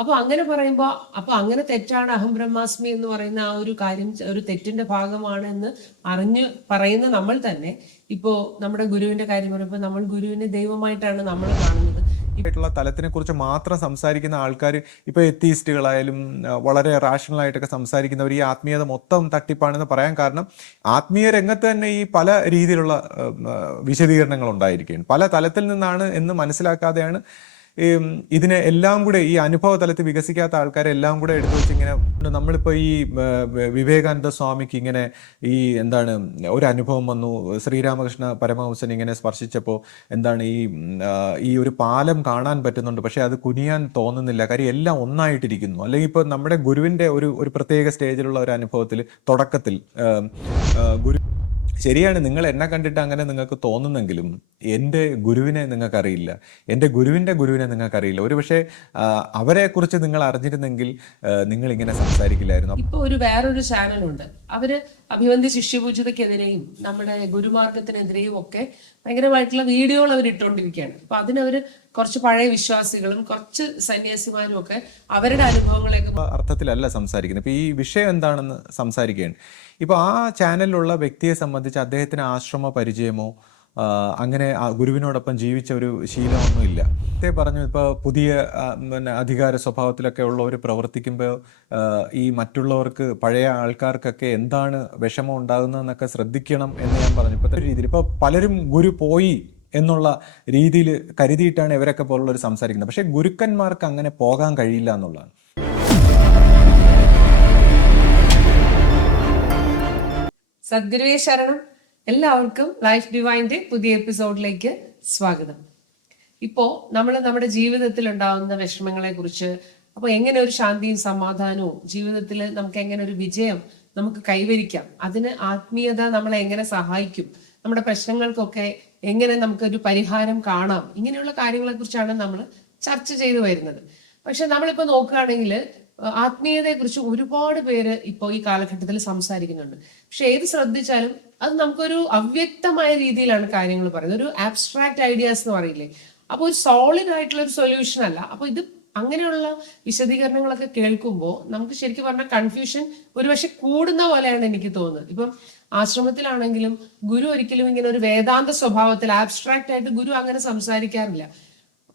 അപ്പൊ അങ്ങനെ പറയുമ്പോൾ അപ്പൊ അങ്ങനെ തെറ്റാണ് അഹം ബ്രഹ്മാസ്മി എന്ന് പറയുന്ന ആ ഒരു കാര്യം ഒരു തെറ്റിന്റെ ഭാഗമാണ് എന്ന് അറിഞ്ഞ് പറയുന്ന നമ്മൾ തന്നെ ഇപ്പോ നമ്മുടെ ഗുരുവിന്റെ കാര്യം പറയുമ്പോൾ നമ്മൾ ഗുരുവിനെ ദൈവമായിട്ടാണ് നമ്മൾ കാണുന്നത്. ായിട്ടുള്ള തലത്തിനെ കുറിച്ച് മാത്രം സംസാരിക്കുന്ന ആൾക്കാർ ഇപ്പോൾ എത്തീസ്റ്റുകളായാലും വളരെ റാഷണൽ ആയിട്ടൊക്കെ സംസാരിക്കുന്നവർ ഈ ആത്മീയത മൊത്തം തട്ടിപ്പാണെന്ന് പറയാൻ കാരണം ആത്മീയ രംഗത്ത് തന്നെ ഈ പല രീതിയിലുള്ള വിശദീകരണങ്ങൾ ഉണ്ടായിരിക്കുകയാണ്. പല തലത്തിൽ നിന്നാണ് എന്ന് മനസ്സിലാക്കാതെയാണ് ഇതിനെ എല്ലാം കൂടെ ഈ അനുഭവ തലത്തിൽ വികസിക്കാത്ത ആൾക്കാരെ എല്ലാം കൂടെ എടുത്തു വെച്ച് ഇങ്ങനെ നമ്മളിപ്പോൾ ഈ വിവേകാനന്ദ സ്വാമിക്ക് ഇങ്ങനെ ഈ എന്താണ് ഒരു അനുഭവം വന്നു, ശ്രീരാമകൃഷ്ണ പരമഹംസൻ ഇങ്ങനെ സ്പർശിച്ചപ്പോൾ എന്താണ് ഈ ഒരു പാലം കാണാൻ പറ്റുന്നുണ്ട്, പക്ഷെ അത് കുനിയാൻ തോന്നുന്നില്ല, കാര്യം എല്ലാം ഒന്നായിട്ടിരിക്കുന്നു. അല്ലെങ്കിൽ ഇപ്പോൾ നമ്മുടെ ഗുരുവിൻ്റെ ഒരു പ്രത്യേക സ്റ്റേജിലുള്ള ഒരു അനുഭവത്തിൽ തുടക്കത്തിൽ ഗുരു ശരിയാണ്, നിങ്ങൾ എന്നെ കണ്ടിട്ട് അങ്ങനെ നിങ്ങൾക്ക് തോന്നുന്നെങ്കിലും എൻ്റെ ഗുരുവിനെ നിങ്ങൾക്കറിയില്ല, എൻ്റെ ഗുരുവിൻ്റെ ഗുരുവിനെ നിങ്ങൾക്കറിയില്ല. ഒരുപക്ഷെ അവരെക്കുറിച്ച് നിങ്ങൾ അറിഞ്ഞിരുന്നെങ്കിൽ നിങ്ങൾ ഇങ്ങനെ സംസാരിക്കില്ലായിരുന്നു. ഇപ്പൊ വേറൊരു ചാനലുണ്ട്, അവര് അഭിവന്ദ്യ ശിഷ്യപൂജിതക്കെതിരെയും നമ്മുടെ ഗുരുമാർഗത്തിനെതിരെയും ഒക്കെ ഭയങ്കരമായിട്ടുള്ള വീഡിയോകൾ അവർ ഇട്ടുകൊണ്ടിരിക്കുകയാണ്. അപ്പൊ അതിനവര് കുറച്ച് പഴയ വിശ്വാസികളും കുറച്ച് സന്യാസിമാരും ഒക്കെ അവരുടെ അനുഭവങ്ങളെയൊക്കെ അർത്ഥത്തിലല്ല സംസാരിക്കുന്നത്. ഇപ്പൊ ഈ വിഷയം എന്താണെന്ന് സംസാരിക്കുകയാണ്. ഇപ്പോൾ ആ ചാനലിലുള്ള വ്യക്തിയെ സംബന്ധിച്ച് അദ്ദേഹത്തിന് ആശ്രമ പരിചയമോ അങ്ങനെ ഗുരുവിനോടൊപ്പം ജീവിച്ച ഒരു ശീലമൊന്നും ഇല്ല. നേരത്തെ പറഞ്ഞു, ഇപ്പോൾ പുതിയ അധികാര സ്വഭാവത്തിലൊക്കെ ഉള്ളവർ പ്രവർത്തിക്കുമ്പോൾ ഈ മറ്റുള്ളവർക്ക് പഴയ ആൾക്കാർക്കൊക്കെ എന്താണ് വിഷമം ഉണ്ടാകുന്നതെന്നൊക്കെ ശ്രദ്ധിക്കണം എന്ന് ഞാൻ പറഞ്ഞു. ഇപ്പോഴത്തെ രീതിയിൽ ഇപ്പോൾ പലരും ഗുരു പോയി എന്നുള്ള രീതിയിൽ കരുതിയിട്ടാണ് ഇവരൊക്കെ പോലുള്ളവർ സംസാരിക്കുന്നത്. പക്ഷേ ഗുരുക്കന്മാർക്ക് അങ്ങനെ പോകാൻ കഴിയില്ല എന്നുള്ളതാണ്. സദ്ഗുരുവേ ശരണം. എല്ലാവർക്കും ലൈഫ് ഡിവൈൻ്റെ പുതിയ എപ്പിസോഡിലേക്ക് സ്വാഗതം. ഇപ്പോൾ നമ്മൾ നമ്മുടെ ജീവിതത്തിൽ ഉണ്ടാകുന്ന വിഷമങ്ങളെ കുറിച്ച്, അപ്പോൾ എങ്ങനെ ഒരു ശാന്തിയും സമാധാനവും ജീവിതത്തിൽ നമുക്ക് എങ്ങനെ ഒരു വിജയം നമുക്ക് കൈവരിക്കാം, അതിന് ആത്മീയത നമ്മളെ എങ്ങനെ സഹായിക്കും, നമ്മുടെ പ്രശ്നങ്ങൾക്കൊക്കെ എങ്ങനെ നമുക്കൊരു പരിഹാരം കാണാം, ഇങ്ങനെയുള്ള കാര്യങ്ങളെ കുറിച്ചാണ് നമ്മൾ ചർച്ച ചെയ്തു വരുന്നത്. പക്ഷെ നമ്മളിപ്പോൾ നോക്കുകയാണെങ്കിൽ ആത്മീയതയെക്കുറിച്ച് ഒരുപാട് പേര് ഇപ്പോൾ ഈ കാലഘട്ടത്തിൽ സംസാരിക്കുന്നുണ്ട്. പക്ഷെ ഏത് ശ്രദ്ധിച്ചാലും അത് നമുക്കൊരു അവ്യക്തമായ രീതിയിലാണ് കാര്യങ്ങൾ പറയുന്നത്, ഒരു ആബ്സ്ട്രാക്ട് ഐഡിയാസ് എന്ന് പറയില്ലേ. അപ്പോൾ ഒരു സോളിഡ് ആയിട്ടുള്ള ഒരു സൊല്യൂഷൻ അല്ല. അപ്പോൾ ഇത് അങ്ങനെയുള്ള വിശദീകരണങ്ങളൊക്കെ കേൾക്കുമ്പോൾ നമുക്ക് ശരിക്കും പറഞ്ഞാൽ കൺഫ്യൂഷൻ ഒരുപക്ഷെ കൂടുന്ന പോലെയാണ് എനിക്ക് തോന്നുന്നത്. ഇപ്പം ആശ്രമത്തിലാണെങ്കിലും ഗുരു ഒരിക്കലും ഇങ്ങനെ ഒരു വേദാന്ത സ്വഭാവത്തിൽ ആബ്സ്ട്രാക്ട് ആയിട്ട് ഗുരു അങ്ങനെ സംസാരിക്കാറില്ല.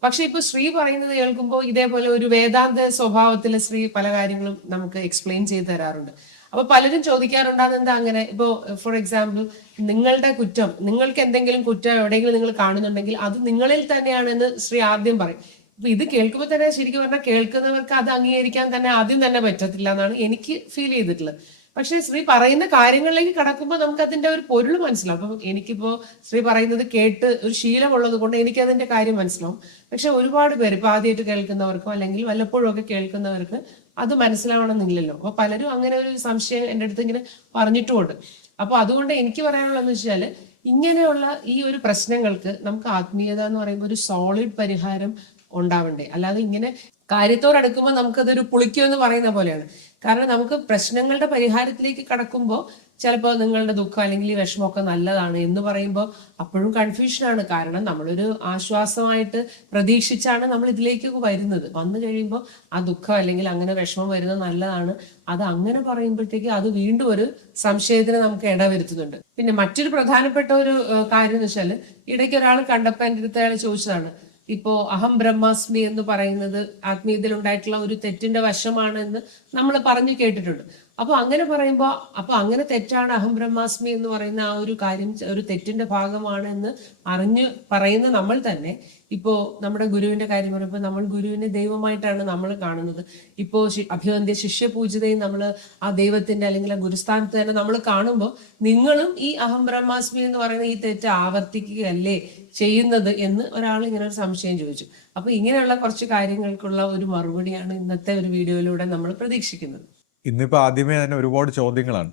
പക്ഷെ ഇപ്പൊ ശ്രീ പറയുന്നത് കേൾക്കുമ്പോൾ ഇതേപോലെ ഒരു വേദാന്ത സ്വഭാവത്തിൽ ശ്രീ പല കാര്യങ്ങളും നമുക്ക് എക്സ്പ്ലെയിൻ ചെയ്ത് തരാറുണ്ട്. അപ്പൊ പലരും ചോദിക്കാറുണ്ട് അതെന്താ അങ്ങനെ. ഇപ്പോ ഫോർ എക്സാമ്പിൾ, നിങ്ങളുടെ കുറ്റം, നിങ്ങൾക്ക് എന്തെങ്കിലും കുറ്റം എവിടെയെങ്കിലും നിങ്ങൾ കാണുന്നുണ്ടെങ്കിൽ അത് നിങ്ങളിൽ തന്നെയാണെന്ന് ശ്രീ ആദ്യം പറയും. അപ്പൊ ഇത് കേൾക്കുമ്പോൾ തന്നെ ശരിക്കും പറഞ്ഞാൽ കേൾക്കുന്നവർക്ക് അത് അംഗീകരിക്കാൻ തന്നെ ആദ്യം തന്നെ പറ്റത്തില്ല എന്നാണ് എനിക്ക് ഫീൽ ചെയ്തിട്ടുള്ളത്. പക്ഷെ ശ്രീ പറയുന്ന കാര്യങ്ങളിലേക്ക് കടക്കുമ്പോൾ നമുക്ക് അതിന്റെ ഒരു പൊരുൾ മനസ്സിലാവും. അപ്പം എനിക്കിപ്പോ ശ്രീ പറയുന്നത് കേട്ട് ഒരു ശീലമുള്ളത് കൊണ്ട് എനിക്ക് അതിന്റെ കാര്യം മനസ്സിലാവും. പക്ഷെ ഒരുപാട് പേര് ഇപ്പൊ ആദ്യമായിട്ട് കേൾക്കുന്നവർക്കോ അല്ലെങ്കിൽ വല്ലപ്പോഴും ഒക്കെ കേൾക്കുന്നവർക്ക് അത് മനസ്സിലാവണമെന്നില്ലല്ലോ. അപ്പൊ പലരും അങ്ങനെ ഒരു സംശയം എൻ്റെ അടുത്ത് ഇങ്ങനെ പറഞ്ഞിട്ടുമുണ്ട്. അപ്പൊ അതുകൊണ്ട് എനിക്ക് പറയാനുള്ളതെന്ന് വെച്ചാൽ ഇങ്ങനെയുള്ള ഈ ഒരു പ്രശ്നങ്ങൾക്ക് നമുക്ക് ആത്മീയത എന്ന് പറയുമ്പോൾ ഒരു സോളിഡ് പരിഹാരം ഉണ്ടാവണ്ടേ. അല്ലാതെ ഇങ്ങനെ കാര്യത്തോടടുക്കുമ്പോൾ നമുക്കതൊരു പുളിക്കുമെന്ന് പറയുന്ന പോലെയാണ്. കാരണം നമുക്ക് പ്രശ്നങ്ങളുടെ പരിഹാരത്തിലേക്ക് കടക്കുമ്പോൾ ചിലപ്പോൾ നിങ്ങളുടെ ദുഃഖം അല്ലെങ്കിൽ ഈ വിഷമമൊക്കെ നല്ലതാണ് എന്ന് പറയുമ്പോൾ അപ്പോഴും കൺഫ്യൂഷനാണ്. കാരണം നമ്മളൊരു ആശ്വാസമായിട്ട് പ്രതീക്ഷിച്ചാണ് നമ്മൾ ഇതിലേക്ക് വരുന്നത്. വന്നു കഴിയുമ്പോൾ ആ ദുഃഖം അല്ലെങ്കിൽ അങ്ങനെ വിഷമം വരുന്നത് നല്ലതാണ്, അത് അങ്ങനെ പറയുമ്പോഴത്തേക്ക് അത് വീണ്ടും ഒരു സംശയത്തിന് നമുക്ക് ഇടവരുത്തുന്നുണ്ട്. പിന്നെ മറ്റൊരു പ്രധാനപ്പെട്ട ഒരു കാര്യം എന്ന് വെച്ചാൽ, ഇടയ്ക്ക് ഒരാൾ കണ്ടപ്പോൾ എൻ്റെ അടുത്ത് അയാൾ ചോദിച്ചതാണ്, ഇപ്പോ അഹം ബ്രഹ്മാസ്മി എന്ന് പറയുന്നത് ആത്മീയതയിൽ ഉണ്ടായിട്ടുള്ള ഒരു തെറ്റിന്റെ വശമാണ് എന്ന് നമ്മൾ പറഞ്ഞു കേട്ടിട്ടുണ്ട്. അപ്പൊ അങ്ങനെ പറയുമ്പോൾ അപ്പൊ അങ്ങനെ തെറ്റാണ് അഹം ബ്രഹ്മാസ്മി എന്ന് പറയുന്ന ആ ഒരു കാര്യം ഒരു തെറ്റിന്റെ ഭാഗമാണ് എന്ന് അറിഞ്ഞ് പറയുന്ന നമ്മൾ തന്നെ ഇപ്പോ നമ്മുടെ ഗുരുവിന്റെ കാര്യം പറയുമ്പോൾ നമ്മൾ ഗുരുവിനെ ദൈവമായിട്ടാണ് നമ്മൾ കാണുന്നത്. ഇപ്പോ അഭിവന്ദ്യ ശിഷ്യപൂജിതയും നമ്മൾ ആ ദൈവത്തിന്റെ അല്ലെങ്കിൽ ആ ഗുരുസ്ഥാനത്ത് തന്നെ നമ്മൾ കാണുമ്പോൾ നിങ്ങളും ഈ അഹം ബ്രഹ്മാസ്മി എന്ന് പറയുന്ന ഈ തെറ്റ് ആവർത്തിക്കുകയല്ലേ ചെയ്യുന്നത് എന്ന് ഒരാൾ ഇങ്ങനെ ഒരു സംശയം ചോദിച്ചു. അപ്പൊ ഇങ്ങനെയുള്ള കുറച്ച് കാര്യങ്ങൾക്കുള്ള ഒരു മറുപടിയാണ് ഇന്നത്തെ ഒരു വീഡിയോയിലൂടെ നമ്മൾ പ്രതീക്ഷിക്കുന്നത്. ഇന്നിപ്പോൾ ആദ്യമേ തന്നെ ഒരുപാട് ചോദ്യങ്ങളാണ്.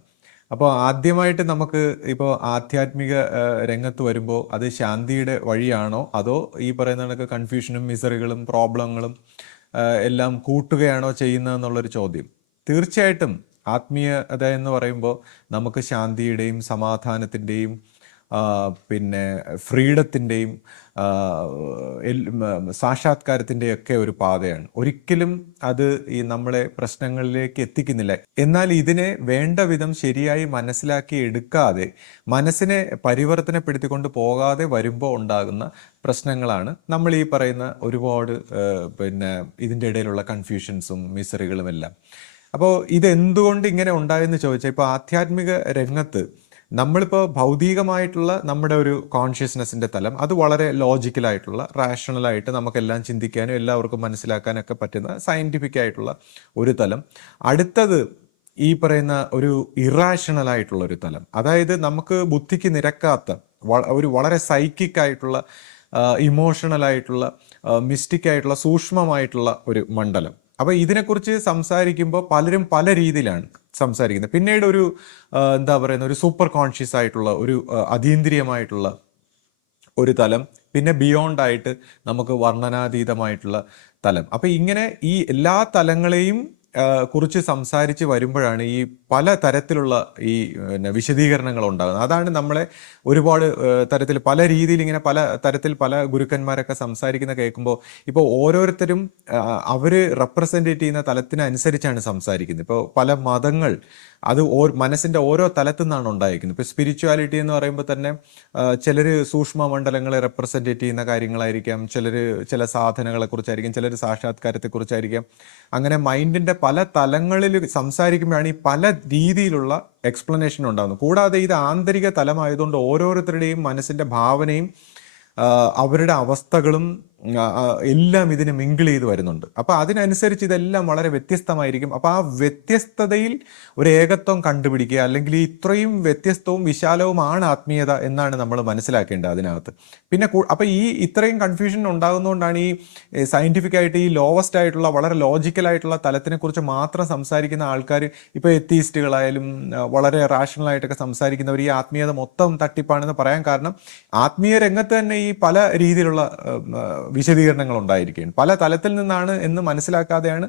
അപ്പോൾ ആദ്യമായിട്ട് നമുക്ക് ഇപ്പോൾ ആധ്യാത്മിക രംഗത്ത് വരുമ്പോൾ അത് ശാന്തിയുടെ വഴിയാണോ അതോ ഈ പറയുന്ന കണക്ക് കൺഫ്യൂഷനും മിസറികളും പ്രോബ്ലങ്ങളും എല്ലാം കൂട്ടുകയാണോ ചെയ്യുന്നതെന്നുള്ളൊരു ചോദ്യം. തീർച്ചയായിട്ടും ആത്മീയത എന്ന് പറയുമ്പോൾ നമുക്ക് ശാന്തിയുടെയും സമാധാനത്തിൻ്റെയും പിന്നെ ഫ്രീഡത്തിൻ്റെയും സാക്ഷാത്കാരത്തിൻ്റെയൊക്കെ ഒരു പാതയാണ്. ഒരിക്കലും അത് ഈ നമ്മളെ പ്രശ്നങ്ങളിലേക്ക് എത്തിക്കുന്നില്ല. എന്നാൽ ഇതിനെ വേണ്ട വിധം ശരിയായി മനസ്സിലാക്കി എടുക്കാതെ മനസ്സിനെ പരിവർത്തനപ്പെടുത്തിക്കൊണ്ട് പോകാതെ വരുമ്പോൾ ഉണ്ടാകുന്ന പ്രശ്നങ്ങളാണ് നമ്മൾ ഈ പറയുന്ന ഒരുപാട് പിന്നെ ഇതിൻ്റെ ഇടയിലുള്ള കൺഫ്യൂഷൻസും മിസറികളും എല്ലാം. അപ്പോൾ ഇതെന്തുകൊണ്ട് ഇങ്ങനെ ഉണ്ടായെന്ന് ചോദിച്ചാൽ, ഇപ്പോൾ ആധ്യാത്മിക രംഗത്ത് നമ്മളിപ്പോൾ ഭൗതികമായിട്ടുള്ള നമ്മുടെ ഒരു കോൺഷ്യസ്നെസ്സിൻ്റെ തലം അത് വളരെ ലോജിക്കലായിട്ടുള്ള റാഷണലായിട്ട് നമുക്കെല്ലാം ചിന്തിക്കാനും എല്ലാവർക്കും മനസ്സിലാക്കാനൊക്കെ പറ്റുന്ന സയൻറ്റിഫിക് ആയിട്ടുള്ള ഒരു തലം. അടുത്തത് ഈ പറയുന്ന ഒരു ഇറാഷണൽ ആയിട്ടുള്ള ഒരു തലം, അതായത് നമുക്ക് ബുദ്ധിക്ക് നിരക്കാത്ത ഒരു വളരെ സൈക്കിക് ആയിട്ടുള്ള ഇമോഷണൽ ആയിട്ടുള്ള മിസ്റ്റിക് ആയിട്ടുള്ള സൂക്ഷ്മമായിട്ടുള്ള ഒരു മണ്ഡലം. അപ്പോൾ ഇതിനെക്കുറിച്ച് സംസാരിക്കുമ്പോൾ പലരും പല രീതിയിലാണ് സംസാരിക്കുന്നത്. പിന്നീട് ഒരു എന്താ പറയുന്ന ഒരു സൂപ്പർ കോൺഷ്യസ് ആയിട്ടുള്ള ഒരു അതീന്ദ്രിയമായിട്ടുള്ള ഒരു തലം, പിന്നെ ബിയോണ്ട് ആയിട്ട് നമുക്ക് വർണ്ണനാതീതമായിട്ടുള്ള തലം. അപ്പോൾ ഇങ്ങനെ ഈ എല്ലാ തലങ്ങളെയും കുറിച്ച് സംസാരിച്ച് വരുമ്പോഴാണ് ഈ പല തരത്തിലുള്ള ഈ വിശദീകരണങ്ങൾ ഉണ്ടാകുന്നത്. അതാണ് നമ്മളെ ഒരുപാട് തരത്തിൽ പല രീതിയിൽ ഇങ്ങനെ പല തരത്തിൽ പല ഗുരുക്കന്മാരൊക്കെ സംസാരിക്കുന്ന കേൾക്കുമ്പോൾ ഇപ്പോൾ ഓരോരുത്തരും അവർ റെപ്രസെൻറ്റേറ്റ് ചെയ്യുന്ന തലത്തിനനുസരിച്ചാണ് സംസാരിക്കുന്നത്. ഇപ്പോൾ പല മതങ്ങൾ അത് മനസ്സിൻ്റെ ഓരോ തലത്തു നിന്നാണ് ഉണ്ടായിരിക്കുന്നത്. ഇപ്പോൾ സ്പിരിച്വാലിറ്റി എന്ന് പറയുമ്പോൾ തന്നെ ചിലർ സൂക്ഷ്മ മണ്ഡലങ്ങളെ റെപ്രസെൻറ്റേറ്റ് ചെയ്യുന്ന കാര്യങ്ങളായിരിക്കാം, ചിലർ ചില സാധനങ്ങളെക്കുറിച്ചായിരിക്കും, ചിലർ സാക്ഷാത്കാരത്തെക്കുറിച്ചായിരിക്കാം. അങ്ങനെ മൈൻഡിൻ്റെ പല തലങ്ങളിൽ സംസാരിക്കുമ്പോഴാണ് ഈ പല രീതിയിലുള്ള എക്സ്പ്ലനേഷൻ ഉണ്ടാകുന്നത്. കൂടാതെ ഇത് ആന്തരിക തലമായതുകൊണ്ട് ഓരോരുത്തരുടെയും മനസ്സിൻ്റെ ഭാവനയും അവരുടെ അവസ്ഥകളും എല്ലാം ഇതിന് മിങ്കിൾ ചെയ്ത് വരുന്നുണ്ട്. അപ്പോൾ അതിനനുസരിച്ച് ഇതെല്ലാം വളരെ വ്യത്യസ്തമായിരിക്കും. അപ്പോൾ ആ വ്യത്യസ്തതയിൽ ഒരു ഏകത്വം കണ്ടുപിടിക്കുക, അല്ലെങ്കിൽ ഇത്രയും വ്യത്യസ്തവും വിശാലവുമാണ് ആത്മീയത എന്നാണ് നമ്മൾ മനസ്സിലാക്കേണ്ടത് അതിനകത്ത്. പിന്നെ അപ്പോൾ ഈ ഇത്രയും കൺഫ്യൂഷൻ ഉണ്ടാകുന്നതുകൊണ്ടാണ് ഈ സയൻറ്റിഫിക് ആയിട്ട് ഈ ലോവസ്റ്റ് ആയിട്ടുള്ള വളരെ ലോജിക്കലായിട്ടുള്ള തലത്തിനെക്കുറിച്ച് മാത്രം സംസാരിക്കുന്ന ആൾക്കാർ, ഇപ്പോൾ എത്തീസ്റ്റുകളായാലും വളരെ റാഷണലായിട്ടൊക്കെ സംസാരിക്കുന്നവർ ഈ ആത്മീയത മൊത്തം തട്ടിപ്പാണെന്ന് പറയാൻ കാരണം ആത്മീയ രംഗത്ത് തന്നെ ഈ പല രീതിയിലുള്ള വിശദീകരണങ്ങൾ ഉണ്ടായിരിക്കുകയാണ്. പല തലത്തിൽ നിന്നാണ് എന്ന് മനസ്സിലാക്കാതെയാണ്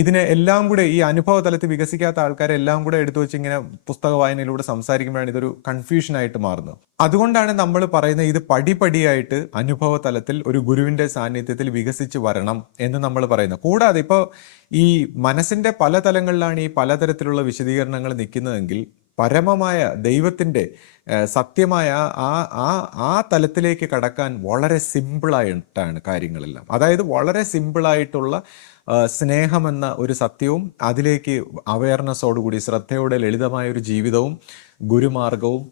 ഇതിനെ എല്ലാം കൂടെ ഈ അനുഭവ തലത്തിൽ വികസിക്കാത്ത ആൾക്കാരെ എല്ലാം കൂടെ എടുത്തു വെച്ച് ഇങ്ങനെ പുസ്തക വായനയിലൂടെ സംസാരിക്കുമ്പോഴാണ് ഇതൊരു കൺഫ്യൂഷനായിട്ട് മാറുന്നത്. അതുകൊണ്ടാണ് നമ്മൾ പറയുന്നത് ഇത് പടിപടിയായിട്ട് അനുഭവ തലത്തിൽ ഒരു ഗുരുവിൻ്റെ സാന്നിധ്യത്തിൽ വികസിച്ച് വരണം എന്ന് നമ്മൾ പറയുന്നത്. കൂടാതെ ഇപ്പോൾ ഈ മനസ്സിൻ്റെ പല തലങ്ങളിലാണ് ഈ പലതരത്തിലുള്ള വിശദീകരണങ്ങൾ നിൽക്കുന്നതെങ്കിൽ പരമമായ ദൈവത്തിൻ്റെ സത്യമായ ആ തലത്തിലേക്ക് കടക്കാൻ വളരെ സിമ്പിളായിട്ടാണ് കാര്യങ്ങളെല്ലാം. അതായത് വളരെ സിമ്പിളായിട്ടുള്ള സ്നേഹമെന്ന ഒരു സത്യവും അതിലേക്ക് അവയർനെസ്സോടുകൂടി ശ്രദ്ധയോടെ ലളിതമായ ഒരു ജീവിതവും ഗുരുമാർഗവും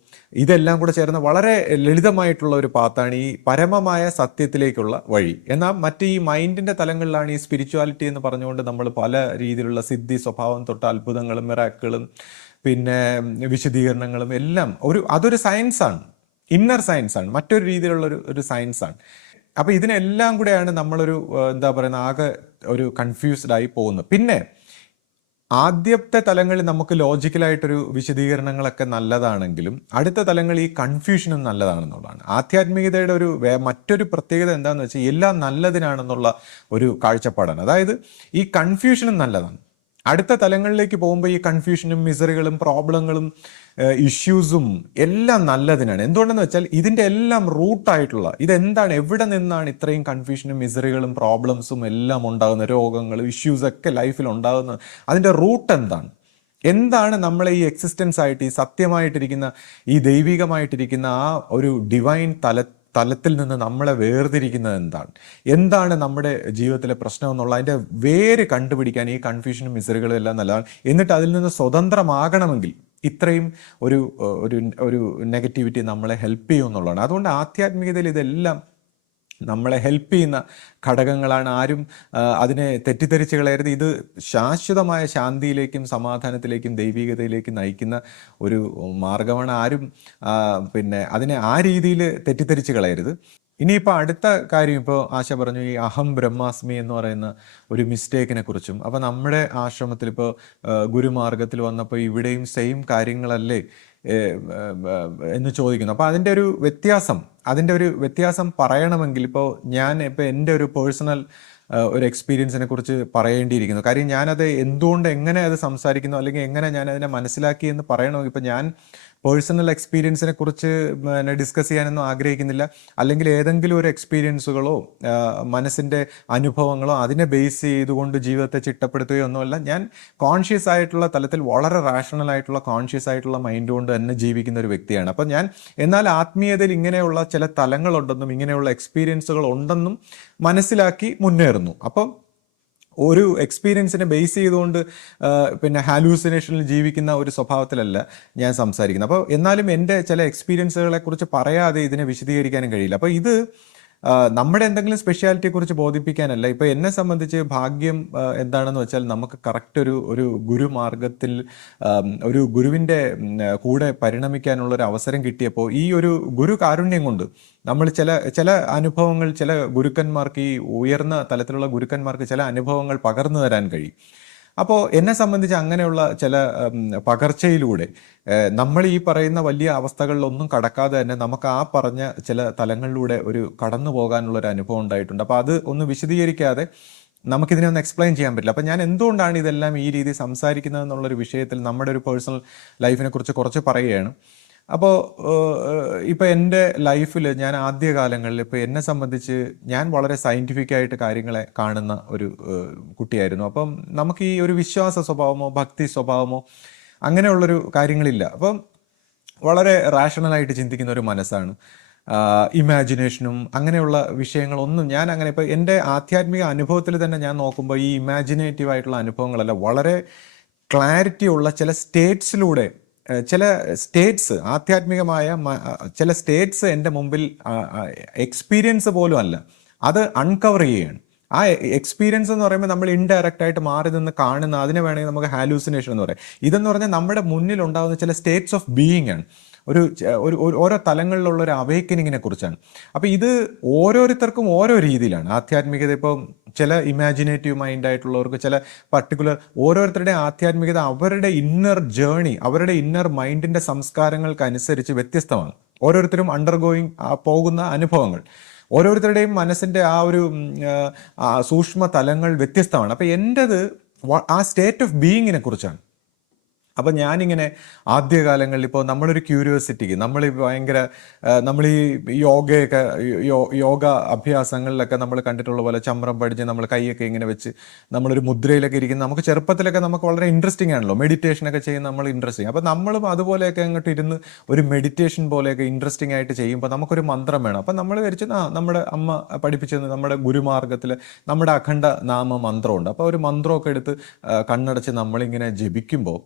ഇതെല്ലാം കൂടെ ചേർന്ന് വളരെ ലളിതമായിട്ടുള്ള ഒരു പാത്താണ് ഈ പരമമായ സത്യത്തിലേക്കുള്ള വഴി. എന്നാൽ മറ്റ് ഈ മൈൻഡിൻ്റെ തലങ്ങളിലാണ് ഈ സ്പിരിച്വാലിറ്റി എന്ന് പറഞ്ഞുകൊണ്ട് നമ്മൾ പല രീതിയിലുള്ള സിദ്ധി സ്വഭാവം തൊട്ട് അത്ഭുതങ്ങളും മിറാക്കിളും പിന്നെ വിശദീകരണങ്ങളും എല്ലാം അതൊരു സയൻസാണ്, ഇന്നർ സയൻസാണ്, മറ്റൊരു രീതിയിലുള്ള ഒരു സയൻസാണ്. അപ്പോൾ ഇതിനെല്ലാം കൂടെയാണ് നമ്മളൊരു എന്താ പറയുന്ന ആകെ ഒരു കൺഫ്യൂസ്ഡ് ആയി പോകുന്നത്. പിന്നെ ആദ്യത്തെ തലങ്ങളിൽ നമുക്ക് ലോജിക്കലായിട്ടൊരു വിശദീകരണങ്ങളൊക്കെ നല്ലതാണെങ്കിലും അടുത്ത തലങ്ങൾ ഈ കൺഫ്യൂഷനും നല്ലതാണെന്നുള്ളതാണ്. ആധ്യാത്മികതയുടെ മറ്റൊരു പ്രത്യേകത എന്താണെന്ന് വെച്ചാൽ എല്ലാം നല്ലതിനാണെന്നുള്ള ഒരു കാഴ്ചപ്പാടാണ്. അതായത് ഈ കൺഫ്യൂഷനും നല്ലതാണ്. അടുത്ത തലങ്ങളിലേക്ക് പോകുമ്പോൾ ഈ കൺഫ്യൂഷനും മിസറികളും പ്രോബ്ലങ്ങളും ഇഷ്യൂസും എല്ലാം നല്ലതിനാണ്. എന്തുകൊണ്ടെന്ന് വെച്ചാൽ ഇതിൻ്റെ എല്ലാം റൂട്ടായിട്ടുള്ള ഇതെന്താണ്, എവിടെ നിന്നാണ് ഇത്രയും കൺഫ്യൂഷനും മിസറികളും പ്രോബ്ലംസും എല്ലാം ഉണ്ടാകുന്ന രോഗങ്ങളും ഇഷ്യൂസൊക്കെ ലൈഫിൽ ഉണ്ടാകുന്നത്, അതിൻ്റെ റൂട്ട് എന്താണ് നമ്മളെ ഈ എക്സിസ്റ്റൻസ് ആയിട്ട് ഈ സത്യമായിട്ടിരിക്കുന്ന ഈ ദൈവികമായിട്ടിരിക്കുന്ന ആ ഒരു ഡിവൈൻ തലത്തിൽ നിന്ന് നമ്മളെ വേർതിരിക്കുന്നത് എന്താണ് നമ്മുടെ ജീവിതത്തിലെ പ്രശ്നം എന്നുള്ള അതിൻ്റെ വേര് കണ്ടുപിടിക്കാൻ ഈ കൺഫ്യൂഷനും മിസറികളും എല്ലാം നല്ലതാണ്. എന്നിട്ട് അതിൽ നിന്ന് സ്വതന്ത്രമാകണമെങ്കിൽ ഇത്രയും ഒരു നെഗറ്റിവിറ്റി നമ്മളെ ഹെൽപ്പ് ചെയ്യും എന്നുള്ളതാണ്. അതുകൊണ്ട് ആധ്യാത്മികതയിൽ ഇതെല്ലാം നമ്മളെ ഹെൽപ്പ് ചെയ്യുന്ന ഘടകങ്ങളാണ്. ആരും അതിനെ തെറ്റിദ്ധരിച്ച് കളയരുത്. ഇത് ശാശ്വതമായ ശാന്തിയിലേക്കും സമാധാനത്തിലേക്കും ദൈവികതയിലേക്കും നയിക്കുന്ന ഒരു മാർഗമാണ്. ആരും അതിനെ ആ രീതിയിൽ തെറ്റിദ്ധരിച്ച് കളയരുത്. ഇനിയിപ്പോൾ അടുത്ത കാര്യം, ഇപ്പോൾ ആശ പറഞ്ഞു ഈ അഹം ബ്രഹ്മാസ്മി എന്ന് പറയുന്ന ഒരു മിസ്റ്റേക്കിനെ കുറിച്ചും. അപ്പോൾ നമ്മുടെ ആശ്രമത്തിൽ ഇപ്പോൾ ഗുരുമാർഗത്തിൽ വന്നപ്പോൾ ഇവിടെയും സെയിം കാര്യങ്ങളല്ലേ എന്ന് ചോദിക്കുന്നു. അപ്പോൾ അതിൻ്റെ ഒരു വ്യത്യാസം പറയണമെങ്കിൽ ഇപ്പോൾ എൻ്റെ ഒരു പേഴ്സണൽ ഒരു എക്സ്പീരിയൻസിനെ കുറിച്ച് പറയേണ്ടിയിരിക്കുന്നു. കാര്യം ഞാനത് എന്തുകൊണ്ട് എങ്ങനെ അത് സംസാരിക്കുന്നു അല്ലെങ്കിൽ എങ്ങനെ ഞാൻ അതിനെ മനസ്സിലാക്കി എന്ന് പറയണമെങ്കിൽ ഇപ്പോൾ ഞാൻ പേഴ്സണൽ എക്സ്പീരിയൻസിനെ കുറിച്ച് ഡിസ്കസ് ചെയ്യാനൊന്നും ആഗ്രഹിക്കുന്നില്ല. അല്ലെങ്കിൽ ഏതെങ്കിലും ഒരു എക്സ്പീരിയൻസുകളോ മനസ്സിൻ്റെ അനുഭവങ്ങളോ അതിനെ ബേസ് ചെയ്തുകൊണ്ട് ജീവിതത്തെ ചിട്ടപ്പെടുത്തുകയോ ഒന്നുമല്ല. ഞാൻ കോൺഷ്യസ് ആയിട്ടുള്ള തലത്തിൽ വളരെ റാഷണൽ ആയിട്ടുള്ള കോൺഷ്യസ് ആയിട്ടുള്ള മൈൻഡ് കൊണ്ട് തന്നെ ജീവിക്കുന്ന ഒരു വ്യക്തിയാണ്. അപ്പം ഞാൻ എന്നാൽ ആത്മീയതയിൽ ഇങ്ങനെയുള്ള ചില തലങ്ങളുണ്ടെന്നും ഇങ്ങനെയുള്ള എക്സ്പീരിയൻസുകൾ ഉണ്ടെന്നും മനസ്സിലാക്കി മുന്നേറുന്നു. അപ്പം ഒരു എക്സ്പീരിയൻസിനെ ബേസ് ചെയ്തുകൊണ്ട് പിന്നെ ഹാലൂസിനേഷനിൽ ജീവിക്കുന്ന ഒരു സ്വഭാവത്തിലല്ല ഞാൻ സംസാരിക്കുന്നത്. അപ്പോൾ എന്നാലും എൻ്റെ ചില എക്സ്പീരിയൻസുകളെ കുറിച്ച് പറയാതെ ഇതിനെ വിശദീകരിക്കാനും കഴിയില്ല. അപ്പോൾ ഇത് നമ്മുടെ എന്തെങ്കിലും സ്പെഷ്യാലിറ്റിയെക്കുറിച്ച് ബോധിപ്പിക്കാനല്ല. ഇപ്പോൾ എന്നെ സംബന്ധിച്ച് ഭാഗ്യം എന്താണെന്ന് വെച്ചാൽ നമുക്ക് കറക്റ്റ് ഒരു ഗുരുമാർഗത്തിൽ ഒരു ഗുരുവിൻ്റെ കൂടെ പരിണമിക്കാനുള്ള ഒരു അവസരം കിട്ടിയപ്പോൾ ഈ ഒരു ഗുരു കാരുണ്യം കൊണ്ട് നമ്മൾ ചില അനുഭവങ്ങൾ ചില ഗുരുക്കന്മാർക്ക്, ഈ ഉയർന്ന തലത്തിലുള്ള ഗുരുക്കന്മാർക്ക് ചില അനുഭവങ്ങൾ പകർന്നു തരാൻ കഴിയും. അപ്പോൾ എന്നെ സംബന്ധിച്ച് അങ്ങനെയുള്ള ചില പകർച്ചയിലൂടെ നമ്മൾ ഈ പറയുന്ന വലിയ അവസ്ഥകളിലൊന്നും കടക്കാതെ തന്നെ നമുക്ക് ആ പറഞ്ഞ ചില തലങ്ങളിലൂടെ ഒരു കടന്നു പോകാനുള്ളൊരു അനുഭവം ഉണ്ടായിട്ടുണ്ട്. അപ്പോൾ അത് ഒന്ന് വിശദീകരിക്കാതെ നമുക്കിതിനെ ഒന്ന് എക്സ്പ്ലെയിൻ ചെയ്യാൻ പറ്റില്ല. അപ്പം ഞാൻ എന്തുകൊണ്ടാണ് ഇതെല്ലാം ഈ രീതി സംസാരിക്കുന്നത് എന്നുള്ളൊരു വിഷയത്തിൽ നമ്മുടെ ഒരു പേഴ്സണൽ ലൈഫിനെ കുറിച്ച് കുറച്ച് പറയുകയാണ്. അപ്പോൾ ഇപ്പോൾ എൻ്റെ ലൈഫിൽ ഞാൻ ആദ്യകാലങ്ങളിൽ ഇപ്പോൾ എന്നെ സംബന്ധിച്ച് ഞാൻ വളരെ സയൻറ്റിഫിക് ആയിട്ട് കാര്യങ്ങളെ കാണുന്ന ഒരു കുട്ടിയായിരുന്നു. അപ്പം നമുക്ക് ഈ ഒരു വിശ്വാസ സ്വഭാവമോ ഭക്തി സ്വഭാവമോ അങ്ങനെയുള്ളൊരു കാര്യങ്ങളില്ല. അപ്പം വളരെ റാഷണലായിട്ട് ചിന്തിക്കുന്ന ഒരു മനസ്സാണ്. ഇമാജിനേഷനും അങ്ങനെയുള്ള വിഷയങ്ങളൊന്നും ഞാൻ അങ്ങനെ ഇപ്പോൾ എൻ്റെ ആധ്യാത്മിക അനുഭവത്തിൽ തന്നെ ഞാൻ നോക്കുമ്പോൾ ഈ ഇമാജിനേറ്റീവ് ആയിട്ടുള്ള അനുഭവങ്ങളല്ല, വളരെ ക്ലാരിറ്റി ഉള്ള ചില സ്റ്റേറ്റ്സിലൂടെ ചില സ്റ്റേറ്റ്സ് ആധ്യാത്മികമായ ചില സ്റ്റേറ്റ്സ് എൻ്റെ മുമ്പിൽ എക്സ്പീരിയൻസ് പോലും അല്ല, അത് അൺകവർ ചെയ്യുകയാണ്. ആ എക്സ്പീരിയൻസ് എന്ന് പറയുമ്പോൾ നമ്മൾ ഇൻഡയറക്റ്റ് ആയിട്ട് മാറി നിന്ന് കാണുന്ന അതിനെ വേണമെങ്കിൽ നമുക്ക് ഹാലൂസിനേഷൻ എന്ന് പറയാം. ഇതെന്ന് പറഞ്ഞാൽ നമ്മുടെ മുന്നിൽ ഉണ്ടാകുന്ന ചില സ്റ്റേറ്റ്സ് ഓഫ് ബീയിങ് ആണ്, ഓരോ തലങ്ങളിലുള്ള ഒരു അവേക്കനിങ്ങിനെ കുറിച്ചാണ്. അപ്പോൾ ഇത് ഓരോരുത്തർക്കും ഓരോ രീതിയിലാണ് ആധ്യാത്മികത. ഇപ്പോൾ ചില ഇമാജിനേറ്റീവ് മൈൻഡ് ആയിട്ടുള്ളവർക്ക് ചില പർട്ടിക്കുലർ ഓരോരുത്തരുടെ ആധ്യാത്മികത അവരുടെ ഇന്നർ ജേണി, അവരുടെ ഇന്നർ മൈൻഡിൻ്റെ സംസ്കാരങ്ങൾക്കനുസരിച്ച് വ്യത്യസ്തമാണ്. ഓരോരുത്തരും അണ്ടർഗോയിങ് പോകുന്ന അനുഭവങ്ങൾ, ഓരോരുത്തരുടെയും മനസ്സിൻ്റെ ആ ഒരു സൂക്ഷ്മ തലങ്ങൾ വ്യത്യസ്തമാണ്. അപ്പോൾ എൻ്റെത് ആ സ്റ്റേറ്റ് ഓഫ് ബീയിങ്ങിനെ കുറിച്ചാണ്. അപ്പം ഞാനിങ്ങനെ ആദ്യകാലങ്ങളിൽ ഇപ്പോൾ നമ്മളൊരു ക്യൂരിയോസിറ്റിക്ക് നമ്മൾ ഭയങ്കര നമ്മൾ ഈ യോഗ അഭ്യാസങ്ങളിലൊക്കെ നമ്മൾ കണ്ടിട്ടുള്ള പോലെ ചമ്രം പഠിച്ച് നമ്മൾ കൈയൊക്കെ ഇങ്ങനെ വെച്ച് നമ്മളൊരു മുദ്രയിലൊക്കെ ഇരിക്കുന്ന നമുക്ക് ചെറുപ്പത്തിലൊക്കെ നമുക്ക് വളരെ ഇൻട്രസ്റ്റിംഗ് ആണല്ലോ, മെഡിറ്റേഷനൊക്കെ ചെയ്യുന്ന നമ്മൾ ഇൻട്രസ്റ്റിംഗ്. അപ്പോൾ നമ്മളും അതുപോലെയൊക്കെ അങ്ങോട്ട് ഇരുന്ന് ഒരു മെഡിറ്റേഷൻ പോലെയൊക്കെ ഇൻട്രസ്റ്റിംഗ് ആയിട്ട് ചെയ്യുമ്പോൾ നമുക്കൊരു മന്ത്രം വേണം. അപ്പം നമ്മൾ വിചാരിച്ചു നമ്മുടെ അമ്മ പഠിപ്പിച്ചത് നമ്മുടെ ഗുരുമാർഗത്തിൽ നമ്മുടെ അഖണ്ഡ നാമ മന്ത്രമുണ്ട്. അപ്പോൾ ഒരു മന്ത്രമൊക്കെ എടുത്ത് കണ്ണടച്ച് നമ്മളിങ്ങനെ ജപിക്കുമ്പോൾ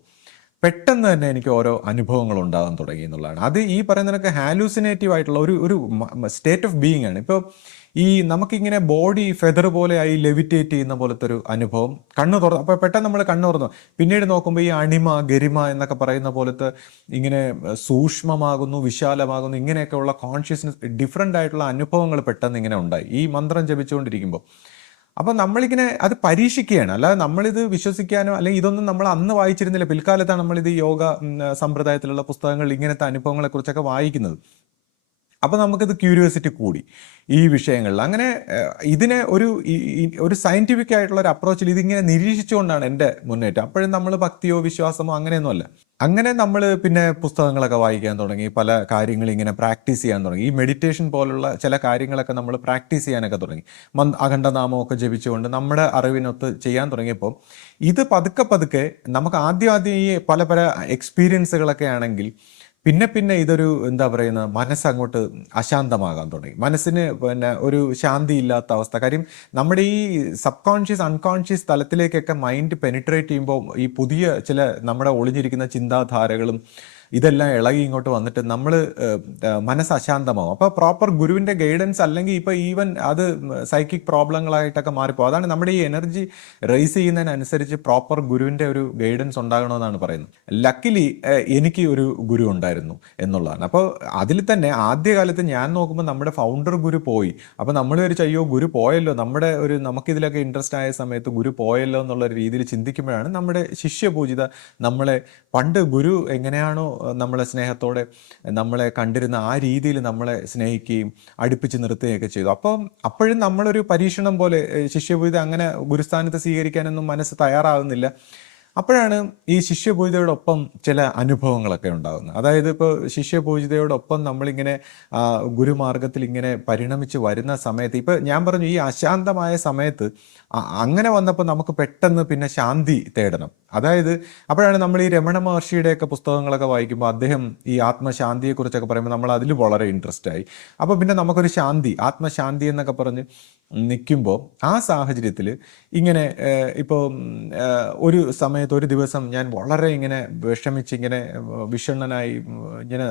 പെട്ടെന്ന് തന്നെ എനിക്ക് ഓരോ അനുഭവങ്ങൾ ഉണ്ടാകാൻ തുടങ്ങി എന്നുള്ളതാണ്. അത് ഈ പറയുന്നതൊക്കെ ഹാലൂസിനേറ്റീവ് ആയിട്ടുള്ള ഒരു സ്റ്റേറ്റ് ഓഫ് ബീയിങ് ആണ്. ഇപ്പോൾ ഈ നമുക്കിങ്ങനെ ബോഡി ഫെദർ പോലെ ആയി ലെവിറ്റേറ്റ് ചെയ്യുന്ന പോലത്തെ ഒരു അനുഭവം കണ്ണു തുറന്നു. അപ്പോൾ പെട്ടെന്ന് നമ്മൾ കണ്ണു തുറന്നു, പിന്നീട് നോക്കുമ്പോൾ ഈ അണിമ ഗരിമ എന്നൊക്കെ പറയുന്ന പോലത്തെ ഇങ്ങനെ സൂക്ഷ്മമാകുന്നു, വിശാലമാകുന്നു, ഇങ്ങനെയൊക്കെ ഉള്ള കോൺഷ്യസ്നെസ് ഡിഫറെൻ്റ് ആയിട്ടുള്ള അനുഭവങ്ങൾ പെട്ടെന്ന് ഇങ്ങനെ ഉണ്ടായി ഈ മന്ത്രം ജപിച്ചുകൊണ്ടിരിക്കുമ്പോൾ. അപ്പം നമ്മളിങ്ങനെ അത് പരീക്ഷിക്കുകയാണ്, അല്ലാതെ നമ്മളിത് വിശ്വസിക്കാനോ അല്ലെങ്കിൽ ഇതൊന്നും നമ്മൾ അന്ന് വായിച്ചിരുന്നില്ല. പിൽക്കാലത്താണ് നമ്മളിത് യോഗ സമ്പ്രദായത്തിലുള്ള പുസ്തകങ്ങൾ ഇങ്ങനത്തെ അനുഭവങ്ങളെക്കുറിച്ചൊക്കെ വായിക്കുന്നത്. അപ്പോൾ നമുക്കിത് ക്യൂരിയോസിറ്റി കൂടി ഈ വിഷയങ്ങളിൽ. അങ്ങനെ ഇതിനെ ഒരു സയൻറ്റിഫിക് ആയിട്ടുള്ള ഒരു അപ്രോച്ചിൽ ഇതിങ്ങനെ നിരീക്ഷിച്ചുകൊണ്ടാണ് എൻ്റെ മുന്നേറ്റം. അപ്പോഴും നമ്മൾ ഭക്തിയോ വിശ്വാസമോ അങ്ങനെയൊന്നുമല്ല. അങ്ങനെ നമ്മൾ പിന്നെ പുസ്തകങ്ങളൊക്കെ വായിക്കാൻ തുടങ്ങി, പല കാര്യങ്ങൾ ഇങ്ങനെ പ്രാക്ടീസ് ചെയ്യാൻ തുടങ്ങി. ഈ മെഡിറ്റേഷൻ പോലുള്ള ചില കാര്യങ്ങളൊക്കെ നമ്മൾ പ്രാക്ടീസ് ചെയ്യാനൊക്കെ തുടങ്ങി. അഖണ്ഡനാമമൊക്കെ ജപിച്ചുകൊണ്ട് നമ്മുടെ അറിവിനൊത്ത് ചെയ്യാൻ തുടങ്ങിയപ്പോൾ ഇത് പതുക്കെ നമുക്ക് ആദ്യം ഈ പല എക്സ്പീരിയൻസുകളൊക്കെ ആണെങ്കിൽ പിന്നെ ഇതൊരു എന്താ പറയുന്നത്, മനസ്സങ്ങോട്ട് അശാന്തമാകാൻ തുടങ്ങി. മനസ്സിന് പിന്നെ ഒരു ശാന്തി ഇല്ലാത്ത അവസ്ഥ. കാര്യം നമ്മുടെ ഈ സബ് കോൺഷ്യസ് അൺകോൺഷ്യസ് തലത്തിലേക്കൊക്കെ മൈൻഡ് പെനിട്രേറ്റ് ചെയ്യുമ്പോൾ ഈ പുതിയ ചില നമ്മുടെ ഒളിഞ്ഞിരിക്കുന്ന ചിന്താധാരകളും ഇതെല്ലാം ഇളകി ഇങ്ങോട്ട് വന്നിട്ട് നമ്മൾ മനസ്സ് അശാന്തമാവും. അപ്പോൾ പ്രോപ്പർ ഗുരുവിൻ്റെ ഗൈഡൻസ് അല്ലെങ്കിൽ ഇപ്പോൾ ഈവൻ അത് സൈക്കിക് പ്രോബ്ലങ്ങളായിട്ടൊക്കെ മാറിപ്പോകും. അതാണ് നമ്മുടെ ഈ എനർജി റേസ് ചെയ്യുന്നതിനനുസരിച്ച് പ്രോപ്പർ ഗുരുവിൻ്റെ ഒരു ഗൈഡൻസ് ഉണ്ടാകണമെന്നാണ് പറയുന്നത്. ലക്കിലി എനിക്ക് ഒരു ഗുരു ഉണ്ടായിരുന്നു എന്നുള്ളതാണ്. അപ്പോൾ അതിൽ തന്നെ ആദ്യകാലത്ത് ഞാൻ നോക്കുമ്പോൾ നമ്മുടെ ഫൗണ്ടർ ഗുരു പോയി. അപ്പോൾ നമ്മൾ വിചാരിച്ചു അയ്യോ ഗുരു പോയല്ലോ, നമുക്കിതിലൊക്കെ ഇൻട്രസ്റ്റ് ആയ സമയത്ത് ഗുരു പോയല്ലോ എന്നുള്ള രീതിയിൽ ചിന്തിക്കുമ്പോഴാണ് നമ്മുടെ ശിഷ്യപൂജിത നമ്മളെ പണ്ട് ഗുരു എങ്ങനെയാണോ നമ്മളെ സ്നേഹത്തോടെ നമ്മളെ കണ്ടിരുന്ന ആ രീതിയിൽ നമ്മളെ സ്നേഹിക്കുകയും അടുപ്പിച്ച് നിർത്തുകയൊക്കെ ചെയ്തു. അപ്പോഴും നമ്മളൊരു പരീക്ഷണം പോലെ ശിഷ്യപൂജിത അങ്ങനെ ഗുരുസ്ഥാനത്ത് സ്വീകരിക്കാനൊന്നും മനസ്സ് തയ്യാറാകുന്നില്ല. അപ്പോഴാണ് ഈ ശിഷ്യപൂജിതയോടൊപ്പം ചില അനുഭവങ്ങളൊക്കെ ഉണ്ടാകുന്നത്. അതായത് ഇപ്പോൾ ശിഷ്യപൂജിതയോടൊപ്പം നമ്മളിങ്ങനെ ഗുരുമാർഗത്തിൽ ഇങ്ങനെ പരിണമിച്ച് വരുന്ന സമയത്ത്, ഇപ്പോൾ ഞാൻ പറഞ്ഞു ഈ അശാന്തമായ സമയത്ത് അങ്ങനെ വന്നപ്പോൾ നമുക്ക് പെട്ടെന്ന് പിന്നെ ശാന്തി തേടണം. അതായത് അപ്പോഴാണ് നമ്മൾ ഈ രമണ മഹർഷിയുടെയൊക്കെ പുസ്തകങ്ങളൊക്കെ വായിക്കുമ്പോൾ അദ്ദേഹം ഈ ആത്മശാന്തിയെക്കുറിച്ചൊക്കെ പറയുമ്പോൾ നമ്മൾ അതിൽ വളരെ ഇൻട്രസ്റ്റ് ആയി. അപ്പോൾ പിന്നെ നമുക്കൊരു ശാന്തി, ആത്മശാന്തി എന്നൊക്കെ പറഞ്ഞ് നിൽക്കുമ്പോൾ ആ സാഹചര്യത്തിൽ ഇങ്ങനെ ഇപ്പോൾ ഒരു സമയത്ത് ഒരു ദിവസം ഞാൻ വളരെ ഇങ്ങനെ വിഷമിച്ച് ഇങ്ങനെ വിഷണ്ണനായി ഇങ്ങനെ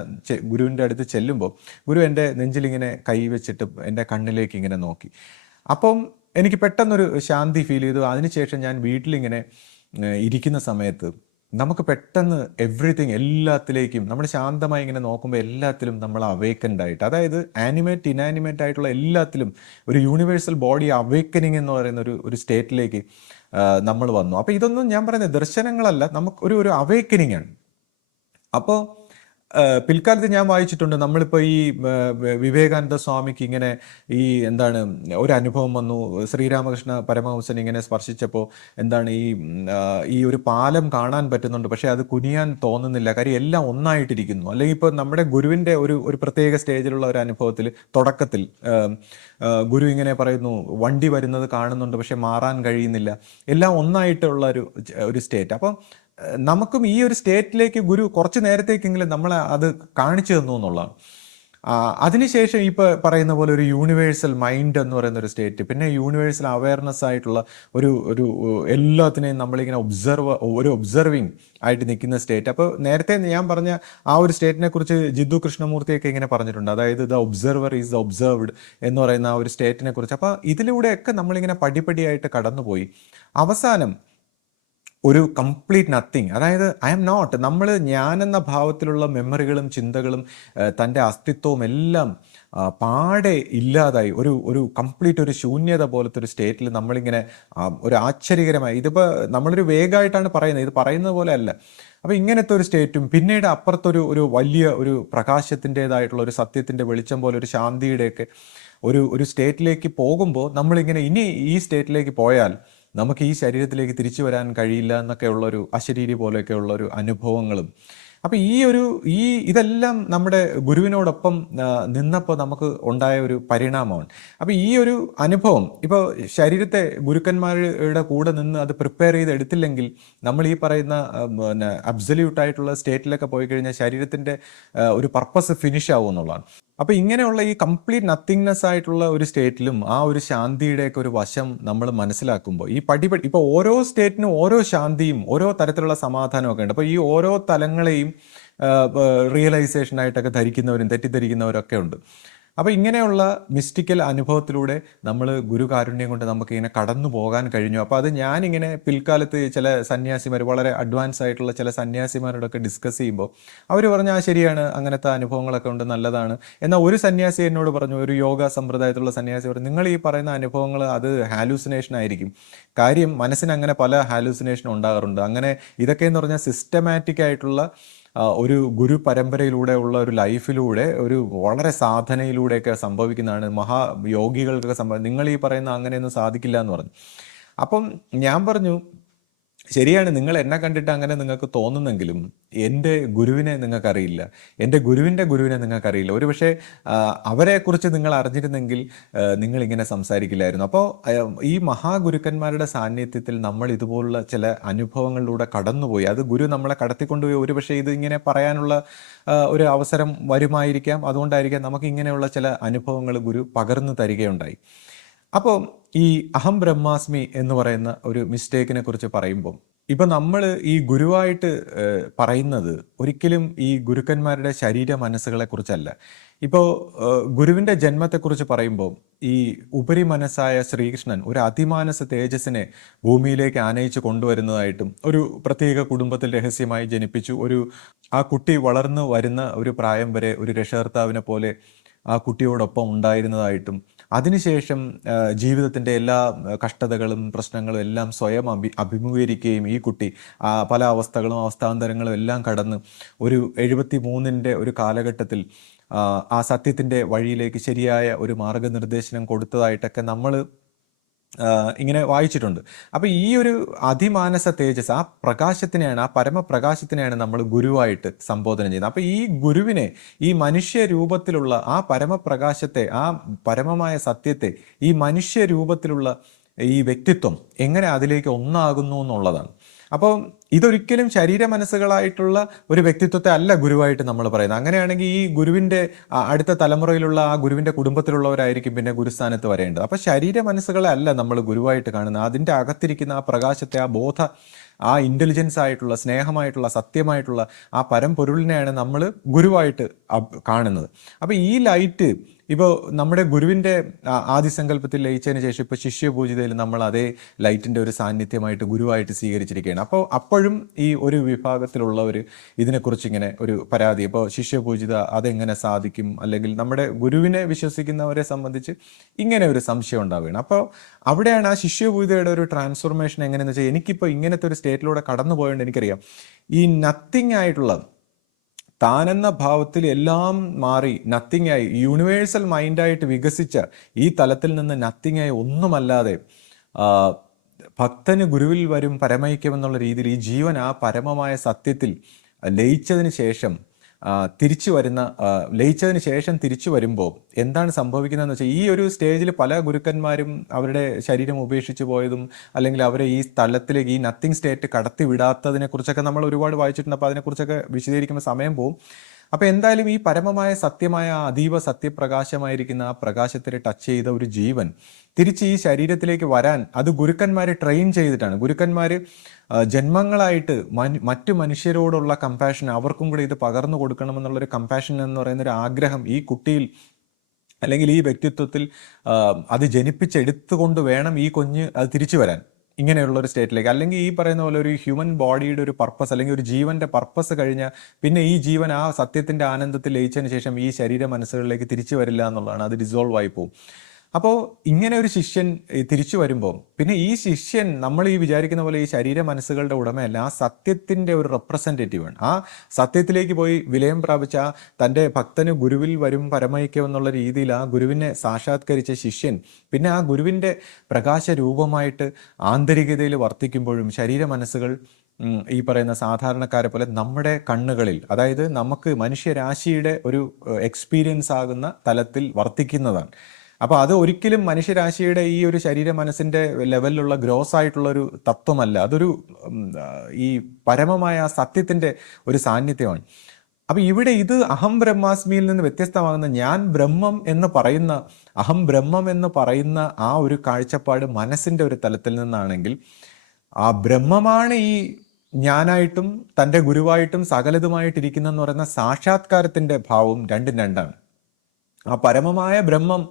ഗുരുവിൻ്റെ അടുത്ത് ചെല്ലുമ്പോൾ ഗുരു എൻ്റെ നെഞ്ചിലിങ്ങനെ കൈ വെച്ചിട്ട് എൻ്റെ കണ്ണിലേക്ക് ഇങ്ങനെ നോക്കി. അപ്പം എനിക്ക് പെട്ടെന്നൊരു ശാന്തി ഫീൽ ചെയ്തു. അതിനുശേഷം ഞാൻ വീട്ടിലിങ്ങനെ ഇരിക്കുന്ന സമയത്ത് നമുക്ക് പെട്ടെന്ന് എവ്രിതിങ് എല്ലാത്തിലേക്കും നമ്മൾ ശാന്തമായി ഇങ്ങനെ നോക്കുമ്പോൾ എല്ലാത്തിലും നമ്മൾ അവേക്കൻഡ് ആയിട്ട്, അതായത് ആനിമേറ്റ് ഇനാനിമേറ്റ് ആയിട്ടുള്ള എല്ലാത്തിലും ഒരു യൂണിവേഴ്സൽ ബോഡി അവേക്കനിങ് എന്ന് പറയുന്ന ഒരു സ്റ്റേറ്റിലേക്ക് നമ്മൾ വന്നു. അപ്പോൾ ഇതൊന്നും ഞാൻ പറയുന്നത് ദർശനങ്ങളല്ല, നമുക്ക് ഒരു അവേക്കനിങ് ആണ്. അപ്പോൾ പിൽക്കാലത്ത് ഞാൻ വായിച്ചിട്ടുണ്ട്, നമ്മളിപ്പോൾ ഈ വിവേകാനന്ദ സ്വാമിക്ക് ഇങ്ങനെ ഈ എന്താണ് ഒരു അനുഭവം വന്നു, ശ്രീരാമകൃഷ്ണ പരമഹംസൻ ഇങ്ങനെ സ്പർശിച്ചപ്പോൾ എന്താണ് ഈ ഒരു പാലം കാണാൻ പറ്റുന്നുണ്ട്, പക്ഷേ അത് കുനിയാൻ തോന്നുന്നില്ല, കാര്യം എല്ലാം ഒന്നായിട്ടിരിക്കുന്നു. അല്ലെങ്കിൽ ഇപ്പോൾ നമ്മുടെ ഗുരുവിൻ്റെ ഒരു പ്രത്യേക സ്റ്റേജിലുള്ള ഒരു അനുഭവത്തിൽ തുടക്കത്തിൽ ഗുരു ഇങ്ങനെ പറയുന്നു, വണ്ടി വരുന്നത് കാണുന്നുണ്ട് പക്ഷെ മാറാൻ കഴിയുന്നില്ല, എല്ലാം ഒന്നായിട്ടുള്ള ഒരു സ്റ്റേറ്റ്. അപ്പം നമുക്കും ഈ ഒരു സ്റ്റേറ്റിലേക്ക് ഗുരു കുറച്ച് നേരത്തേക്കെങ്കിലും നമ്മളെ അത് കാണിച്ചു തന്നു എന്നുള്ളതാണ്. അതിനുശേഷം ഇപ്പോൾ പറയുന്ന പോലെ ഒരു യൂണിവേഴ്സൽ മൈൻഡ് എന്ന് പറയുന്ന ഒരു സ്റ്റേറ്റ്, പിന്നെ യൂണിവേഴ്സൽ അവയർനെസ് ആയിട്ടുള്ള ഒരു എല്ലാത്തിനെയും നമ്മളിങ്ങനെ ഒബ്സർവിങ് ആയിട്ട് നിൽക്കുന്ന സ്റ്റേറ്റ്. അപ്പോൾ നേരത്തെ ഞാൻ പറഞ്ഞ ആ ഒരു സ്റ്റേറ്റിനെ കുറിച്ച് ജിദ്ദു കൃഷ്ണമൂർത്തിയൊക്കെ ഇങ്ങനെ പറഞ്ഞിട്ടുണ്ട്, അതായത് the observer is the observed എന്ന് പറയുന്ന ആ ഒരു സ്റ്റേറ്റിനെ കുറിച്ച്. അപ്പോൾ ഇതിലൂടെയൊക്കെ നമ്മളിങ്ങനെ പടിപടിയായിട്ട് കടന്നുപോയി അവസാനം ഒരു കംപ്ലീറ്റ് നത്തിങ്, അതായത് ഐ എം നോട്ട്, നമ്മൾ ഞാനെന്ന ഭാവത്തിലുള്ള മെമ്മറികളും ചിന്തകളും തൻ്റെ അസ്തിത്വവും എല്ലാം പാടെ ഇല്ലാതായി ഒരു കംപ്ലീറ്റ് ഒരു ശൂന്യത പോലത്തെ ഒരു സ്റ്റേറ്റിൽ നമ്മളിങ്ങനെ ഒരു ആശ്ചര്യകരമായി, ഇതിപ്പോൾ നമ്മളൊരു വേഗമായിട്ടാണ് പറയുന്നത്, ഇത് പറയുന്നത് പോലെ അല്ല. അപ്പോൾ ഇങ്ങനത്തെ ഒരു സ്റ്റേറ്റും പിന്നീട് അപ്പുറത്തൊരു വലിയ ഒരു പ്രകാശത്തിൻ്റെതായിട്ടുള്ള ഒരു സത്യത്തിൻ്റെ വെളിച്ചം പോലെ ഒരു ശാന്തിയുടെയൊക്കെ ഒരു സ്റ്റേറ്റിലേക്ക് പോകുമ്പോൾ നമ്മളിങ്ങനെ ഇനി ഈ സ്റ്റേറ്റിലേക്ക് പോയാൽ നമുക്ക് ഈ ശരീരത്തിലേക്ക് തിരിച്ചു വരാൻ കഴിയില്ല എന്നൊക്കെ ഉള്ളൊരു അശരീരി പോലെയൊക്കെ ഉള്ളൊരു അനുഭവങ്ങളും. അപ്പം ഇതെല്ലാം നമ്മുടെ ഗുരുവിനോടൊപ്പം നിന്നപ്പോൾ നമുക്ക് ഉണ്ടായ ഒരു പരിണാമമാണ്. അപ്പോൾ ഈ ഒരു അനുഭവം ഇപ്പോൾ ശരീരത്തെ ഗുരുക്കന്മാരുടെ കൂടെ നിന്ന് അത് പ്രിപ്പയർ ചെയ്ത് എടുത്തില്ലെങ്കിൽ നമ്മൾ ഈ പറയുന്ന പിന്നെ അബ്സല്യൂട്ടായിട്ടുള്ള സ്റ്റേറ്റിലൊക്കെ പോയി കഴിഞ്ഞാൽ ശരീരത്തിൻ്റെ ഒരു പർപ്പസ് ഫിനിഷ് ആവും എന്നുള്ളതാണ്. അപ്പോൾ ഇങ്ങനെയുള്ള ഈ കംപ്ലീറ്റ് നത്തിങ്നെസ് ആയിട്ടുള്ള ഒരു സ്റ്റേറ്റിലും ആ ഒരു ശാന്തിയുടെയൊക്കെ ഒരു വശം നമ്മൾ മനസ്സിലാക്കുമ്പോൾ ഈ ഇപ്പോൾ ഓരോ സ്റ്റേറ്റിനും ഓരോ ശാന്തിയും ഓരോ തരത്തിലുള്ള സമാധാനവും ഒക്കെ ഉണ്ട്. അപ്പോൾ ഈ ഓരോ തലങ്ങളെയും റിയലൈസേഷനായിട്ടൊക്കെ തെറ്റിദ്ധരിക്കുന്നവരൊക്കെ ഉണ്ട്. അപ്പോൾ ഇങ്ങനെയുള്ള മിസ്റ്റിക്കൽ അനുഭവത്തിലൂടെ നമ്മൾ ഗുരുകാരുണ്യം കൊണ്ട് നമുക്കിങ്ങനെ കടന്നു പോകാൻ കഴിഞ്ഞു. അപ്പോൾ അത് ഞാനിങ്ങനെ പിൽക്കാലത്ത് ചില സന്യാസിമാർ, വളരെ അഡ്വാൻസ് ആയിട്ടുള്ള ചില സന്യാസിമാരോടൊക്കെ ഡിസ്കസ് ചെയ്യുമ്പോൾ അവർ പറഞ്ഞാൽ ശരിയാണ്, അങ്ങനത്തെ അനുഭവങ്ങളൊക്കെ ഉണ്ട്, നല്ലതാണ്. എന്നാൽ ഒരു സന്യാസി എന്നോട് പറഞ്ഞു, ഒരു യോഗ സമ്പ്രദായത്തിലുള്ള സന്യാസി പറഞ്ഞു, നിങ്ങൾ ഈ പറയുന്ന അനുഭവങ്ങൾ അത് ഹാലൂസിനേഷൻ ആയിരിക്കും. കാര്യം മനസ്സിന് അങ്ങനെ പല ഹാലൂസിനേഷൻ ഉണ്ടാകാറുണ്ട്. അങ്ങനെ ഇതൊക്കെ എന്ന് പറഞ്ഞാൽ സിസ്റ്റമാറ്റിക് ആയിട്ടുള്ള ഒരു ഗുരു പരമ്പരയിലൂടെ ഉള്ള ഒരു ലൈഫിലൂടെ ഒരു വളരെ സാധനയിലൂടെയൊക്കെ സംഭവിക്കുന്നതാണ്. മഹായോഗികൾക്കൊക്കെ നിങ്ങൾ ഈ പറയുന്ന അങ്ങനെയൊന്നും സാധിക്കില്ല എന്ന് പറഞ്ഞു. അപ്പം ഞാൻ പറഞ്ഞു, ശരിയാണ്, നിങ്ങൾ എന്നെ കണ്ടിട്ട് അങ്ങനെ നിങ്ങൾക്ക് തോന്നുന്നെങ്കിലും എൻ്റെ ഗുരുവിനെ നിങ്ങൾക്കറിയില്ല, എൻ്റെ ഗുരുവിൻ്റെ ഗുരുവിനെ നിങ്ങൾക്കറിയില്ല. ഒരു പക്ഷേ അവരെക്കുറിച്ച് നിങ്ങൾ അറിഞ്ഞിരുന്നെങ്കിൽ നിങ്ങളിങ്ങനെ സംസാരിക്കില്ലായിരുന്നു. അപ്പോൾ ഈ മഹാഗുരുക്കന്മാരുടെ സാന്നിധ്യത്തിൽ നമ്മൾ ഇതുപോലുള്ള ചില അനുഭവങ്ങളിലൂടെ കടന്നുപോയി. അത് ഗുരു നമ്മളെ കടത്തിക്കൊണ്ടുപോയി. ഒരു പക്ഷേ ഇത് ഇങ്ങനെ പറയാനുള്ള ഒരു അവസരം വരുമായിരിക്കാം, അതുകൊണ്ടായിരിക്കാം നമുക്ക് ഇങ്ങനെയുള്ള ചില അനുഭവങ്ങൾ ഗുരു പകർന്നു തരികയുണ്ടായി. അപ്പോൾ ഈ അഹം ബ്രഹ്മാസ്മി എന്ന് പറയുന്ന ഒരു മിസ്റ്റേക്കിനെ കുറിച്ച് പറയുമ്പോൾ ഇപ്പം നമ്മൾ ഈ ഗുരുവായിട്ട് പറയുന്നത് ഒരിക്കലും ഈ ഗുരുക്കന്മാരുടെ ശരീര മനസ്സുകളെ കുറിച്ചല്ല. ഇപ്പോൾ ഗുരുവിൻ്റെ ജന്മത്തെക്കുറിച്ച് പറയുമ്പോൾ ഈ ഉപരിമനസ്സായ ശ്രീകൃഷ്ണൻ ഒരു അതിമാനസ തേജസ്സിനെ ഭൂമിയിലേക്ക് ആനയിച്ച് കൊണ്ടുവരുന്നതായിട്ടും ഒരു പ്രത്യേക കുടുംബത്തിൽ രഹസ്യമായി ജനിപ്പിച്ചു, ആ കുട്ടി വളർന്നു വരുന്ന ഒരു പ്രായം വരെ ഒരു രക്ഷകർത്താവിനെ പോലെ ആ കുട്ടിയോടൊപ്പം ഉണ്ടായിരുന്നതായിട്ടും അതിനുശേഷം ജീവിതത്തിൻ്റെ എല്ലാ കഷ്ടതകളും പ്രശ്നങ്ങളും എല്ലാം സ്വയം അഭിമുഖീകരിക്കുകയും ഈ കുട്ടി പല അവസ്ഥകളും അവസ്ഥാന്തരങ്ങളും എല്ലാം കടന്ന് ഒരു 73 ഒരു കാലഘട്ടത്തിൽ ആ സത്യത്തിൻ്റെ വഴിയിലേക്ക് ശരിയായ ഒരു മാർഗനിർദ്ദേശനം കൊടുത്തതായിട്ടൊക്കെ നമ്മൾ ഇങ്ങനെ വായിച്ചിട്ടുണ്ട്. അപ്പോൾ ഈ ഒരു അതിമാനസ തേജസ്, ആ പ്രകാശത്തിനെയാണ്, ആ പരമപ്രകാശത്തിനെയാണ് നമ്മൾ ഗുരുവായിട്ട് സംബോധന ചെയ്യുന്നത്. അപ്പോൾ ഈ ഗുരുവിനെ, ഈ മനുഷ്യ രൂപത്തിലുള്ള ആ പരമപ്രകാശത്തെ, ആ പരമമായ സത്യത്തെ, ഈ മനുഷ്യ രൂപത്തിലുള്ള ഈ വ്യക്തിത്വം എങ്ങനെ അതിലേക്ക് ഒന്നാകുന്നു എന്നുള്ളതാണ്. അപ്പോൾ ഇതൊരിക്കലും ശരീര മനസ്സുകളായിട്ടുള്ള ഒരു വ്യക്തിത്വത്തെ അല്ല ഗുരുവായിട്ട് നമ്മൾ പറയുന്നത്. അങ്ങനെയാണെങ്കിൽ ഈ ഗുരുവിൻ്റെ അടുത്ത തലമുറയിലുള്ള ആ ഗുരുവിൻ്റെ കുടുംബത്തിലുള്ളവരായിരിക്കും പിന്നെ ഗുരുസ്ഥാനത്ത് വരേണ്ടത്. അപ്പോൾ ശരീര മനസ്സുകളെ അല്ല നമ്മൾ ഗുരുവായിട്ട് കാണുന്നത്. അതിൻ്റെ അകത്തിരിക്കുന്ന ആ പ്രകാശത്തെ, ആ ബോധ, ആ ഇൻ്റലിജൻസ് ആയിട്ടുള്ള, സ്നേഹമായിട്ടുള്ള, സത്യമായിട്ടുള്ള ആ പരമ്പൊരുളിനെയാണ് നമ്മൾ ഗുരുവായിട്ട് കാണുന്നത്. അപ്പോൾ ഈ ലൈറ്റ് ഇപ്പോൾ നമ്മുടെ ഗുരുവിൻ്റെ ആദിസങ്കല്പത്തിൽ ലയിച്ചതിന് ശേഷം ഇപ്പോൾ ശിഷ്യപൂജിതയിൽ നമ്മൾ അതേ ലൈറ്റിൻ്റെ ഒരു സാന്നിധ്യമായിട്ട് ഗുരുവായിട്ട് സ്വീകരിച്ചിരിക്കുകയാണ്. അപ്പോൾ അപ്പോഴും ഈ ഒരു വിഭാഗത്തിലുള്ളവർ ഇതിനെക്കുറിച്ച് ഇങ്ങനെ ഒരു പരാതി, ഇപ്പോൾ ശിഷ്യപൂജിത അതെങ്ങനെ സാധിക്കും, അല്ലെങ്കിൽ നമ്മുടെ ഗുരുവിനെ വിശ്വസിക്കുന്നവരെ സംബന്ധിച്ച് ഇങ്ങനെ ഒരു സംശയം ഉണ്ടാവുകയാണ്. അപ്പോൾ അവിടെയാണ് ആ ശിഷ്യപൂജിതയുടെ ഒരു ട്രാൻസ്ഫോർമേഷൻ എങ്ങനെയെന്ന് വെച്ചാൽ, എനിക്കിപ്പോൾ ഇങ്ങനത്തെ ഒരു സ്റ്റേറ്റിലൂടെ കടന്നു പോയതുകൊണ്ട് എനിക്കറിയാം ഈ നത്തിങ് ആയിട്ടുള്ള, താനെന്ന ഭാവത്തിൽ എല്ലാം മാറി നത്തിങ് ആയി, യൂണിവേഴ്സൽ മൈൻഡായിട്ട് വികസിച്ച ഈ തലത്തിൽ നിന്ന് നത്തിങ് ആയി ഒന്നുമല്ലാതെ ഭക്തന് ഗുരുവിൽ വരും പരമൈക്യമെന്നുള്ള രീതിയിൽ ഈ ജീവൻ ആ പരമമായ സത്യത്തിൽ ലയിച്ചതിന് ശേഷം ലയിച്ചതിന് ശേഷം തിരിച്ചു വരുമ്പോൾ എന്താണ് സംഭവിക്കുന്നതെന്ന് വെച്ചാൽ, ഈ ഒരു സ്റ്റേജിൽ പല ഗുരുക്കന്മാരും അവരുടെ ശരീരം ഉപേക്ഷിച്ച് പോയതും, അല്ലെങ്കിൽ അവരെ ഈ സ്ഥലത്തിലേക്ക്, ഈ നത്തിങ് സ്റ്റേറ്റ് കടത്തി വിടാത്തതിനെ കുറിച്ചൊക്കെ നമ്മൾ ഒരുപാട് വായിച്ചിട്ടുണ്ട്. അപ്പോൾ അതിനെക്കുറിച്ചൊക്കെ വിശദീകരിക്കുമ്പോൾ സമയം പോകും. അപ്പോൾ എന്തായാലും ഈ പരമമായ സത്യമായ അതീവ സത്യപ്രകാശമായിരിക്കുന്ന ആ പ്രകാശത്തെ ടച്ച് ചെയ്ത ഒരു ജീവൻ തിരിച്ച് ഈ ശരീരത്തിലേക്ക് വരാൻ അത് ഗുരുക്കന്മാരെ ട്രെയിൻ ചെയ്തിട്ടാണ്. ഗുരുക്കന്മാർ ജന്മങ്ങളായിട്ട് മറ്റു മനുഷ്യരോടുള്ള കമ്പാഷൻ, അവർക്കും കൂടി ഇത് പകർന്നു കൊടുക്കണമെന്നുള്ളൊരു കമ്പാഷൻ എന്ന് പറയുന്ന ഒരു ആഗ്രഹം ഈ കുട്ടിയിൽ അല്ലെങ്കിൽ ഈ വ്യക്തിത്വത്തിൽ അത് ജനിപ്പിച്ചെടുത്തുകൊണ്ട് വേണം ഈ കുഞ്ഞ് അത് തിരിച്ചു വരാൻ ഇങ്ങനെയുള്ള ഒരു സ്റ്റേറ്റിലേക്ക്. അല്ലെങ്കിൽ ഈ പറയുന്ന പോലെ ഒരു ഹ്യൂമൻ ബോഡിയുടെ ഒരു പർപ്പസ്, അല്ലെങ്കിൽ ഒരു ജീവന്റെ പർപ്പസ് കഴിഞ്ഞാൽ പിന്നെ ഈ ജീവൻ ആ സത്യത്തിന്റെ ആനന്ദത്തിൽ ലയിച്ചതിന് ശേഷം ഈ ശരീര മനസ്സുകളിലേക്ക് തിരിച്ചു വരില്ല എന്നുള്ളതാണ്. അത് ഡിസോൾവ് ആയി പോകും. അപ്പോൾ ഇങ്ങനെ ഒരു ശിഷ്യൻ തിരിച്ചു വരുമ്പോൾ പിന്നെ ഈ ശിഷ്യൻ നമ്മൾ ഈ വിചാരിക്കുന്ന പോലെ ഈ ശരീര മനസ്സുകളുടെ ഉടമയല്ല, ആ സത്യത്തിൻ്റെ ഒരു റെപ്രസെൻറ്റേറ്റീവാണ്. ആ സത്യത്തിലേക്ക് പോയി വിലയം പ്രാപിച്ച തൻ്റെ ഭക്തന് ഗുരുവിൽ വരും പരമൈക്യം എന്നുള്ള രീതിയിൽ ആ ഗുരുവിനെ സാക്ഷാത്കരിച്ച ശിഷ്യൻ പിന്നെ ആ ഗുരുവിൻ്റെ പ്രകാശ രൂപമായിട്ട് ആന്തരികതയിൽ വർത്തിക്കുമ്പോഴും ശരീര മനസ്സുകൾ ഈ പറയുന്ന സാധാരണക്കാരെ പോലെ നമ്മുടെ കണ്ണുകളിൽ, അതായത് നമുക്ക് മനുഷ്യരാശിയുടെ ഒരു എക്സ്പീരിയൻസ് ആകുന്ന തലത്തിൽ വർത്തിക്കുന്നതാണ്. അപ്പോൾ അത് ഒരിക്കലും മനുഷ്യരാശിയുടെ ഈ ഒരു ശരീര മനസ്സിൻ്റെ ലെവലിലുള്ള ഗ്രോസ് ആയിട്ടുള്ള ഒരു തത്വമല്ല. അതൊരു ഈ പരമമായ സത്യത്തിൻ്റെ ഒരു സാന്നിധ്യമാണ്. അപ്പോൾ ഇവിടെ ഇത് അഹം ബ്രഹ്മാസ്മിയിൽ നിന്ന് വ്യത്യസ്തമാകുന്ന ഞാൻ ബ്രഹ്മം എന്ന് പറയുന്ന, അഹം ബ്രഹ്മം എന്ന് പറയുന്ന ആ ഒരു കാഴ്ചപ്പാട് മനസ്സിൻ്റെ ഒരു തലത്തിൽ നിന്നാണെങ്കിൽ, ആ ബ്രഹ്മമാണ് ഈ ഞാനായിട്ടും തൻ്റെ ഗുരുവായിട്ടും സകലതുമായിട്ടിരിക്കുന്നെന്ന് പറയുന്ന സാക്ഷാത്കാരത്തിൻ്റെ ഭാവവും രണ്ടും രണ്ടാണ്. ആ പരമമായ ബ്രഹ്മം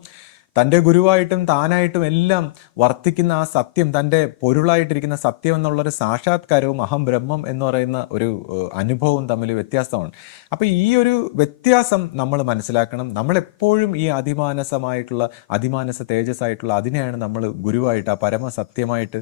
തൻ്റെ ഗുരുവായിട്ടും താനായിട്ടും എല്ലാം വർത്തിക്കുന്ന ആ സത്യം, തൻ്റെ പൊരുളായിട്ടിരിക്കുന്ന സത്യം എന്നുള്ളൊരു സാക്ഷാത്കാരവും അഹം ബ്രഹ്മം എന്ന് പറയുന്ന ഒരു അനുഭവവും തമ്മിൽ വ്യത്യാസമാണ്. അപ്പോൾ ഈ ഒരു വ്യത്യാസം നമ്മൾ മനസ്സിലാക്കണം. നമ്മളെപ്പോഴും ഈ അതിമാനസ തേജസ്സായിട്ടുള്ള അതിനെയാണ് നമ്മൾ ഗുരുവായിട്ട്, ആ പരമസത്യമായിട്ട്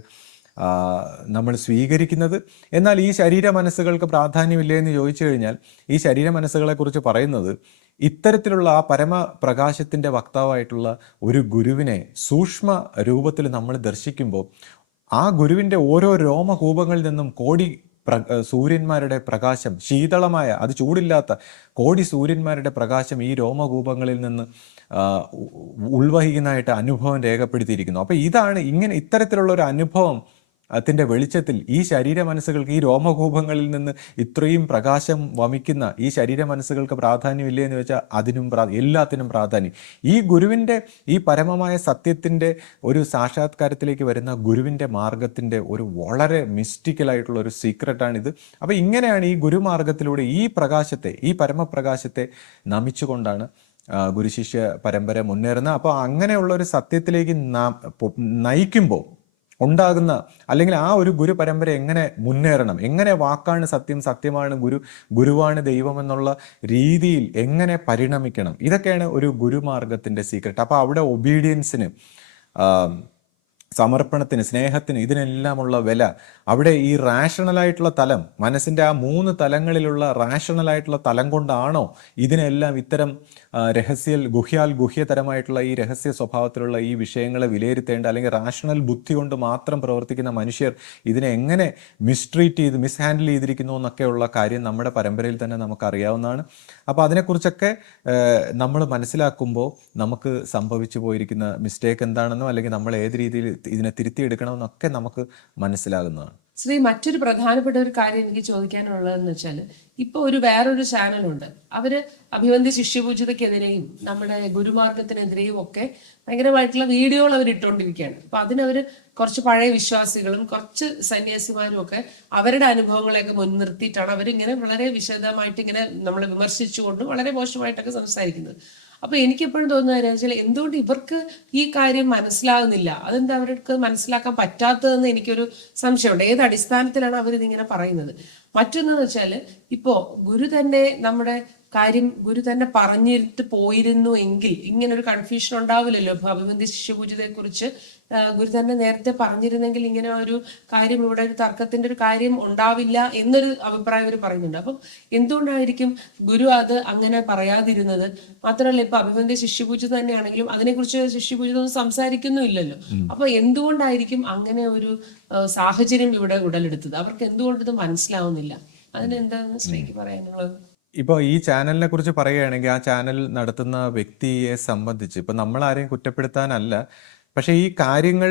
നമ്മൾ സ്വീകരിക്കുന്നത്. എന്നാൽ ഈ ശരീര മനസ്സുകൾക്ക് പ്രാധാന്യമില്ലേ എന്ന് ചോദിച്ചു കഴിഞ്ഞാൽ, ഈ ശരീര മനസ്സുകളെക്കുറിച്ച് പറയുന്നത് ഇത്തരത്തിലുള്ള ആ പരമപ്രകാശത്തിൻ്റെ വക്താവായിട്ടുള്ള ഒരു ഗുരുവിനെ സൂക്ഷ്മ രൂപത്തിൽ നമ്മൾ ദർശിക്കുമ്പോൾ ആ ഗുരുവിൻ്റെ ഓരോ രോമകൂപങ്ങളിൽ നിന്നും കോടി സൂര്യന്മാരുടെ പ്രകാശം, ശീതളമായ, അത് ചൂടില്ലാത്ത കോടി സൂര്യന്മാരുടെ പ്രകാശം ഈ രോമകൂപങ്ങളിൽ നിന്ന് ഉൾവഹിക്കുന്നതായിട്ട് അനുഭവം രേഖപ്പെടുത്തിയിരിക്കുന്നു. അപ്പോൾ ഇതാണ് ഇത്തരത്തിലുള്ള ഒരു അനുഭവം ത്തിൻ്റെ വെളിച്ചത്തിൽ ഈ ശരീര മനസ്സുകൾക്ക്, ഈ രോമകൂപങ്ങളിൽ നിന്ന് ഇത്രയും പ്രകാശം വമിക്കുന്ന ഈ ശരീര മനസ്സുകൾക്ക് പ്രാധാന്യമില്ലേ എന്ന് വെച്ചാൽ അതിനും എല്ലാത്തിനും പ്രാധാന്യം. ഈ ഗുരുവിൻ്റെ, ഈ പരമമായ സത്യത്തിൻ്റെ ഒരു സാക്ഷാത്കാരത്തിലേക്ക് വരുന്ന ഗുരുവിൻ്റെ മാർഗത്തിൻ്റെ ഒരു വളരെ മിസ്റ്റിക്കലായിട്ടുള്ള ഒരു സീക്രട്ടാണിത്. അപ്പോൾ ഇങ്ങനെയാണ് ഈ ഗുരുമാർഗത്തിലൂടെ ഈ പ്രകാശത്തെ, ഈ പരമപ്രകാശത്തെ നമിച്ചുകൊണ്ടാണ് ഗുരുശിഷ്യ പരമ്പര മുന്നേറുന്നത്. അപ്പോൾ അങ്ങനെയുള്ള ഒരു സത്യത്തിലേക്ക് നയിക്കുമ്പോൾ ഉണ്ടാകുന്ന, അല്ലെങ്കിൽ ആ ഒരു ഗുരു പരമ്പര എങ്ങനെ മുന്നേറണം, എങ്ങനെ വാക്കാണ് സത്യം, സത്യമാണ് ഗുരുവാണ് ദൈവം എന്നുള്ള രീതിയിൽ എങ്ങനെ പരിണമിക്കണം, ഇതൊക്കെയാണ് ഒരു ഗുരുമാർഗത്തിൻ്റെ സീക്രട്ട്. അപ്പോൾ അവിടെ ഒബീഡിയൻസിന്, സമർപ്പണത്തിന്, സ്നേഹത്തിന്, ഇതിനെല്ലാമുള്ള വില അവിടെ ഈ റാഷണലായിട്ടുള്ള തലം, മനസ്സിൻ്റെ ആ 3 തലങ്ങളിലുള്ള റാഷണലായിട്ടുള്ള തലം കൊണ്ടാണോ ഇതിനെല്ലാം ഇത്തരം ഗുഹ്യതരമായിട്ടുള്ള ഈ രഹസ്യ സ്വഭാവത്തിലുള്ള ഈ വിഷയങ്ങളെ വിലയിരുത്തേണ്ട, അല്ലെങ്കിൽ റാഷണൽ ബുദ്ധി കൊണ്ട് മാത്രം പ്രവർത്തിക്കുന്ന മനുഷ്യർ ഇതിനെ എങ്ങനെ മിസ്ട്രീറ്റ് ചെയ്ത് മിസ്ഹാൻഡിൽ ചെയ്തിരിക്കുന്നു എന്നൊക്കെയുള്ള കാര്യം നമ്മുടെ പരമ്പരയിൽ തന്നെ നമുക്കറിയാവുന്നതാണ്. അപ്പോൾ അതിനെക്കുറിച്ചൊക്കെ നമ്മൾ മനസ്സിലാക്കുമ്പോൾ നമുക്ക് സംഭവിച്ചു പോയിരിക്കുന്ന മിസ്റ്റേക്ക് എന്താണെന്നോ അല്ലെങ്കിൽ നമ്മൾ ഏത് രീതിയിൽ ഇതിനെ തിരുത്തിയെടുക്കണമെന്നൊക്കെ നമുക്ക് മനസ്സിലാകുന്നതാണ്. ശ്രീ, മറ്റൊരു പ്രധാനപ്പെട്ട ഒരു കാര്യം എനിക്ക് ചോദിക്കാനുള്ളതെന്ന് വെച്ചാൽ, ഇപ്പൊ വേറൊരു ചാനലുണ്ട്, അവര് അഭിവന്ദ്യ ശിഷ്യപൂജിതക്കെതിരെയും നമ്മുടെ ഗുരുമാർഗത്തിനെതിരെയും ഒക്കെ ഭയങ്കരമായിട്ടുള്ള വീഡിയോകൾ അവർ ഇട്ടുകൊണ്ടിരിക്കുകയാണ്. അപ്പൊ അതിനവര് കുറച്ച് പഴയ വിശ്വാസികളും കുറച്ച് സന്യാസിമാരും ഒക്കെ അവരുടെ അനുഭവങ്ങളെയൊക്കെ മുൻനിർത്തിയിട്ടാണ് അവരിങ്ങനെ വളരെ വിശദമായിട്ട് ഇങ്ങനെ നമ്മളെ വിമർശിച്ചുകൊണ്ട് വളരെ മോശമായിട്ടൊക്കെ സംസാരിക്കുന്നത്. അപ്പൊ എനിക്കെപ്പോഴും തോന്നുന്ന കാര്യം വെച്ചാൽ, എന്തുകൊണ്ട് ഇവർക്ക് ഈ കാര്യം മനസ്സിലാകുന്നില്ല, അതെന്താ അവർക്ക് മനസ്സിലാക്കാൻ പറ്റാത്തതെന്ന് എനിക്കൊരു സംശയമുണ്ട്. ഏത് അടിസ്ഥാനത്തിലാണ് അവരിതിങ്ങനെ പറയുന്നത്? മറ്റൊന്നെന്ന് വെച്ചാൽ, ഇപ്പോ ഗുരു തന്നെ നമ്മുടെ കാര്യം ഗുരു തന്നെ പറഞ്ഞിട്ട് പോയിരുന്നു എങ്കിൽ ഇങ്ങനെ ഒരു കൺഫ്യൂഷൻ ഉണ്ടാവില്ലല്ലോ. അഭിവന്ദ്യ ശിഷ്യപൂജിതയെ കുറിച്ച് ഗുരു തന്നെ നേരത്തെ പറഞ്ഞിരുന്നെങ്കിൽ ഇങ്ങനെ ഒരു കാര്യം, ഇവിടെ ഒരു തർക്കത്തിന്റെ ഒരു കാര്യം ഉണ്ടാവില്ല എന്നൊരു അഭിപ്രായം അവർ പറയുന്നുണ്ട്. അപ്പം എന്തുകൊണ്ടായിരിക്കും ഗുരു അത് അങ്ങനെ പറയാതിരുന്നത്? മാത്രമല്ല, ഇപ്പൊ അഭിവന്ദ്യ ശിഷ്യപൂജിത തന്നെയാണെങ്കിലും അതിനെക്കുറിച്ച് ശിഷ്യപൂജിത ഒന്നും സംസാരിക്കുന്നുമില്ലല്ലോ. അപ്പൊ എന്തുകൊണ്ടായിരിക്കും അങ്ങനെ ഒരു സാഹചര്യം ഇവിടെ ഉടലെടുത്തത്? അവർക്ക് എന്തുകൊണ്ട് ഇത് മനസ്സിലാവുന്നില്ല? അതിനെന്താന്ന് ശ്രീക്ക് പറയാനുള്ളത്? ഇപ്പോൾ ഈ ചാനലിനെ കുറിച്ച് പറയുകയാണെങ്കിൽ, ആ ചാനൽ നടത്തുന്ന വ്യക്തിയെ സംബന്ധിച്ച് ഇപ്പം നമ്മൾ ആരെയും കുറ്റപ്പെടുത്താനല്ല, പക്ഷേ ഈ കാര്യങ്ങൾ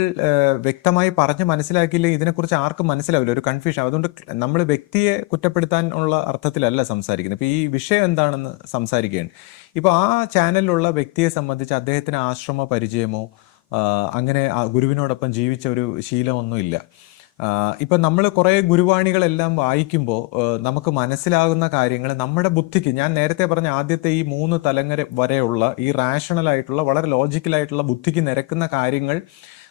വ്യക്തമായി പറഞ്ഞ് മനസ്സിലാക്കിയില്ലെങ്കിൽ ഇതിനെക്കുറിച്ച് ആർക്കും മനസ്സിലാവില്ല, ഒരു കൺഫ്യൂഷൻ. അതുകൊണ്ട് നമ്മൾ വ്യക്തിയെ കുറ്റപ്പെടുത്താൻ ഉള്ള അർത്ഥത്തിലല്ല സംസാരിക്കുന്നത്. ഇപ്പോൾ ഈ വിഷയം എന്താണെന്ന് സംസാരിക്കുകയാണ്. ഇപ്പോൾ ആ ചാനലിലുള്ള വ്യക്തിയെ സംബന്ധിച്ച് അദ്ദേഹത്തിന് ആശ്രമ പരിചയമോ അങ്ങനെ ഗുരുവിനോടൊപ്പം ജീവിച്ച ഒരു ശീലമൊന്നുമില്ല. ഇപ്പം നമ്മൾ കുറേ ഗുരുവാണികളെല്ലാം വായിക്കുമ്പോൾ നമുക്ക് മനസ്സിലാകുന്ന കാര്യങ്ങൾ നമ്മുടെ ബുദ്ധിക്ക്, ഞാൻ നേരത്തെ പറഞ്ഞ ആദ്യത്തെ ഈ 3 തലങ്ങൾ വരെയുള്ള ഈ റാഷണലായിട്ടുള്ള വളരെ ലോജിക്കലായിട്ടുള്ള ബുദ്ധിക്ക് നിരക്കുന്ന കാര്യങ്ങൾ,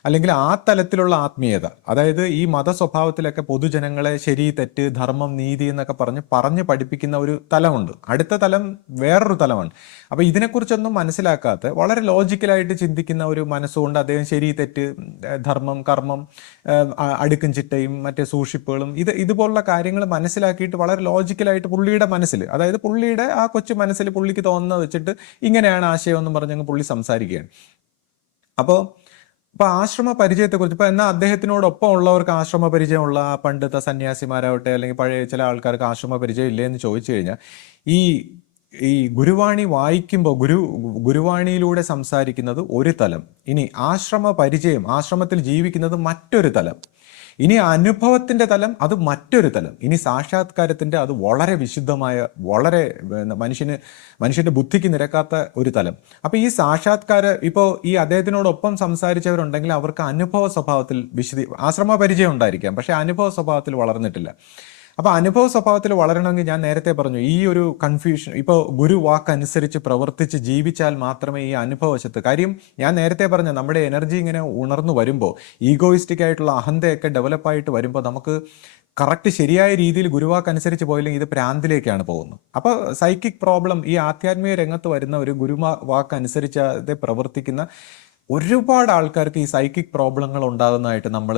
അല്ലെങ്കിൽ ആ തലത്തിലുള്ള ആത്മീയത, അതായത് ഈ മത സ്വഭാവത്തിലൊക്കെ പൊതുജനങ്ങളെ ശരി തെറ്റ് ധർമ്മം നീതി എന്നൊക്കെ പറഞ്ഞ് പഠിപ്പിക്കുന്ന ഒരു തലമുണ്ട്. അടുത്ത തലം വേറൊരു തലമാണ്. അപ്പോൾ ഇതിനെക്കുറിച്ചൊന്നും മനസ്സിലാക്കാത്ത വളരെ ലോജിക്കലായിട്ട് ചിന്തിക്കുന്ന ഒരു മനസ്സുകൊണ്ട് അദ്ദേഹം ശരി തെറ്റ് ധർമ്മം കർമ്മം അടുക്കും ചിട്ടയും മറ്റേ സൂക്ഷിപ്പുകളും ഇതുപോലുള്ള കാര്യങ്ങൾ മനസ്സിലാക്കിയിട്ട് വളരെ ലോജിക്കലായിട്ട് പുള്ളിയുടെ മനസ്സിൽ, അതായത് പുള്ളിയുടെ ആ കൊച്ചു മനസ്സിൽ പുള്ളിക്ക് തോന്നുന്നത് വെച്ചിട്ട് ഇങ്ങനെയാണ് ആശയം എന്നും പറഞ്ഞങ്ങ് പുള്ളി സംസാരിക്കുകയാണ്. അപ്പോൾ ആശ്രമ പരിചയത്തെക്കുറിച്ച് ഇപ്പം എന്നാൽ അദ്ദേഹത്തിനോടൊപ്പം ഉള്ളവർക്ക് ആശ്രമ പരിചയമുള്ള പണ്ടത്തെ സന്യാസിമാരാവട്ടെ അല്ലെങ്കിൽ പഴയ ചില ആൾക്കാർക്ക് ആശ്രമ പരിചയം ഇല്ലേ എന്ന് ചോദിച്ചു കഴിഞ്ഞാൽ, ഈ ഗുരുവാണി വായിക്കുമ്പോൾ ഗുരുവാണിയിലൂടെ സംസാരിക്കുന്നത് ഒരു തലം, ഇനി ആശ്രമ പരിചയം, ആശ്രമത്തിൽ ജീവിക്കുന്നത് മറ്റൊരു തലം, ഇനി അനുഭവത്തിന്റെ തലം അത് മറ്റൊരു തലം, ഇനി സാക്ഷാത്കാരത്തിന്റെ അത് വളരെ വിശുദ്ധമായ വളരെ മനുഷ്യന്റെ ബുദ്ധിക്ക് നിരക്കാത്ത ഒരു തലം. അപ്പൊ ഈ ഇപ്പോൾ ഈ അദ്ദേഹത്തിനോടൊപ്പം സംസാരിച്ചവരുണ്ടെങ്കിൽ അവർക്ക് അനുഭവ സ്വഭാവത്തിൽ ആശ്രമ പരിചയം ഉണ്ടായിരിക്കാം, പക്ഷെ അനുഭവ സ്വഭാവത്തിൽ വളർന്നിട്ടില്ല. അപ്പോൾ അനുഭവ സ്വഭാവത്തിൽ വളരണമെങ്കിൽ ഞാൻ നേരത്തെ പറഞ്ഞു, ഈ ഒരു കൺഫ്യൂഷൻ, ഇപ്പോൾ ഗുരു വാക്കനുസരിച്ച് പ്രവർത്തിച്ച് ജീവിച്ചാൽ മാത്രമേ ഈ അനുഭവവശത്ത്, കാര്യം ഞാൻ നേരത്തെ പറഞ്ഞ നമ്മുടെ എനർജി ഇങ്ങനെ ഉണർന്നു വരുമ്പോൾ, ഈഗോയിസ്റ്റിക് ആയിട്ടുള്ള അഹന്തയൊക്കെ ഡെവലപ്പായിട്ട് വരുമ്പോൾ നമുക്ക് കറക്റ്റ് ശരിയായ രീതിയിൽ ഗുരുവാക്കനുസരിച്ച് പോയില്ലെങ്കിൽ ഇത് പ്രാന്തിലേക്കാണ് പോകുന്നത്. അപ്പോൾ സൈക്കിക് പ്രോബ്ലം, ഈ ആധ്യാത്മിക രംഗത്ത് വരുന്ന ഒരു വാക്കനുസരിച്ച് പ്രവർത്തിക്കുന്ന ഒരുപാട് ആൾക്കാർക്ക് ഈ സൈക്കിക് പ്രോബ്ലങ്ങൾ ഉണ്ടാകുന്നതായിട്ട് നമ്മൾ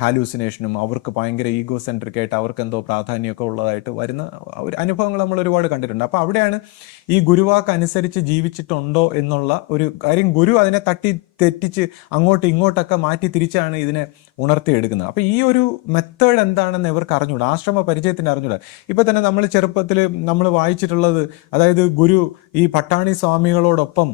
ഹാലൂസിനേഷനും അവർക്ക് ഭയങ്കര ഈഗോ സെൻട്രിക് ആയിട്ട് അവർക്ക് എന്തോ പ്രാധാന്യമൊക്കെ ഉള്ളതായിട്ട് വരുന്ന ഒരു അനുഭവങ്ങൾ നമ്മൾ ഒരുപാട് കണ്ടിട്ടുണ്ട്. അപ്പോൾ അവിടെയാണ് ഈ ഗുരുവാക്ക് അനുസരിച്ച് ജീവിച്ചിട്ടുണ്ടോ എന്നുള്ള ഒരു കാര്യം, ഗുരു അതിനെ തെറ്റിച്ച് അങ്ങോട്ടും ഇങ്ങോട്ടൊക്കെ മാറ്റി തിരിച്ചാണ് ഇതിനെ ഉണർത്തിയെടുക്കുന്നത്. അപ്പോൾ ഈ ഒരു മെത്തേഡ് എന്താണെന്ന് ഇവർക്ക് അറിഞ്ഞൂടാ, ആശ്രമ പരിചയത്തിന് അറിഞ്ഞൂടാ. ഇപ്പം തന്നെ നമ്മൾ ചെറുപ്പത്തിൽ നമ്മൾ വായിച്ചിട്ടുള്ളത്, അതായത് ഗുരു ഈ പട്ടാണി സ്വാമികളോടൊപ്പം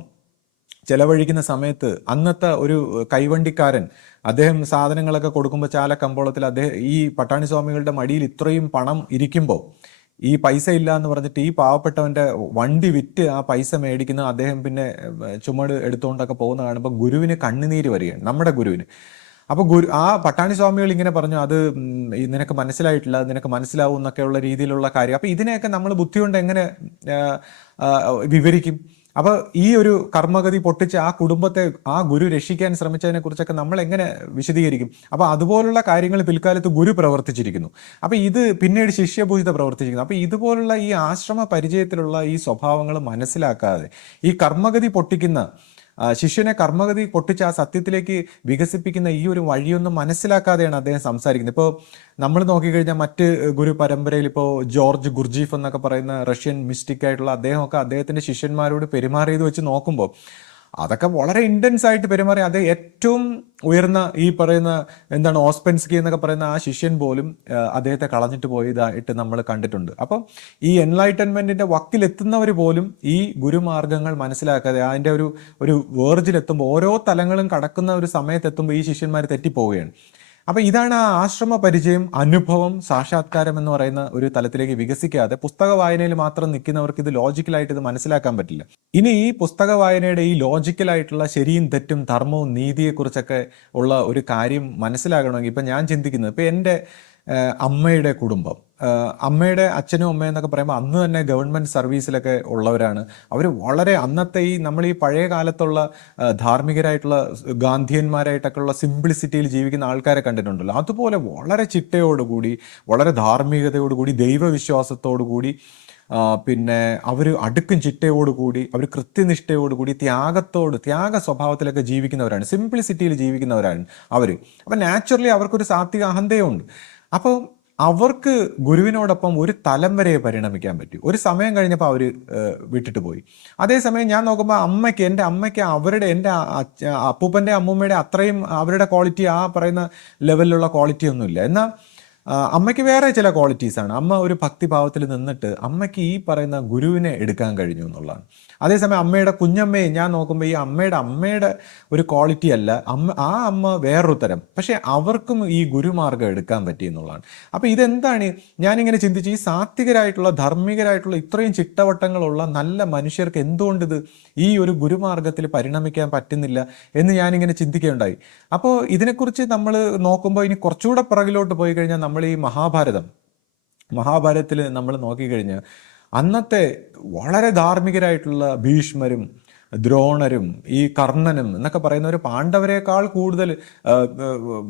ചെലവഴിക്കുന്ന സമയത്ത് അന്നത്തെ ഒരു കൈവണ്ടിക്കാരൻ അദ്ദേഹം സാധനങ്ങളൊക്കെ കൊടുക്കുമ്പോൾ ചാലക്കമ്പോളത്തിൽ ഈ പട്ടാണി സ്വാമികളുടെ മടിയിൽ ഇത്രയും പണം ഇരിക്കുമ്പോൾ ഈ പൈസ ഇല്ല എന്ന് പറഞ്ഞിട്ട് ഈ പാവപ്പെട്ടവന്റെ വണ്ടി വിറ്റ് ആ പൈസ മേടിക്കുന്ന അദ്ദേഹം പിന്നെ ചുമട് എടുത്തുകൊണ്ടൊക്കെ പോകുന്ന കാണുമ്പോൾ ഗുരുവിന് കണ്ണുനീര് വരികയാണ്, നമ്മുടെ ഗുരുവിന്. അപ്പോൾ ആ പട്ടാണി സ്വാമികൾ ഇങ്ങനെ പറഞ്ഞു, അത് നിനക്ക് മനസ്സിലായിട്ടില്ല, നിനക്ക് മനസ്സിലാവും എന്നൊക്കെയുള്ള രീതിയിലുള്ള കാര്യം. അപ്പോൾ ഇതിനെയൊക്കെ നമ്മൾ ബുദ്ധി കൊണ്ട് എങ്ങനെ വിവരിക്കും? അപ്പോൾ ഈ ഒരു കർമ്മഗതി പൊട്ടിച്ച് ആ കുടുംബത്തെ ആ ഗുരു രക്ഷിക്കാൻ ശ്രമിച്ചതിനെ കുറിച്ചൊക്കെ നമ്മൾ എങ്ങനെ വിശദീകരിക്കും? അപ്പോൾ അതുപോലുള്ള കാര്യങ്ങൾ പിൽക്കാലത്ത് ഗുരു പ്രവർത്തിച്ചിരിക്കുന്നു. അപ്പോൾ ഇത് പിന്നീട് ശിഷ്യപൂജിത പ്രവർത്തിച്ചിരിക്കുന്നു. അപ്പോൾ ഇതുപോലുള്ള ഈ ആശ്രമ പരിചയത്തിലുള്ള ഈ സ്വഭാവങ്ങൾ മനസ്സിലാക്കാതെ ഈ കർമ്മഗതി പൊട്ടിക്കുന്ന ശിഷ്യനെ കർമ്മഗതി പൊട്ടിച്ച് ആ സത്യത്തിലേക്ക് വികസിപ്പിക്കുന്ന ഈ ഒരു വഴിയൊന്നും മനസ്സിലാക്കാതെയാണ് അദ്ദേഹം സംസാരിക്കുന്നത്. ഇപ്പോൾ നമ്മൾ നോക്കിക്കഴിഞ്ഞാൽ മറ്റ് ഗുരു പരമ്പരയിൽ ഇപ്പോൾ ജോർജ് ഗുർജീഫ് എന്നൊക്കെ പറയുന്ന റഷ്യൻ മിസ്റ്റിക് ആയിട്ടുള്ള അദ്ദേഹമൊക്കെ അദ്ദേഹത്തിന്റെ ശിഷ്യന്മാരോട് പെരുമാറിയത് വെച്ച് നോക്കുമ്പോൾ അതൊക്കെ വളരെ ഇന്റൻസ് ആയിട്ട് പെരുമാറി. അത് ഏറ്റവും ഉയർന്ന ഈ പറയുന്ന എന്താണ് ഓസ്പെൻസ്കി എന്നൊക്കെ പറയുന്ന ആ ശിഷ്യൻ പോലും അദ്ദേഹത്തെ കളഞ്ഞിട്ട് പോയതായിട്ട് നമ്മൾ കണ്ടിട്ടുണ്ട്. അപ്പം ഈ എൻലൈറ്റൻമെന്റിന്റെ വക്കിലെത്തുന്നവർ പോലും ഈ ഗുരുമാർഗങ്ങൾ മനസ്സിലാക്കാതെ അതിന്റെ ഒരു വേർജിലെത്തുമ്പോൾ ഓരോ തലങ്ങളും കടക്കുന്ന ഒരു സമയത്തെത്തുമ്പോൾ ഈ ശിഷ്യന്മാർ തെറ്റിപ്പോവുകയാണ്. അപ്പൊ ഇതാണ് ആ ആശ്രമ പരിചയം, അനുഭവം, സാക്ഷാത്കാരം എന്ന് പറയുന്ന ഒരു തലത്തിലേക്ക് വികസിക്കാതെ പുസ്തക വായനയിൽ മാത്രം നിൽക്കുന്നവർക്ക് ഇത് ലോജിക്കലായിട്ട് ഇത് മനസ്സിലാക്കാൻ പറ്റില്ല. ഇനി ഈ പുസ്തക വായനയുടെ ഈ ലോജിക്കലായിട്ടുള്ള ശരിയും തെറ്റും ധർമ്മവും നീതിയെക്കുറിച്ചൊക്കെ ഉള്ള ഒരു കാര്യം മനസ്സിലാകണമെങ്കിൽ ഇപ്പൊ ഞാൻ ചിന്തിക്കുന്നത്, ഇപ്പൊ എൻ്റെ അമ്മയുടെ കുടുംബം, അമ്മയുടെ അച്ഛനും അമ്മയും എന്നൊക്കെ പറയുമ്പോൾ അന്ന് തന്നെ ഗവൺമെന്റ് സർവീസിലൊക്കെ ഉള്ളവരാണ്. അവർ വളരെ അന്നത്തെ നമ്മൾ ഈ പഴയ കാലത്തുള്ള ധാർമ്മികരായിട്ടുള്ള ഗാന്ധിയന്മാരായിട്ടൊക്കെ ഉള്ള സിംപ്ലിസിറ്റിയിൽ ജീവിക്കുന്ന ആൾക്കാരെ കണ്ടിട്ടുണ്ടല്ലോ. അതുപോലെ വളരെ ചിട്ടയോടുകൂടി, വളരെ ധാർമ്മികതയോടുകൂടി, ദൈവവിശ്വാസത്തോടുകൂടി, പിന്നെ അവർ അടുക്കും ചിട്ടയോടുകൂടി, അവർ കൃത്യനിഷ്ഠയോടുകൂടി, ത്യാഗ സ്വഭാവത്തിലൊക്കെ ജീവിക്കുന്നവരാണ്, സിംപ്ലിസിറ്റിയിൽ ജീവിക്കുന്നവരാണ് അവർ. അപ്പം നാച്ചുറലി അവർക്കൊരു സാത്വിക അഹന്തയുണ്ട്. അപ്പോൾ അവർക്ക് ഗുരുവിനോടൊപ്പം ഒരു തലം വരെ പരിണമിക്കാൻ പറ്റും. ഒരു സമയം കഴിഞ്ഞപ്പോൾ അവർ വിട്ടിട്ട് പോയി. അതേസമയം ഞാൻ നോക്കുമ്പോൾ എൻ്റെ അമ്മയ്ക്ക് എൻ്റെ അപ്പൂപ്പൻ്റെ അമ്മൂമ്മയുടെ അത്രയും അവരുടെ ക്വാളിറ്റി, ആ പറയുന്ന ലെവലിലുള്ള ക്വാളിറ്റി ഒന്നുമില്ല. എന്നാൽ അമ്മയ്ക്ക് വേറെ ചില ക്വാളിറ്റീസാണ്. അമ്മ ഒരു ഭക്തിഭാവത്തിൽ നിന്നിട്ട് അമ്മയ്ക്ക് ഈ പറയുന്ന ഗുരുവിനെ എടുക്കാൻ കഴിഞ്ഞു എന്നുള്ളതാണ്. അതേസമയം അമ്മയുടെ കുഞ്ഞമ്മയെ ഞാൻ നോക്കുമ്പോൾ ഈ അമ്മയുടെ ഒരു ക്വാളിറ്റി അല്ല, ആ അമ്മ വേറൊരു തരം, പക്ഷെ അവർക്കും ഈ ഗുരുമാർഗം എടുക്കാൻ പറ്റി എന്നുള്ളതാണ്. അപ്പം ഇതെന്താണ് ഞാനിങ്ങനെ ചിന്തിച്ച്, ഈ സാത്വികരായിട്ടുള്ള ധാർമ്മികരായിട്ടുള്ള ഇത്രയും ചിട്ടവട്ടങ്ങളുള്ള നല്ല മനുഷ്യർക്ക് എന്തുകൊണ്ടിത് ഈ ഒരു ഗുരുമാർഗത്തിൽ പരിണമിക്കാൻ പറ്റുന്നില്ല എന്ന് ഞാനിങ്ങനെ ചിന്തിക്കുകയുണ്ടായി. അപ്പോൾ ഇതിനെക്കുറിച്ച് നമ്മൾ നോക്കുമ്പോൾ ഇനി കുറച്ചുകൂടെ പിറകിലോട്ട് പോയി കഴിഞ്ഞാൽ നമ്മൾ ഈ മഹാഭാരതത്തിൽ നമ്മൾ നോക്കിക്കഴിഞ്ഞാൽ അന്നത്തെ വളരെ ധാർമ്മികരായിട്ടുള്ള ഭീഷ്മരും ദ്രോണരും ഈ കർണനും എന്നൊക്കെ പറയുന്നവർ പാണ്ഡവരെക്കാൾ കൂടുതൽ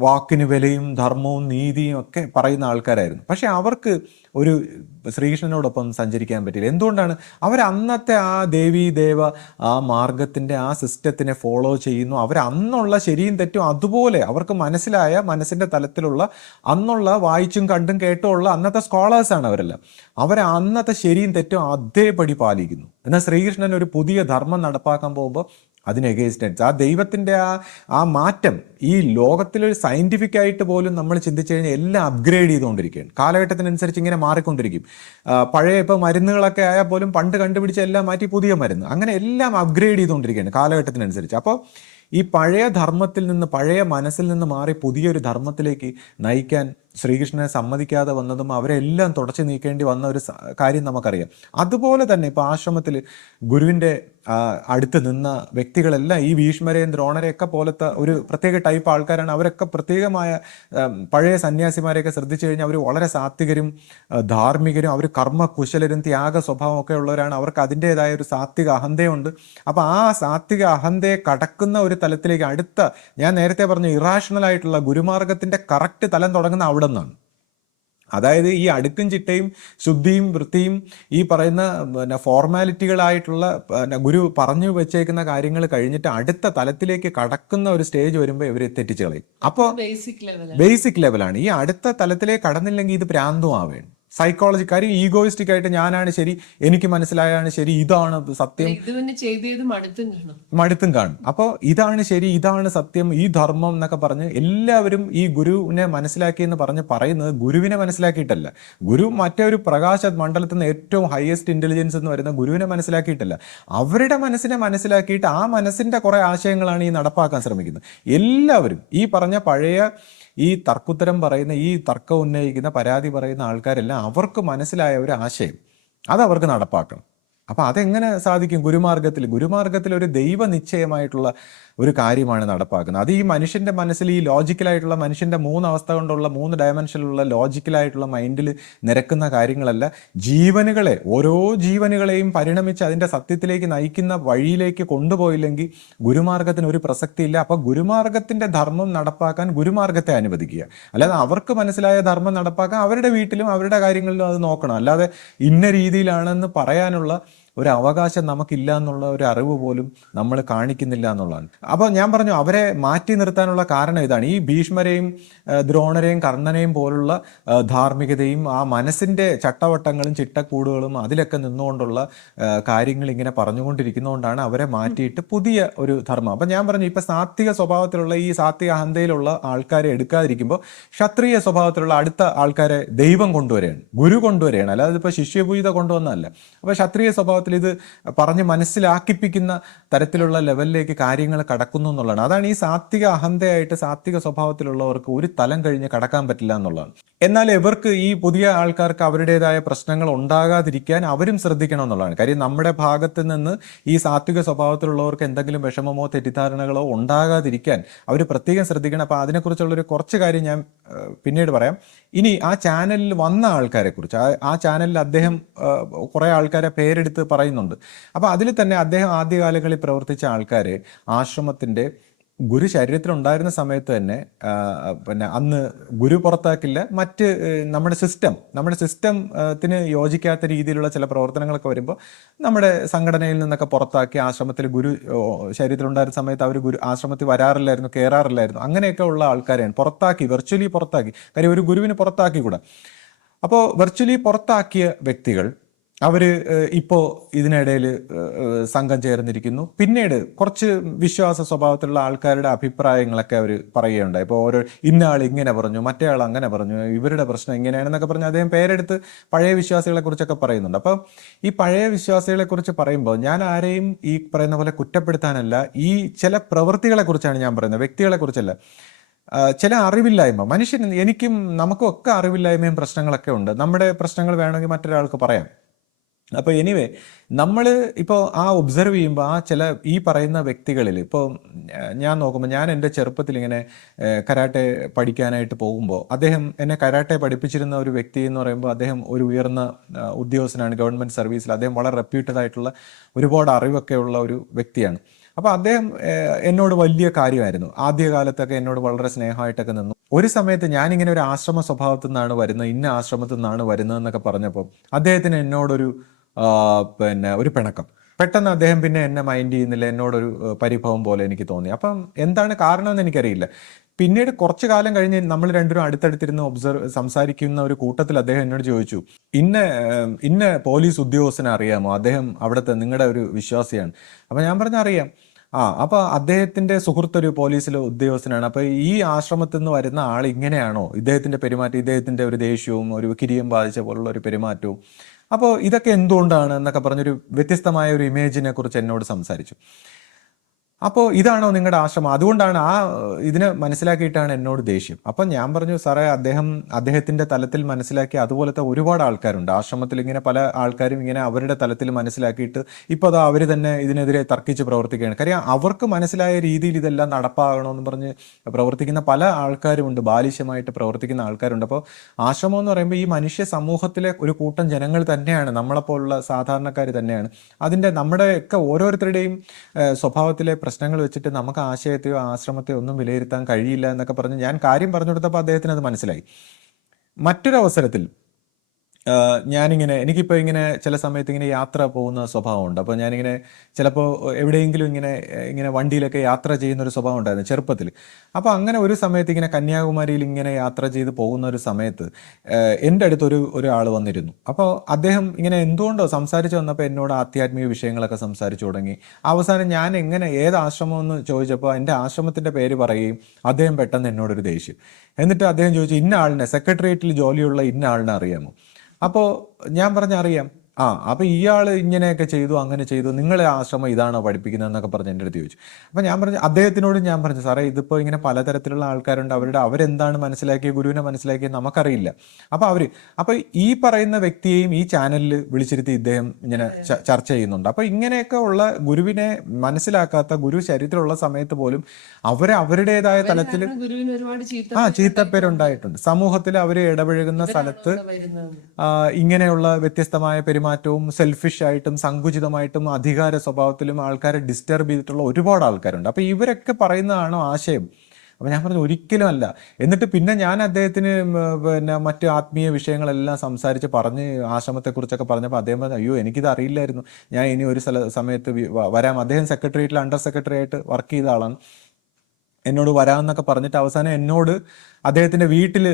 വാക്കിന് വിലയും ധർമ്മവും നീതിയും ഒക്കെ പറയുന്ന ആൾക്കാരായിരുന്നു. പക്ഷെ അവർക്ക് ഒരു ശ്രീകൃഷ്ണനോടൊപ്പം സഞ്ചരിക്കാൻ പറ്റില്ല. എന്തുകൊണ്ടാണ്? അവർ അന്നത്തെ ആ ദേവീ ദേവ ആ മാർഗത്തിൻ്റെ ആ സിസ്റ്റത്തിനെ ഫോളോ ചെയ്യുന്നു. അവർ അന്നുള്ള ശരിയും തെറ്റും അതുപോലെ അവർക്ക് മനസ്സിലായ മനസ്സിൻ്റെ തലത്തിലുള്ള അന്നുള്ള വായിച്ചും കണ്ടും കേട്ടും ഉള്ള അന്നത്തെ സ്കോളേഴ്സാണ് അവരെല്ലാം. അവർ അന്നത്തെ ശരിയും തെറ്റും അതേപടി പാലിക്കുന്നു. എന്നാൽ ശ്രീകൃഷ്ണൻ ഒരു പുതിയ ധർമ്മം നടപ്പാക്കാൻ പോകുമ്പോൾ അതിന് എഗെയിൻസ്റ്റ് ആ ദൈവത്തിൻ്റെ ആ മാറ്റം ഈ ലോകത്തിലൊരു സയൻറ്റിഫിക് ആയിട്ട് പോലും നമ്മൾ ചിന്തിച്ചു കഴിഞ്ഞാൽ എല്ലാം അപ്ഗ്രേഡ് ചെയ്തുകൊണ്ടിരിക്കുകയാണ്. കാലഘട്ടത്തിനനുസരിച്ച് ഇങ്ങനെ മാറിക്കൊണ്ടിരിക്കും. പഴയ ഇപ്പോൾ മരുന്നുകളൊക്കെ ആയാൽ പോലും പണ്ട് കണ്ടുപിടിച്ച എല്ലാം മാറ്റി പുതിയ മരുന്ന്, അങ്ങനെ എല്ലാം അപ്ഗ്രേഡ് ചെയ്തുകൊണ്ടിരിക്കുകയാണ് കാലഘട്ടത്തിനനുസരിച്ച്. അപ്പോൾ ഈ പഴയ ധർമ്മത്തിൽ നിന്ന്, പഴയ മനസ്സിൽ നിന്ന് മാറി പുതിയൊരു ധർമ്മത്തിലേക്ക് നയിക്കാൻ ശ്രീകൃഷ്ണനെ സമ്മതിക്കാതെ വന്നതും അവരെല്ലാം തുടച്ചു നീക്കേണ്ടി വന്ന ഒരു കാര്യം നമുക്കറിയാം. അതുപോലെ തന്നെ ഇപ്പോൾ ആശ്രമത്തിൽ ഗുരുവിൻ്റെ അടുത്ത് നിന്ന വ്യക്തികളെല്ലാം ഈ ഭീഷ്മരെയും ദ്രോണരെയൊക്കെ പോലത്തെ ഒരു പ്രത്യേക ടൈപ്പ് ആൾക്കാരാണ്. അവരൊക്കെ പ്രത്യേകമായ പഴയ സന്യാസിമാരെയൊക്കെ ശ്രദ്ധിച്ചു കഴിഞ്ഞാൽ അവർ വളരെ സാത്വികരും ധാർമ്മികരും, അവർ കർമ്മകുശലരും ത്യാഗ സ്വഭാവം ഒക്കെ ഉള്ളവരാണ്. അവർക്ക് അതിൻ്റെതായ ഒരു സാത്വിക അഹന്തയുണ്ട്. അപ്പോൾ ആ സാത്വിക അഹന്തയെ കടക്കുന്ന ഒരു തലത്തിലേക്ക് അടുത്ത, ഞാൻ നേരത്തെ പറഞ്ഞ ഇറാഷണൽ ആയിട്ടുള്ള ഗുരുമാർഗത്തിൻ്റെ കറക്റ്റ് തലം തുടങ്ങുന്ന അവിടെ നിന്നാണ്. അതായത് ഈ അടുക്കും ചിട്ടയും ശുദ്ധിയും വൃത്തിയും ഈ പറയുന്ന ഫോർമാലിറ്റികളായിട്ടുള്ള ഗുരു പറഞ്ഞു വെച്ചേക്കുന്ന കാര്യങ്ങൾ കഴിഞ്ഞിട്ട് അടുത്ത തലത്തിലേക്ക് കടക്കുന്ന ഒരു സ്റ്റേജ് വരുമ്പോൾ ഇവർ തെറ്റിച്ച് കളയും. അപ്പോൾ ബേസിക് ലെവലാണ്. ഈ അടുത്ത തലത്തിലേക്ക് കടന്നില്ലെങ്കിൽ ഇത് പ്രാന്തമാവേണം. സൈക്കോളജി കാര്യം ഈഗോയിസ്റ്റിക് ആയിട്ട് ഞാനാണ് ശരി, എനിക്ക് മനസ്സിലായാണ് ശരി, ഇതാണ് സത്യം, മടുത്തും കാണും. അപ്പോൾ ഇതാണ് ശരി, ഇതാണ് സത്യം, ഈ ധർമ്മം എന്നൊക്കെ പറഞ്ഞ് എല്ലാവരും ഈ ഗുരുവിനെ മനസ്സിലാക്കിയെന്ന് പറയുന്നത് ഗുരുവിനെ മനസ്സിലാക്കിയിട്ടല്ല. ഗുരു മറ്റൊരു പ്രകാശ മണ്ഡലത്തിൽ നിന്ന് ഏറ്റവും ഹയസ്റ്റ് ഇന്റലിജൻസ് എന്ന് പറയുന്ന ഗുരുവിനെ മനസ്സിലാക്കിയിട്ടല്ല, അവരുടെ മനസ്സിനെ മനസ്സിലാക്കിയിട്ട് ആ മനസ്സിന്റെ കുറെ ആശയങ്ങളാണ് ഈ നടപ്പാക്കാൻ ശ്രമിക്കുന്നത്. എല്ലാവരും ഈ പറഞ്ഞ പഴയ ഈ തർക്കുത്തരം പറയുന്ന, ഈ തർക്കം ഉന്നയിക്കുന്ന, പരാതി പറയുന്ന ആൾക്കാരെല്ലാം അവർക്ക് മനസ്സിലായ ഒരു ആശയം അതവർക്ക് നടപ്പാക്കണം. അപ്പം അതെങ്ങനെ സാധിക്കും? ഗുരുമാർഗത്തിൽ ഒരു ദൈവ നിശ്ചയമായിട്ടുള്ള ഒരു കാര്യമാണ് നടപ്പാക്കുന്നത്. അത് ഈ മനുഷ്യൻ്റെ മനസ്സിൽ, ഈ ലോജിക്കലായിട്ടുള്ള മനുഷ്യൻ്റെ 3 അവസ്ഥ കൊണ്ടുള്ള 3 ഡയമെൻഷനിലുള്ള ലോജിക്കലായിട്ടുള്ള മൈൻഡിൽ നിരക്കുന്ന കാര്യങ്ങളല്ല. ജീവനുകളെ, ഓരോ ജീവനുകളെയും പരിണമിച്ച് അതിൻ്റെ സത്യത്തിലേക്ക് നയിക്കുന്ന വഴിയിലേക്ക് കൊണ്ടുപോയില്ലെങ്കിൽ ഗുരുമാർഗത്തിന് ഒരു പ്രസക്തിയില്ല. അപ്പോൾ ഗുരുമാർഗത്തിൻ്റെ ധർമ്മം നടപ്പാക്കാൻ ഗുരുമാർഗത്തെ അനുവദിക്കുക. അല്ലാതെ അവർക്ക് മനസ്സിലായ ധർമ്മം നടപ്പാക്കാൻ അവരുടെ വീട്ടിലും അവരുടെ കാര്യങ്ങളിലും അത് നോക്കണം. അല്ലാതെ ഇന്ന രീതിയിലാണെന്ന് പറയാനുള്ള ഒരു അവകാശം നമുക്കില്ല എന്നുള്ള ഒരു അറിവ് പോലും നമ്മൾ കാണിക്കുന്നില്ല എന്നുള്ളതാണ്. അപ്പോൾ ഞാൻ പറഞ്ഞു അവരെ മാറ്റി നിർത്താനുള്ള കാരണം ഇതാണ്. ഈ ഭീഷ്മരെയും ദ്രോണരെയും കർണനെയും പോലുള്ള ധാർമ്മികതയും ആ മനസ്സിൻ്റെ ചട്ടവട്ടങ്ങളും ചിട്ടക്കൂടുകളും അതിലൊക്കെ നിന്നുകൊണ്ടുള്ള കാര്യങ്ങൾ ഇങ്ങനെ പറഞ്ഞുകൊണ്ടിരിക്കുന്നതുകൊണ്ടാണ് അവരെ മാറ്റിയിട്ട് പുതിയ ഒരു ധർമ്മം. അപ്പം ഞാൻ പറഞ്ഞു ഇപ്പം സാത്വിക സ്വഭാവത്തിലുള്ള ഈ സാത്വിക അഹന്തയിലുള്ള ആൾക്കാരെ എടുക്കാതിരിക്കുമ്പോൾ ക്ഷത്രിയ സ്വഭാവത്തിലുള്ള അടുത്ത ആൾക്കാരെ ദൈവം കൊണ്ടുവരികയാണ്, ഗുരു കൊണ്ടുവരികയാണ്, അല്ലാതെ ഇപ്പോൾ ശിഷ്യപൂജിത കൊണ്ടുവന്നതല്ല. അപ്പോൾ ക്ഷത്രിയ സ്വഭാവത്തിൽ ഇത് പറഞ്ഞ് മനസ്സിലാക്കിപ്പിക്കുന്ന തരത്തിലുള്ള ലെവലിലേക്ക് കാര്യങ്ങൾ കടക്കുന്നു എന്നുള്ളതാണ്. അതാണ് ഈ സാത്വിക അഹന്തയായിട്ട് സാത്വിക സ്വഭാവത്തിലുള്ളവർക്ക് ഒരു തലം കഴിഞ്ഞ് കടക്കാൻ പറ്റില്ല എന്നുള്ളതാണ്. എന്നാൽ ഇവർക്ക് ഈ പുതിയ ആൾക്കാർക്ക് അവരുടേതായ പ്രശ്നങ്ങൾ ഉണ്ടാകാതിരിക്കാൻ അവരും ശ്രദ്ധിക്കണം എന്നുള്ളതാണ് കാര്യം. നമ്മുടെ ഭാഗത്ത് നിന്ന് ഈ സാത്വിക സ്വഭാവത്തിലുള്ളവർക്ക് എന്തെങ്കിലും വിഷമമോ തെറ്റിദ്ധാരണകളോ ഉണ്ടാകാതിരിക്കാൻ അവർ പ്രത്യേകം ശ്രദ്ധിക്കണം. അപ്പോൾ അതിനെക്കുറിച്ചുള്ളൊരു കുറച്ച് കാര്യം ഞാൻ പിന്നീട് പറയാം. ഇനി ആ ചാനലിൽ വന്ന ആൾക്കാരെ കുറിച്ച് ആ ചാനലിൽ അദ്ദേഹം കുറേ ആൾക്കാരെ പേരെടുത്ത് പറയുന്നുണ്ട്. അപ്പോൾ അതിൽ തന്നെ അദ്ദേഹം ആദ്യകാലങ്ങളിൽ പ്രവർത്തിച്ച ആൾക്കാർ ആശ്രമത്തിൻ്റെ ഗുരു ശരീരത്തിലുണ്ടായിരുന്ന സമയത്ത് തന്നെ പിന്നെ അന്ന് ഗുരു പുറത്താക്കില്ല, മറ്റ് നമ്മുടെ സിസ്റ്റത്തിന് യോജിക്കാത്ത രീതിയിലുള്ള ചില പ്രവർത്തനങ്ങളൊക്കെ വരുമ്പോൾ നമ്മുടെ സംഘടനയിൽ നിന്നൊക്കെ പുറത്താക്കി ആശ്രമത്തിൽ ഗുരു ശരീരത്തിലുണ്ടായിരുന്ന സമയത്ത് അവർ ആശ്രമത്തിൽ വരാറില്ലായിരുന്നു, കയറാറില്ലായിരുന്നു. അങ്ങനെയൊക്കെ ഉള്ള ആൾക്കാരെയാണ് പുറത്താക്കി, വെർച്വലി പുറത്താക്കി. കാര്യം ഒരു ഗുരുവിന് പുറത്താക്കിക്കൂടാ. അപ്പോൾ വെർച്വലി പുറത്താക്കിയ വ്യക്തികൾ അവർ ഇപ്പോൾ ഇതിനിടയിൽ സംഘം ചേർന്നിരിക്കുന്നു. പിന്നീട് കുറച്ച് വിശ്വാസ സ്വഭാവത്തിലുള്ള ആൾക്കാരുടെ അഭിപ്രായങ്ങളൊക്കെ അവർ പറയുകയുണ്ടായി. ഇപ്പോൾ ഓരോ ഇന്ന ആൾ ഇങ്ങനെ പറഞ്ഞു, മറ്റേ ആൾ അങ്ങനെ പറഞ്ഞു, ഇവരുടെ പ്രശ്നം ഇങ്ങനെയാണെന്നൊക്കെ പറഞ്ഞ് അദ്ദേഹം പേരെടുത്ത് പഴയ വിശ്വാസികളെ കുറിച്ചൊക്കെ പറയുന്നുണ്ട്. അപ്പോൾ ഈ പഴയ വിശ്വാസികളെ കുറിച്ച് പറയുമ്പോൾ ഞാൻ ആരെയും ഈ പറയുന്ന പോലെ കുറ്റപ്പെടുത്താനല്ല, ഈ ചില പ്രവൃത്തികളെ കുറിച്ചാണ് ഞാൻ പറയുന്നത്, വ്യക്തികളെ കുറിച്ചല്ല. ചില അറിവില്ലായ്മ എനിക്കും നമുക്കും ഒക്കെ അറിവില്ലായ്മയും പ്രശ്നങ്ങളൊക്കെ ഉണ്ട്. നമ്മുടെ പ്രശ്നങ്ങൾ വേണമെങ്കിൽ മറ്റൊരാൾക്ക് പറയാം. അപ്പോൾ എനിവേ നമ്മൾ ഇപ്പോൾ ആ ഒബ്സർവ് ചെയ്യുമ്പോൾ ആ ചില ഈ പറയുന്ന വ്യക്തികളിൽ ഇപ്പോൾ ഞാൻ നോക്കുമ്പോൾ ഞാൻ എൻ്റെ ചെറുപ്പത്തിൽ ഇങ്ങനെ കരാട്ടെ പഠിക്കാനായിട്ട് പോകുമ്പോൾ അദ്ദേഹം എന്നെ കരാട്ടെ പഠിപ്പിച്ചിരുന്ന ഒരു വ്യക്തി എന്ന് പറയുമ്പോൾ അദ്ദേഹം ഒരു ഉയർന്ന ഉദ്യോഗസ്ഥനാണ്, ഗവൺമെൻറ് സർവീസിൽ. അദ്ദേഹം വളരെ റെപ്യൂട്ടഡ് ആയിട്ടുള്ള ഒരുപാട് അറിവൊക്കെ ഉള്ള ഒരു വ്യക്തിയാണ്. അപ്പോൾ അദ്ദേഹം എന്നോട് വലിയ കാര്യമായിരുന്നു. ആദ്യകാലത്തൊക്കെ എന്നോട് വളരെ സ്നേഹമായിട്ടൊക്കെ നിന്നു. ഒരു സമയത്ത് ഞാനിങ്ങനെ ഒരു ആശ്രമ സ്വഭാവത്തിൽ നിന്നാണ് വരുന്നത്, ഇന്ന ആശ്രമത്തിൽ നിന്നാണ് വരുന്നതെന്നൊക്കെ പറഞ്ഞപ്പോൾ അദ്ദേഹത്തിന് എന്നോടൊരു പിന്നെ ഒരു പിണക്കം. പെട്ടെന്ന് അദ്ദേഹം പിന്നെ എന്നെ മൈൻഡ് ചെയ്യുന്നില്ല, എന്നോടൊരു പരിഭവം പോലെ എനിക്ക് തോന്നി. അപ്പം എന്താണ് കാരണമെന്ന് എനിക്കറിയില്ല. പിന്നീട് കുറച്ചു കാലം കഴിഞ്ഞ് നമ്മൾ രണ്ടുപേരും അടുത്തടുത്തിരുന്ന് സംസാരിക്കുന്ന ഒരു കൂട്ടത്തിൽ അദ്ദേഹം എന്നോട് ചോദിച്ചു, ഇന്ന പോലീസ് ഉദ്യോഗസ്ഥനെ അറിയാമോ, അദ്ദേഹം അവിടുത്തെ നിങ്ങളുടെ ഒരു വിശ്വാസിയാണ്. അപ്പം ഞാൻ പറഞ്ഞ അറിയാം. അപ്പോൾ അദ്ദേഹത്തിൻ്റെ സുഹൃത്തൊരു പോലീസിലെ ഉദ്യോഗസ്ഥനാണ്. അപ്പോൾ ഈ ആശ്രമത്തിൽ നിന്ന് വരുന്ന ആൾ ഇങ്ങനെയാണോ, ഇദ്ദേഹത്തിൻ്റെ പെരുമാറ്റം, ഇദ്ദേഹത്തിൻ്റെ ഒരു ദേഷ്യവും ഒരു കിരിയം ബാധിച്ച പോലുള്ള ഒരു പെരുമാറ്റവും, അപ്പോൾ ഇതൊക്കെ എന്തുകൊണ്ടാണ് എന്നൊക്കെ പറഞ്ഞൊരു വ്യത്യസ്തമായ ഒരു ഇമേജിനെ കുറിച്ച് എന്നോട് സംസാരിച്ചു. അപ്പോൾ ഇതാണോ നിങ്ങളുടെ ആശ്രമം, അതുകൊണ്ടാണ് ഇതിനെ മനസ്സിലാക്കിയിട്ടാണ് എന്നോട് ദേഷ്യം. അപ്പം ഞാൻ പറഞ്ഞു, സാറേ അദ്ദേഹത്തിൻ്റെ തലത്തിൽ മനസ്സിലാക്കി അതുപോലത്തെ ഒരുപാട് ആൾക്കാരുണ്ട് ആശ്രമത്തിൽ. ഇങ്ങനെ പല ആൾക്കാരും ഇങ്ങനെ അവരുടെ തലത്തിൽ മനസ്സിലാക്കിയിട്ട് ഇപ്പോൾ അത് അവർ തന്നെ ഇതിനെതിരെ തർക്കിച്ച് പ്രവർത്തിക്കുകയാണ്. കാര്യം അവർക്ക് മനസ്സിലായ രീതിയിൽ ഇതെല്ലാം നടപ്പാകണമെന്ന് പറഞ്ഞ് പ്രവർത്തിക്കുന്ന പല ആൾക്കാരുമുണ്ട്, ബാലിശമായിട്ട് പ്രവർത്തിക്കുന്ന ആൾക്കാരുണ്ട്. അപ്പോൾ ആശ്രമം എന്ന് പറയുമ്പോൾ ഈ മനുഷ്യ സമൂഹത്തിലെ ഒരു കൂട്ടം ജനങ്ങൾ തന്നെയാണ്, നമ്മളെപ്പോലുള്ള സാധാരണക്കാർ തന്നെയാണ്. നമ്മുടെയൊക്കെ ഓരോരുത്തരുടെയും സ്വഭാവത്തിലെ പ്രശ്നങ്ങൾ വെച്ചിട്ട് നമുക്ക് ആശയത്തെയോ ആശ്രമത്തെയോ ഒന്നും വിലയിരുത്താൻ കഴിയില്ല എന്നൊക്കെ പറഞ്ഞ് ഞാൻ കാര്യം പറഞ്ഞു കൊടുത്തപ്പോൾ അദ്ദേഹത്തിന് അത് മനസ്സിലായി. മറ്റൊരവസരത്തിൽ എനിക്കിപ്പോൾ ഇങ്ങനെ ചില സമയത്ത് ഇങ്ങനെ യാത്ര പോകുന്ന സ്വഭാവമുണ്ട്. അപ്പോൾ ഞാനിങ്ങനെ ചിലപ്പോൾ എവിടെയെങ്കിലും ഇങ്ങനെ വണ്ടിയിലൊക്കെ യാത്ര ചെയ്യുന്ന ഒരു സ്വഭാവം ഉണ്ടായിരുന്നു ചെറുപ്പത്തിൽ. അപ്പോൾ അങ്ങനെ ഒരു സമയത്ത് ഇങ്ങനെ കന്യാകുമാരിയിൽ ഇങ്ങനെ യാത്ര ചെയ്ത് പോകുന്ന ഒരു സമയത്ത് എൻ്റെ അടുത്ത് ഒരാൾ വന്നിരുന്നു. അപ്പോൾ അദ്ദേഹം ഇങ്ങനെ എന്തുകൊണ്ടോ സംസാരിച്ച് വന്നപ്പോൾ എന്നോട് ആധ്യാത്മിക വിഷയങ്ങളൊക്കെ സംസാരിച്ചു തുടങ്ങി. അവസാനം ഞാൻ ഏത് ആശ്രമം എന്ന് ചോദിച്ചപ്പോൾ എൻ്റെ ആശ്രമത്തിൻ്റെ പേര് പറയുകയും അദ്ദേഹം പെട്ടെന്ന് എന്നോടൊരു ദേഷ്യം. എന്നിട്ട് അദ്ദേഹം ചോദിച്ചു, ഇന്ന ആളിനെ, സെക്രട്ടേറിയറ്റിൽ ജോലിയുള്ള ഇന്ന ആളിനെ അറിയാമോ? അപ്പോൾ ഞാൻ പറഞ്ഞറിയാം. അപ്പോൾ ഇയാൾ ഇങ്ങനെയൊക്കെ ചെയ്തു, അങ്ങനെ ചെയ്തു, നിങ്ങളെ ആശ്രമം ഇതാണോ പഠിപ്പിക്കുന്നത് എന്നൊക്കെ പറഞ്ഞ് എൻ്റെ അടുത്ത് ചോദിച്ചു. അപ്പോൾ ഞാൻ അദ്ദേഹത്തിനോട് ഞാൻ പറഞ്ഞു, സാറേ ഇതിപ്പോൾ ഇങ്ങനെ പലതരത്തിലുള്ള ആൾക്കാരുണ്ട്, അവരെന്താണ് മനസ്സിലാക്കിയ, ഗുരുവിനെ മനസ്സിലാക്കിയ നമുക്കറിയില്ല. അപ്പോൾ ഈ പറയുന്ന വ്യക്തിയെയും ഈ ചാനലിൽ വിളിച്ചിരുത്തി ഇദ്ദേഹം ഇങ്ങനെ ചർച്ച ചെയ്യുന്നുണ്ട്. അപ്പോൾ ഇങ്ങനെയൊക്കെ ഉള്ള ഗുരുവിനെ മനസ്സിലാക്കാത്ത, ഗുരു ശരീരത്തിലുള്ള സമയത്ത് പോലും അവരുടേതായ തലത്തിൽ ചീത്തപ്പേരുണ്ടായിട്ടുണ്ട്. സമൂഹത്തിൽ അവർ ഇടപഴകുന്ന സ്ഥലത്ത് ഇങ്ങനെയുള്ള വ്യത്യസ്തമായ പെരുമാറ്റവും സെൽഫിഷ് ആയിട്ടും സങ്കുചിതമായിട്ടും അധികാര സ്വഭാവത്തിലും ആൾക്കാരെ ഡിസ്റ്റർബ് ചെയ്തിട്ടുള്ള ഒരുപാട് ആൾക്കാരുണ്ട്. അപ്പോൾ ഇവരൊക്കെ പറയുന്നതാണോ ആശയം? അപ്പോൾ ഞാൻ പറഞ്ഞു ഒരിക്കലും അല്ല. എന്നിട്ട് പിന്നെ ഞാൻ അദ്ദേഹത്തിന് പിന്നെ മറ്റ് ആത്മീയ വിഷയങ്ങളെല്ലാം സംസാരിച്ച് പറഞ്ഞ് ആശ്രമത്തെക്കുറിച്ചൊക്കെ പറഞ്ഞപ്പോൾ അദ്ദേഹം പറഞ്ഞു, അയ്യോ എനിക്കിത് അറിയില്ലായിരുന്നു, ഞാൻ ഇനി ഒരു സമയത്ത് വരാം. അദ്ദേഹം സെക്രട്ടേറിയറ്റിൽ അണ്ടർ സെക്രട്ടറി ആയിട്ട് വർക്ക് ചെയ്ത ആളാണ്. എന്നോട് വരാമെന്നൊക്കെ പറഞ്ഞിട്ട് അവസാനം എന്നോട് അദ്ദേഹത്തിന്റെ വീട്ടിൽ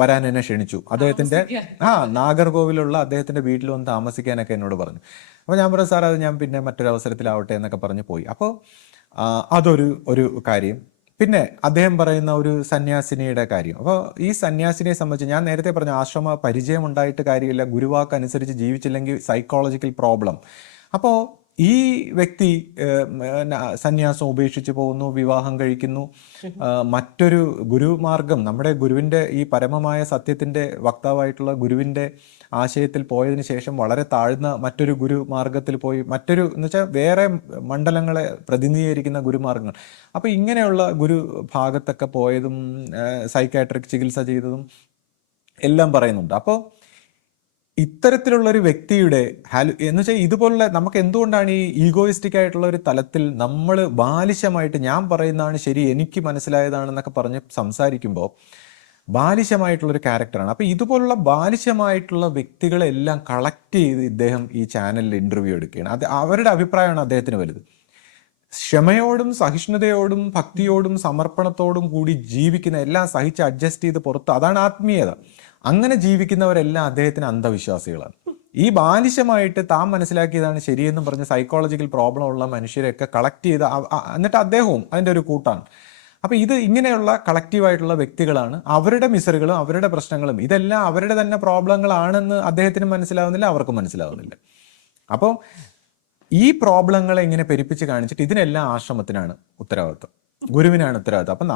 വരാൻ എന്നെ ക്ഷണിച്ചു. അദ്ദേഹത്തിന്റെ നാഗർകോവിലുള്ള അദ്ദേഹത്തിന്റെ വീട്ടിൽ വന്ന് താമസിക്കാനൊക്കെ എന്നോട് പറഞ്ഞു. അപ്പോൾ ഞാൻ പറഞ്ഞു സാർ അത് ഞാൻ പിന്നെ മറ്റൊരു അവസരത്തിലാവട്ടെ എന്നൊക്കെ പറഞ്ഞ് പോയി. അപ്പോൾ അതൊരു കാര്യം. പിന്നെ അദ്ദേഹം പറയുന്ന ഒരു സന്യാസിനിയുടെ കാര്യം. അപ്പോൾ ഈ സന്യാസിനിയെ സംബന്ധിച്ച് ഞാൻ നേരത്തെ പറഞ്ഞു ആശ്രമ പരിചയം ഉണ്ടായിട്ട് കാര്യമില്ല, ഗുരുവാക്ക് അനുസരിച്ച് ജീവിച്ചില്ലെങ്കിൽ സൈക്കോളജിക്കൽ പ്രോബ്ലം. അപ്പോൾ ഈ വ്യക്തി സന്യാസം ഉപേക്ഷിച്ച് പോകുന്നു, വിവാഹം കഴിക്കുന്നു, മറ്റൊരു ഗുരുമാർഗം, നമ്മുടെ ഗുരുവിൻ്റെ ഈ പരമമായ സത്യത്തിൻ്റെ വക്താവായിട്ടുള്ള ഗുരുവിൻ്റെ ആശയത്തിൽ പോയതിനു ശേഷം വളരെ താഴ്ന്ന മറ്റൊരു ഗുരുമാർഗത്തിൽ പോയി, മറ്റൊരു എന്ന് വെച്ചാൽ വേറെ മണ്ഡലങ്ങളെ പ്രതിനിധീകരിക്കുന്ന ഗുരുമാർഗങ്ങൾ. അപ്പോൾ ഇങ്ങനെയുള്ള ഗുരു ഭാഗത്തൊക്കെ പോയതും സൈക്കാട്രിക് ചികിത്സ ചെയ്തതും എല്ലാം പറയുന്നുണ്ട്. അപ്പോൾ ഇത്തരത്തിലുള്ള ഒരു വ്യക്തിയുടെ എന്ന് വെച്ചാൽ ഇതുപോലുള്ള നമുക്ക് എന്തുകൊണ്ടാണ് ഈ ഈഗോയിസ്റ്റിക് ആയിട്ടുള്ള ഒരു തലത്തിൽ നമ്മൾ ബാലിശമായിട്ട് ഞാൻ പറയുന്നതാണ് ശരി, എനിക്ക് മനസ്സിലായതാണെന്നൊക്കെ പറഞ്ഞ് സംസാരിക്കുമ്പോൾ ബാലിശമായിട്ടുള്ളൊരു ക്യാരക്ടറാണ്. അപ്പോൾ ഇതുപോലുള്ള ബാലിശമായിട്ടുള്ള വ്യക്തികളെല്ലാം കളക്ട് ചെയ്ത് ഇദ്ദേഹം ഈ ചാനലിൽ ഇൻ്റർവ്യൂ എടുക്കുകയാണ്. അത് അവരുടെ അഭിപ്രായമാണ് അദ്ദേഹത്തിന് വലുത്. ക്ഷമയോടും സഹിഷ്ണുതയോടും ഭക്തിയോടും സമർപ്പണത്തോടും കൂടി ജീവിക്കുന്ന, എല്ലാം സഹിച്ച് അഡ്ജസ്റ്റ് ചെയ്ത് പുറത്ത്, അതാണ് ആത്മീയത. അങ്ങനെ ജീവിക്കുന്നവരെല്ലാം അദ്ദേഹത്തിന് അന്ധവിശ്വാസികളാണ്. ഈ ബാലിശമായിട്ട് താൻ മനസ്സിലാക്കിയതാണ് ശരിയെന്നും പറഞ്ഞ് സൈക്കോളജിക്കൽ പ്രോബ്ലം ഉള്ള മനുഷ്യരെയൊക്കെ കളക്ട് ചെയ്ത് എന്നിട്ട് അദ്ദേഹവും അതിൻ്റെ ഒരു കൂട്ടാണ്. അപ്പോൾ ഇത് ഇങ്ങനെയുള്ള കളക്റ്റീവായിട്ടുള്ള വ്യക്തികളാണ്. അവരുടെ മിസറുകളും അവരുടെ പ്രശ്നങ്ങളും ഇതെല്ലാം അവരുടെ തന്നെ പ്രോബ്ലങ്ങളാണെന്ന് അദ്ദേഹത്തിന് മനസ്സിലാവുന്നില്ല, അവർക്കും മനസ്സിലാവുന്നില്ല. അപ്പോൾ ഈ പ്രോബ്ലങ്ങളെ ഇങ്ങനെ പെരുപ്പിച്ച് കാണിച്ചിട്ട് ഇതിനെല്ലാം ആശ്രമത്തിനാണ് ഉത്തരവാദിത്വം, ഗുരുവിനാണ് ഉത്തരവാദിത്വം. അപ്പം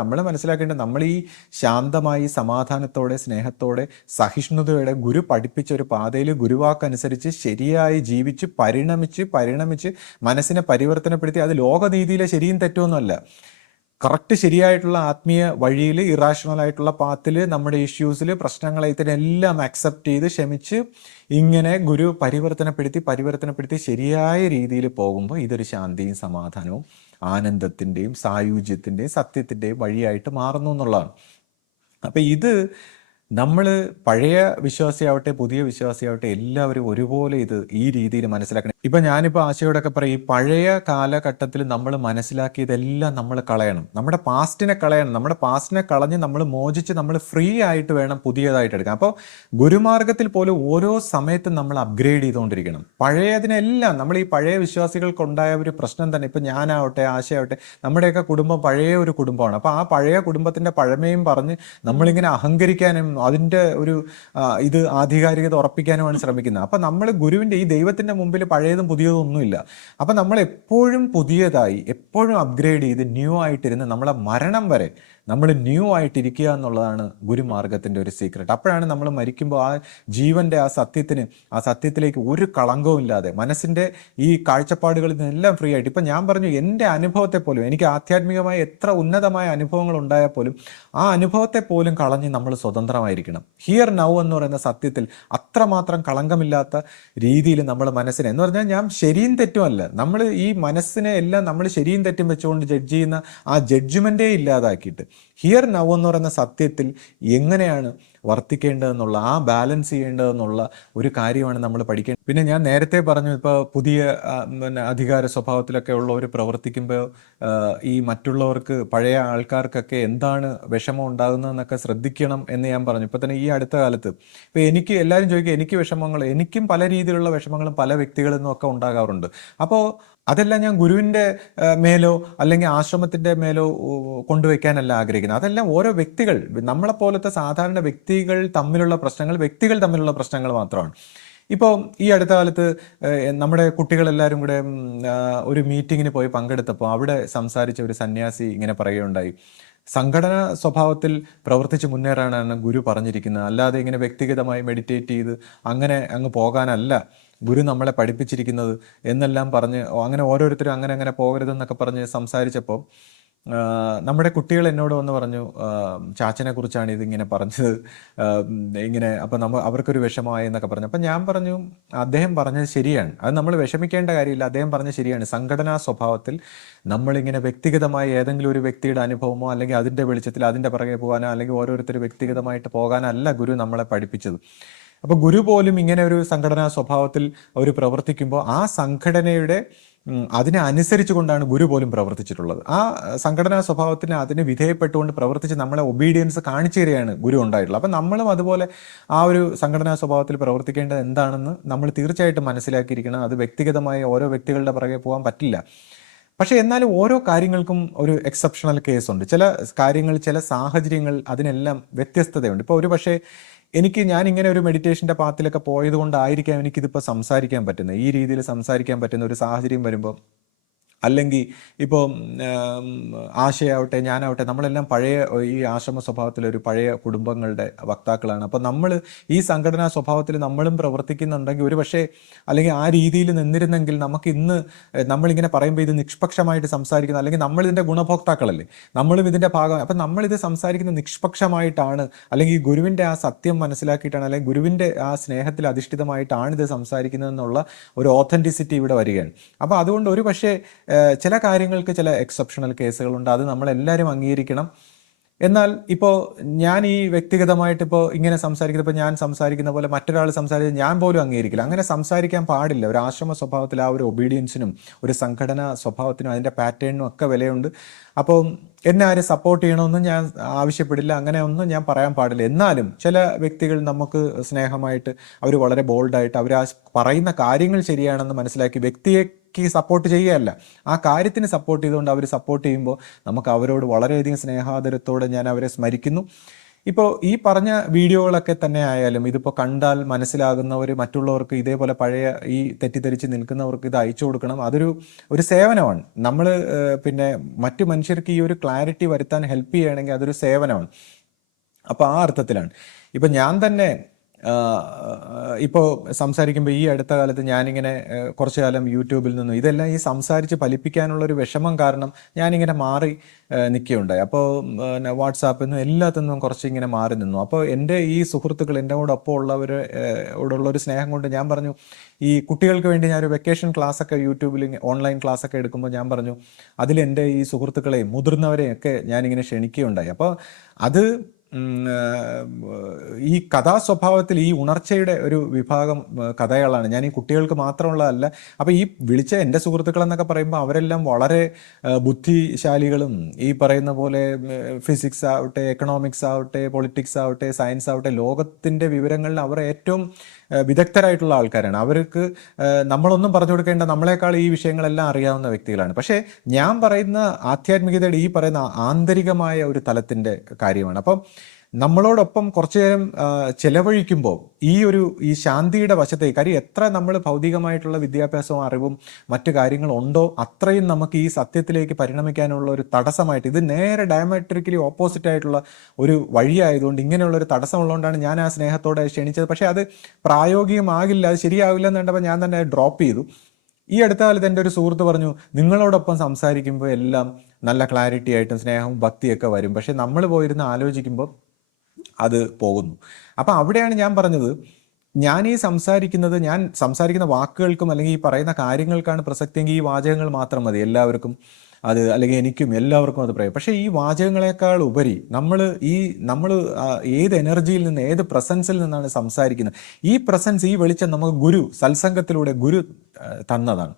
നമ്മൾ മനസ്സിലാക്കേണ്ടത്, നമ്മൾ ഈ ശാന്തമായി സമാധാനത്തോടെ സ്നേഹത്തോടെ സഹിഷ്ണുതയോടെ ഗുരു പഠിപ്പിച്ച ഒരു പാതയിൽ ഗുരുവാക്കനുസരിച്ച് ശരിയായി ജീവിച്ച് പരിണമിച്ച് മനസ്സിനെ പരിവർത്തനപ്പെടുത്തി, അത് ലോകനീതിയിലെ ശരിയും തെറ്റുമൊന്നുമല്ല, കറക്റ്റ് ശരിയായിട്ടുള്ള ആത്മീയ വഴിയിൽ ഇറാഷണൽ ആയിട്ടുള്ള പാത്തിൽ നമ്മുടെ ഇഷ്യൂസിൽ പ്രശ്നങ്ങളെ ഇതിനെല്ലാം അക്സെപ്റ്റ് ചെയ്ത് ക്ഷമിച്ച് ഇങ്ങനെ ഗുരു പരിവർത്തനപ്പെടുത്തി ശരിയായ രീതിയിൽ പോകുമ്പോൾ ഇതൊരു ശാന്തിയും സമാധാനവും ആനന്ദത്തിൻ്റെയും സായുജ്യത്തിൻ്റെയും സത്യത്തിൻ്റെയും വഴിയായിട്ട് മാറുന്നു എന്നുള്ളതാണ്. അപ്പം ഇത് നമ്മൾ പഴയ വിശ്വാസിയാവട്ടെ പുതിയ വിശ്വാസിയാവട്ടെ എല്ലാവരും ഒരുപോലെ ഇത് ഈ രീതിയിൽ മനസ്സിലാക്കണം. ഇപ്പം ഞാനിപ്പോൾ ആശയോടൊക്കെ പറയും, ഈ പഴയ കാലഘട്ടത്തിൽ നമ്മൾ മനസ്സിലാക്കിയതെല്ലാം നമ്മൾ കളയണം, നമ്മുടെ പാസ്റ്റിനെ കളയണം. നമ്മുടെ പാസ്റ്റിനെ കളഞ്ഞ് നമ്മൾ മോചിച്ച് നമ്മൾ ഫ്രീ ആയിട്ട് വേണം പുതിയതായിട്ട് എടുക്കാൻ. അപ്പോൾ ഗുരുമാർഗത്തിൽ പോലും ഓരോ സമയത്തും നമ്മൾ അപ്ഗ്രേഡ് ചെയ്തുകൊണ്ടിരിക്കണം. പഴയതിനെല്ലാം നമ്മൾ ഈ പഴയ വിശ്വാസികൾക്കുണ്ടായ ഒരു പ്രശ്നം തന്നെ, ഇപ്പം ഞാനാവട്ടെ ആശയാവട്ടെ നമ്മുടെയൊക്കെ കുടുംബം പഴയ ഒരു കുടുംബമാണ്. അപ്പോൾ ആ പഴയ കുടുംബത്തിൻ്റെ പഴമയും പറഞ്ഞ് നമ്മളിങ്ങനെ അഹങ്കരിക്കാനും അതിൻ്റെ ഒരു ഇത് ആധികാരികത ഉറപ്പിക്കാനുമാണ് ശ്രമിക്കുന്നത്. അപ്പം നമ്മൾ ഗുരുവിൻ്റെ ഈ ദൈവത്തിൻ്റെ മുമ്പിൽ പഴയതും പുതിയതും ഒന്നുമില്ല. അപ്പം നമ്മൾ എപ്പോഴും പുതിയതായി എപ്പോഴും അപ്ഗ്രേഡ് ചെയ്ത് ന്യൂ ആയിട്ടിരുന്ന് നമ്മളെ മരണം വരെ നമ്മൾ ന്യൂ ആയിട്ടിരിക്കുക എന്നുള്ളതാണ് ഗുരുമാർഗത്തിൻ്റെ ഒരു സീക്രട്ട്. അപ്പോഴാണ് നമ്മൾ മരിക്കുമ്പോൾ ആ ജീവൻ്റെ ആ സത്യത്തിലേക്ക് ഒരു കളങ്കവും ഇല്ലാതെ മനസ്സിൻ്റെ ഈ കാഴ്ചപ്പാടുകളിൽ നിന്നെല്ലാം ഫ്രീ ആയിട്ട്. ഇപ്പം ഞാൻ പറഞ്ഞു, എൻ്റെ അനുഭവത്തെ പോലും, എനിക്ക് ആധ്യാത്മികമായ എത്ര ഉന്നതമായ അനുഭവങ്ങൾ ഉണ്ടായാൽ പോലും ആ അനുഭവത്തെ പോലും കളഞ്ഞ് നമ്മൾ സ്വതന്ത്രമായിരിക്കണം. ഹിയർ നൗ എന്ന് പറയുന്ന സത്യത്തിൽ അത്രമാത്രം കളങ്കമില്ലാത്ത രീതിയിൽ നമ്മൾ മനസ്സിനെ, എന്ന് പറഞ്ഞാൽ ഞാൻ ശരിയും തെറ്റുമല്ല, നമ്മൾ ഈ മനസ്സിനെ എല്ലാം നമ്മൾ ശരിയും തെറ്റും വെച്ചുകൊണ്ട് ജഡ്ജ് ചെയ്യുന്ന ആ ജഡ്ജ്മെൻറ്റേ ഇല്ലാതാക്കിയിട്ട് ഹിയർ നൗ എന്ന് പറയുന്ന സത്യത്തിൽ എങ്ങനെയാണ് വർത്തിക്കേണ്ടതെന്നുള്ള, ആ ബാലൻസ് ചെയ്യേണ്ടതെന്നുള്ള ഒരു കാര്യമാണ് നമ്മൾ പഠിക്കേണ്ടത്. പിന്നെ ഞാൻ നേരത്തെ പറഞ്ഞു, ഇപ്പോൾ പുതിയ അധികാര സ്വഭാവത്തിലൊക്കെ ഉള്ളവർ പ്രവർത്തിക്കുമ്പോൾ ഈ മറ്റുള്ളവർക്ക്, പഴയ ആൾക്കാർക്കൊക്കെ എന്താണ് വിഷമം ഉണ്ടാകുന്നതെന്നൊക്കെ ശ്രദ്ധിക്കണം എന്ന് ഞാൻ പറഞ്ഞു. ഇപ്പോൾ തന്നെ ഈ അടുത്ത കാലത്ത് ഇപ്പോൾ എനിക്ക് എല്ലാവരും ചോദിക്കുക, എനിക്ക് വിഷമങ്ങൾ, എനിക്കും പല രീതിയിലുള്ള വിഷമങ്ങളും പല വ്യക്തികളിൽ നിന്നും ഒക്കെ ഉണ്ടാകാറുണ്ട്. അപ്പോൾ അതെല്ലാം ഞാൻ ഗുരുവിൻ്റെ മേലോ അല്ലെങ്കിൽ ആശ്രമത്തിൻ്റെ മേലോ കൊണ്ടുവയ്ക്കാനല്ല ആഗ്രഹിക്കുന്നത്. അതെല്ലാം ഓരോ വ്യക്തികൾ, നമ്മളെപ്പോലത്തെ സാധാരണ വ്യക്തികൾ തമ്മിലുള്ള പ്രശ്നങ്ങൾ മാത്രമാണ്. ഇപ്പോൾ ഈ അടുത്ത കാലത്ത് നമ്മുടെ കുട്ടികളെല്ലാവരും കൂടെ ഒരു മീറ്റിങ്ങിന് പോയി പങ്കെടുത്തപ്പോൾ അവിടെ സംസാരിച്ച ഒരു സന്യാസി ഇങ്ങനെ പറയുകയുണ്ടായി, സംഘടനാ സ്വഭാവത്തിൽ പ്രവർത്തിച്ച് മുന്നേറാനാണ് ഗുരു പറഞ്ഞിരിക്കുന്നത്, അല്ലാതെ ഇങ്ങനെ വ്യക്തിഗതമായി മെഡിറ്റേറ്റ് ചെയ്ത് അങ്ങനെ അങ്ങ് പോകാനല്ല ഗുരു നമ്മളെ പഠിപ്പിച്ചിരിക്കുന്നത് എന്നെല്ലാം പറഞ്ഞ്, അങ്ങനെ ഓരോരുത്തരും അങ്ങനെ പോകരുതെന്നൊക്കെ പറഞ്ഞ് സംസാരിച്ചപ്പോൾ നമ്മുടെ കുട്ടികൾ എന്നോട് വന്ന് പറഞ്ഞു, ചാച്ചനെ കുറിച്ചാണ് ഇതിങ്ങനെ പറഞ്ഞത്, ഇങ്ങനെ അപ്പം അവർക്കൊരു വിഷമമായി എന്നൊക്കെ പറഞ്ഞു. അപ്പം ഞാൻ പറഞ്ഞു, അദ്ദേഹം പറഞ്ഞത് ശരിയാണ്, അത് നമ്മൾ വിഷമിക്കേണ്ട കാര്യമില്ല, അദ്ദേഹം പറഞ്ഞത് ശരിയാണ്. സംഘടനാ സ്വഭാവത്തിൽ നമ്മളിങ്ങനെ വ്യക്തിഗതമായി ഏതെങ്കിലും ഒരു വ്യക്തിയുടെ അനുഭവമോ അല്ലെങ്കിൽ അതിൻ്റെ വെളിച്ചത്തിൽ അതിൻ്റെ പുറകെ പോകാനോ അല്ലെങ്കിൽ ഓരോരുത്തർ വ്യക്തിഗതമായിട്ട് പോകാനല്ല ഗുരു നമ്മളെ പഠിപ്പിച്ചത്. അപ്പോൾ ഗുരു പോലും ഇങ്ങനെ ഒരു സംഘടനാ സ്വഭാവത്തിൽ അവർ പ്രവർത്തിക്കുമ്പോൾ ആ സംഘടനയുടെ അതിനെ അനുസരിച്ച് കൊണ്ടാണ് ഗുരു പോലും പ്രവർത്തിച്ചിട്ടുള്ളത്. ആ സംഘടനാ സ്വഭാവത്തിന് അതിന് വിധേയപ്പെട്ടുകൊണ്ട് പ്രവർത്തിച്ച് നമ്മളെ ഒബീഡിയൻസ് കാണിച്ചു തരികയാണ് ഗുരു ഉണ്ടായിട്ടുള്ളത്. അപ്പം നമ്മളും അതുപോലെ ആ ഒരു സംഘടനാ സ്വഭാവത്തിൽ പ്രവർത്തിക്കേണ്ടത് എന്താണെന്ന് നമ്മൾ തീർച്ചയായിട്ടും മനസ്സിലാക്കിയിരിക്കണം. അത് വ്യക്തിഗതമായി ഓരോ വ്യക്തികളുടെ പുറകെ പോകാൻ പറ്റില്ല. പക്ഷേ എന്നാലും ഓരോ കാര്യങ്ങൾക്കും ഒരു എക്സെപ്ഷണൽ കേസുണ്ട്. ചില കാര്യങ്ങൾ, ചില സാഹചര്യങ്ങൾ, അതിനെല്ലാം വ്യത്യസ്തതയുണ്ട്. ഇപ്പോൾ ഒരു പക്ഷേ ഞാൻ ഇങ്ങനെ ഒരു മെഡിറ്റേഷൻ്റെ പാത്തിലൊക്കെ പോയത് കൊണ്ടായിരിക്കാം എനിക്കിതിപ്പോൾ സംസാരിക്കാൻ പറ്റുന്നത്, ഈ രീതിയിൽ സംസാരിക്കാൻ പറ്റുന്ന ഒരു സാഹചര്യം വരുമ്പോൾ. അല്ലെങ്കിൽ ഇപ്പോൾ ആശയാവട്ടെ ഞാനാവട്ടെ നമ്മളെല്ലാം പഴയ ഈ ആശ്രമ സ്വഭാവത്തിലൊരു പഴയ കുടുംബങ്ങളുടെ വക്താക്കളാണ്. അപ്പോൾ നമ്മൾ ഈ സംഘടനാ സ്വഭാവത്തിൽ നമ്മളും പ്രവർത്തിക്കുന്നുണ്ടെങ്കിൽ ഒരു പക്ഷേ അല്ലെങ്കിൽ ആ രീതിയിൽ നിന്നിരുന്നെങ്കിൽ നമുക്ക് ഇന്ന് നമ്മളിങ്ങനെ പറയുമ്പോൾ ഇത് നിഷ്പക്ഷമായിട്ട് സംസാരിക്കുന്ന, അല്ലെങ്കിൽ നമ്മളിതിൻ്റെ ഗുണഭോക്താക്കളല്ലേ, നമ്മളും ഇതിൻ്റെ ഭാഗം. അപ്പം നമ്മളിത് സംസാരിക്കുന്നത് നിഷ്പക്ഷമായിട്ടാണ്, അല്ലെങ്കിൽ ഗുരുവിൻ്റെ ആ സത്യം മനസ്സിലാക്കിയിട്ടാണ്, അല്ലെങ്കിൽ ഗുരുവിൻ്റെ ആ സ്നേഹത്തിൽ അധിഷ്ഠിതമായിട്ടാണ് ഇത് സംസാരിക്കുന്നതെന്നുള്ള ഒരു ഓഥൻറ്റിസിറ്റി ഇവിടെ വരികയാണ്. അപ്പോൾ അതുകൊണ്ട് ഒരു പക്ഷേ ചില കാര്യങ്ങൾക്ക് ചില എക്സെപ്ഷണൽ കേസുകളുണ്ട്, അത് നമ്മളെല്ലാവരും അംഗീകരിക്കണം. എന്നാൽ ഇപ്പോൾ ഞാൻ ഈ വ്യക്തിഗതമായിട്ട് ഇപ്പോൾ ഇങ്ങനെ സംസാരിക്കുന്നത്, ഇപ്പോൾ ഞാൻ സംസാരിക്കുന്ന പോലെ മറ്റൊരാൾ സംസാരിക്കുന്നത് ഞാൻ പോലും അംഗീകരിക്കില്ല. അങ്ങനെ സംസാരിക്കാൻ പാടില്ല. ഒരു ആശ്രമ സ്വഭാവത്തിൽ ആ ഒരു ഒബീഡിയൻസിനും ഒരു സംഘടനാ സ്വഭാവത്തിനും അതിൻ്റെ പാറ്റേണിനും ഒക്കെ വിലയുണ്ട്. അപ്പോൾ എന്നെ ആരും സപ്പോർട്ട് ചെയ്യണമെന്നും ഞാൻ ആവശ്യപ്പെടില്ല, അങ്ങനെ ഒന്നും ഞാൻ പറയാൻ പാടില്ല. എന്നാലും ചില വ്യക്തികൾ നമുക്ക് സ്നേഹമായിട്ട് അവർ വളരെ ബോൾഡായിട്ട് അവർ ആ പറയുന്ന കാര്യങ്ങൾ ശരിയാണെന്ന് മനസ്സിലാക്കി വ്യക്തിയെ സപ്പോർട്ട് ചെയ്യുകയല്ല, ആ കാര്യത്തിന് സപ്പോർട്ട് ചെയ്തുകൊണ്ട് അവർ സപ്പോർട്ട് ചെയ്യുമ്പോൾ നമുക്ക് അവരോട് വളരെയധികം സ്നേഹാദരത്തോടെ ഞാൻ അവരെ സ്മരിക്കുന്നു. ഇപ്പോൾ ഈ പറഞ്ഞ വീഡിയോകളൊക്കെ തന്നെ ആയാലും ഇതിപ്പോൾ കണ്ടാൽ മനസ്സിലാകുന്നവർ മറ്റുള്ളവർക്ക് ഇതേപോലെ പഴയ ഈ തെറ്റിദ്ധരിച്ച് നിൽക്കുന്നവർക്ക് ഇത് അയച്ചു കൊടുക്കണം. ഒരു സേവനമാണ്. നമ്മൾ പിന്നെ മറ്റു മനുഷ്യർക്ക് ഈ ഒരു ക്ലാരിറ്റി വരുത്താൻ ഹെൽപ്പ് ചെയ്യുകയാണെങ്കിൽ അതൊരു സേവനമാണ്. അപ്പോൾ ആ അർത്ഥത്തിലാണ്. ഇപ്പം ഞാൻ തന്നെ ഇപ്പോൾ സംസാരിക്കുമ്പോൾ ഈ അടുത്ത കാലത്ത് ഞാനിങ്ങനെ കുറച്ചു കാലം യൂട്യൂബിൽ നിന്നും ഇതെല്ലാം ഈ സംസാരിച്ച് ഫലിപ്പിക്കാനുള്ളൊരു വിഷമം കാരണം ഞാനിങ്ങനെ മാറി നിൽക്കുകയുണ്ടായി. അപ്പോൾ വാട്സാപ്പിൽ നിന്നും എല്ലാത്തിൽ നിന്നും കുറച്ചിങ്ങനെ മാറി നിന്നു. അപ്പോൾ എൻ്റെ ഈ സുഹൃത്തുക്കൾ, എൻ്റെ കൂടെ ഒപ്പം ഉള്ളവരോടുള്ളൊരു സ്നേഹം കൊണ്ട് ഞാൻ പറഞ്ഞു, ഈ കുട്ടികൾക്ക് വേണ്ടി ഞാനൊരു വെക്കേഷൻ ക്ലാസ്സൊക്കെ യൂട്യൂബിൽ ഓൺലൈൻ ക്ലാസ്സൊക്കെ എടുക്കുമ്പോൾ ഞാൻ പറഞ്ഞു അതിലെൻ്റെ ഈ സുഹൃത്തുക്കളെയും മുതിർന്നവരെയും ഒക്കെ ഞാനിങ്ങനെ ക്ഷണിക്കുകയുണ്ടായി. അപ്പോൾ അത് ഈ കഥാസ്വഭാവത്തിൽ ഈ ഉണർച്ചയുടെ ഒരു വിഭാഗം കഥകളാണ്. ഞാൻ ഈ കുട്ടികൾക്ക് മാത്രമുള്ളതല്ല. അപ്പോൾ ഈ വിളിച്ച എൻ്റെ സുഹൃത്തുക്കളെന്നൊക്കെ പറയുമ്പോൾ അവരെല്ലാം വളരെ ബുദ്ധിശാലികളും ഈ പറയുന്ന പോലെ ഫിസിക്സ് ആവട്ടെ, എക്കണോമിക്സ് ആവട്ടെ, പൊളിറ്റിക്സ് ആവട്ടെ, സയൻസ് ആവട്ടെ, ലോകത്തിൻ്റെ വിവരങ്ങളിൽ അവർ ഏറ്റവും വിദഗ്ധരായിട്ടുള്ള ആൾക്കാരാണ്. അവർക്ക് നമ്മളൊന്നും പറഞ്ഞു കൊടുക്കേണ്ട, നമ്മളെക്കാൾ ഈ വിഷയങ്ങളെല്ലാം അറിയാവുന്ന വ്യക്തികളാണ്. പക്ഷേ ഞാൻ പറയുന്ന ആധ്യാത്മികതയുടെ ഈ പറയുന്ന ആന്തരികമായ ഒരു തലത്തിൻ്റെ കാര്യമാണ്. അപ്പം നമ്മളോടൊപ്പം കുറച്ചു നേരം ചെലവഴിക്കുമ്പോൾ ഈ ശാന്തിയുടെ വശത്തേക്ക്, കാര്യം എത്ര നമ്മൾ ഭൗതികമായിട്ടുള്ള വിദ്യാഭ്യാസവും അറിവും മറ്റു കാര്യങ്ങളുണ്ടോ അത്രയും നമുക്ക് ഈ സത്യത്തിലേക്ക് പരിണമിക്കാനുള്ള ഒരു തടസ്സമായിട്ട്, ഇത് നേരെ ഡയമെട്രിക്കലി ഓപ്പോസിറ്റ് ആയിട്ടുള്ള ഒരു വഴിയായതുകൊണ്ട് ഇങ്ങനെയുള്ള ഒരു തടസ്സമുള്ളതുകൊണ്ടാണ് ഞാൻ ആ സ്നേഹത്തോടെ ക്ഷണിച്ചത്. പക്ഷേ അത് പ്രായോഗികമാകില്ല, അത് ശരിയാവില്ല എന്ന് കണ്ടപ്പോൾ ഞാൻ തന്നെ ഡ്രോപ്പ് ചെയ്തു. ഈ അടുത്ത കാലത്ത് എൻ്റെ ഒരു സുഹൃത്ത് പറഞ്ഞു, നിങ്ങളോടൊപ്പം സംസാരിക്കുമ്പോൾ എല്ലാം നല്ല ക്ലാരിറ്റി ആയിട്ടും സ്നേഹവും ഭക്തിയൊക്കെ വരും, പക്ഷെ നമ്മൾ പോയിരുന്ന് ആലോചിക്കുമ്പോൾ അത് പോകുന്നു. അപ്പം അവിടെയാണ് ഞാൻ പറഞ്ഞത്, ഞാൻ സംസാരിക്കുന്ന വാക്കുകൾക്കും അല്ലെങ്കിൽ ഈ പറയുന്ന കാര്യങ്ങൾക്കാണ് പ്രസക്തിയെങ്കിൽ ഈ വാചകങ്ങൾ മാത്രം മതി എല്ലാവർക്കും, അത് അല്ലെങ്കിൽ എനിക്കും എല്ലാവർക്കും അത് പറയാം. പക്ഷേ ഈ വാചകങ്ങളെക്കാൾ ഉപരി നമ്മൾ ഏത് എനർജിയിൽ നിന്ന്, ഏത് പ്രസൻസിൽ നിന്നാണ് സംസാരിക്കുന്നത്, ഈ പ്രസൻസ്, ഈ വെളിച്ചം നമുക്ക് സത്സംഗത്തിലൂടെ ഗുരു തന്നതാണ്.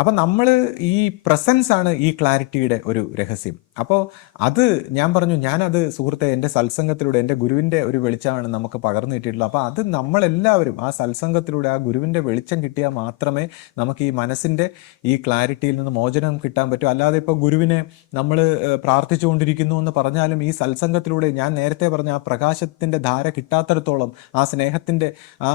അപ്പം നമ്മൾ ഈ പ്രസൻസ് ആണ് ഈ ക്ലാരിറ്റിയുടെ ഒരു രഹസ്യം. അപ്പോൾ അത് ഞാൻ പറഞ്ഞു, ഞാനത് സുഹൃത്തെ എൻ്റെ സത്സംഗത്തിലൂടെ എൻ്റെ ഗുരുവിൻ്റെ ഒരു വെളിച്ചമാണ് നമുക്ക് പകർന്നു കിട്ടിയിട്ടുള്ളത്. അപ്പോൾ അത് നമ്മളെല്ലാവരും ആ സത്സംഗത്തിലൂടെ ആ ഗുരുവിൻ്റെ വെളിച്ചം കിട്ടിയാൽ മാത്രമേ നമുക്ക് ഈ മനസ്സിൻ്റെ ഈ ക്ലാരിറ്റിയിൽ നിന്ന് മോചനം കിട്ടാൻ പറ്റൂ. അല്ലാതെ ഇപ്പോൾ ഗുരുവിനെ നമ്മൾ പ്രാർത്ഥിച്ചുകൊണ്ടിരിക്കുന്നു എന്ന് പറഞ്ഞാലും ഈ സത്സംഗത്തിലൂടെ ഞാൻ നേരത്തെ പറഞ്ഞ ആ പ്രകാശത്തിൻ്റെ ധാര കിട്ടാത്തിടത്തോളം, ആ സ്നേഹത്തിൻ്റെ ആ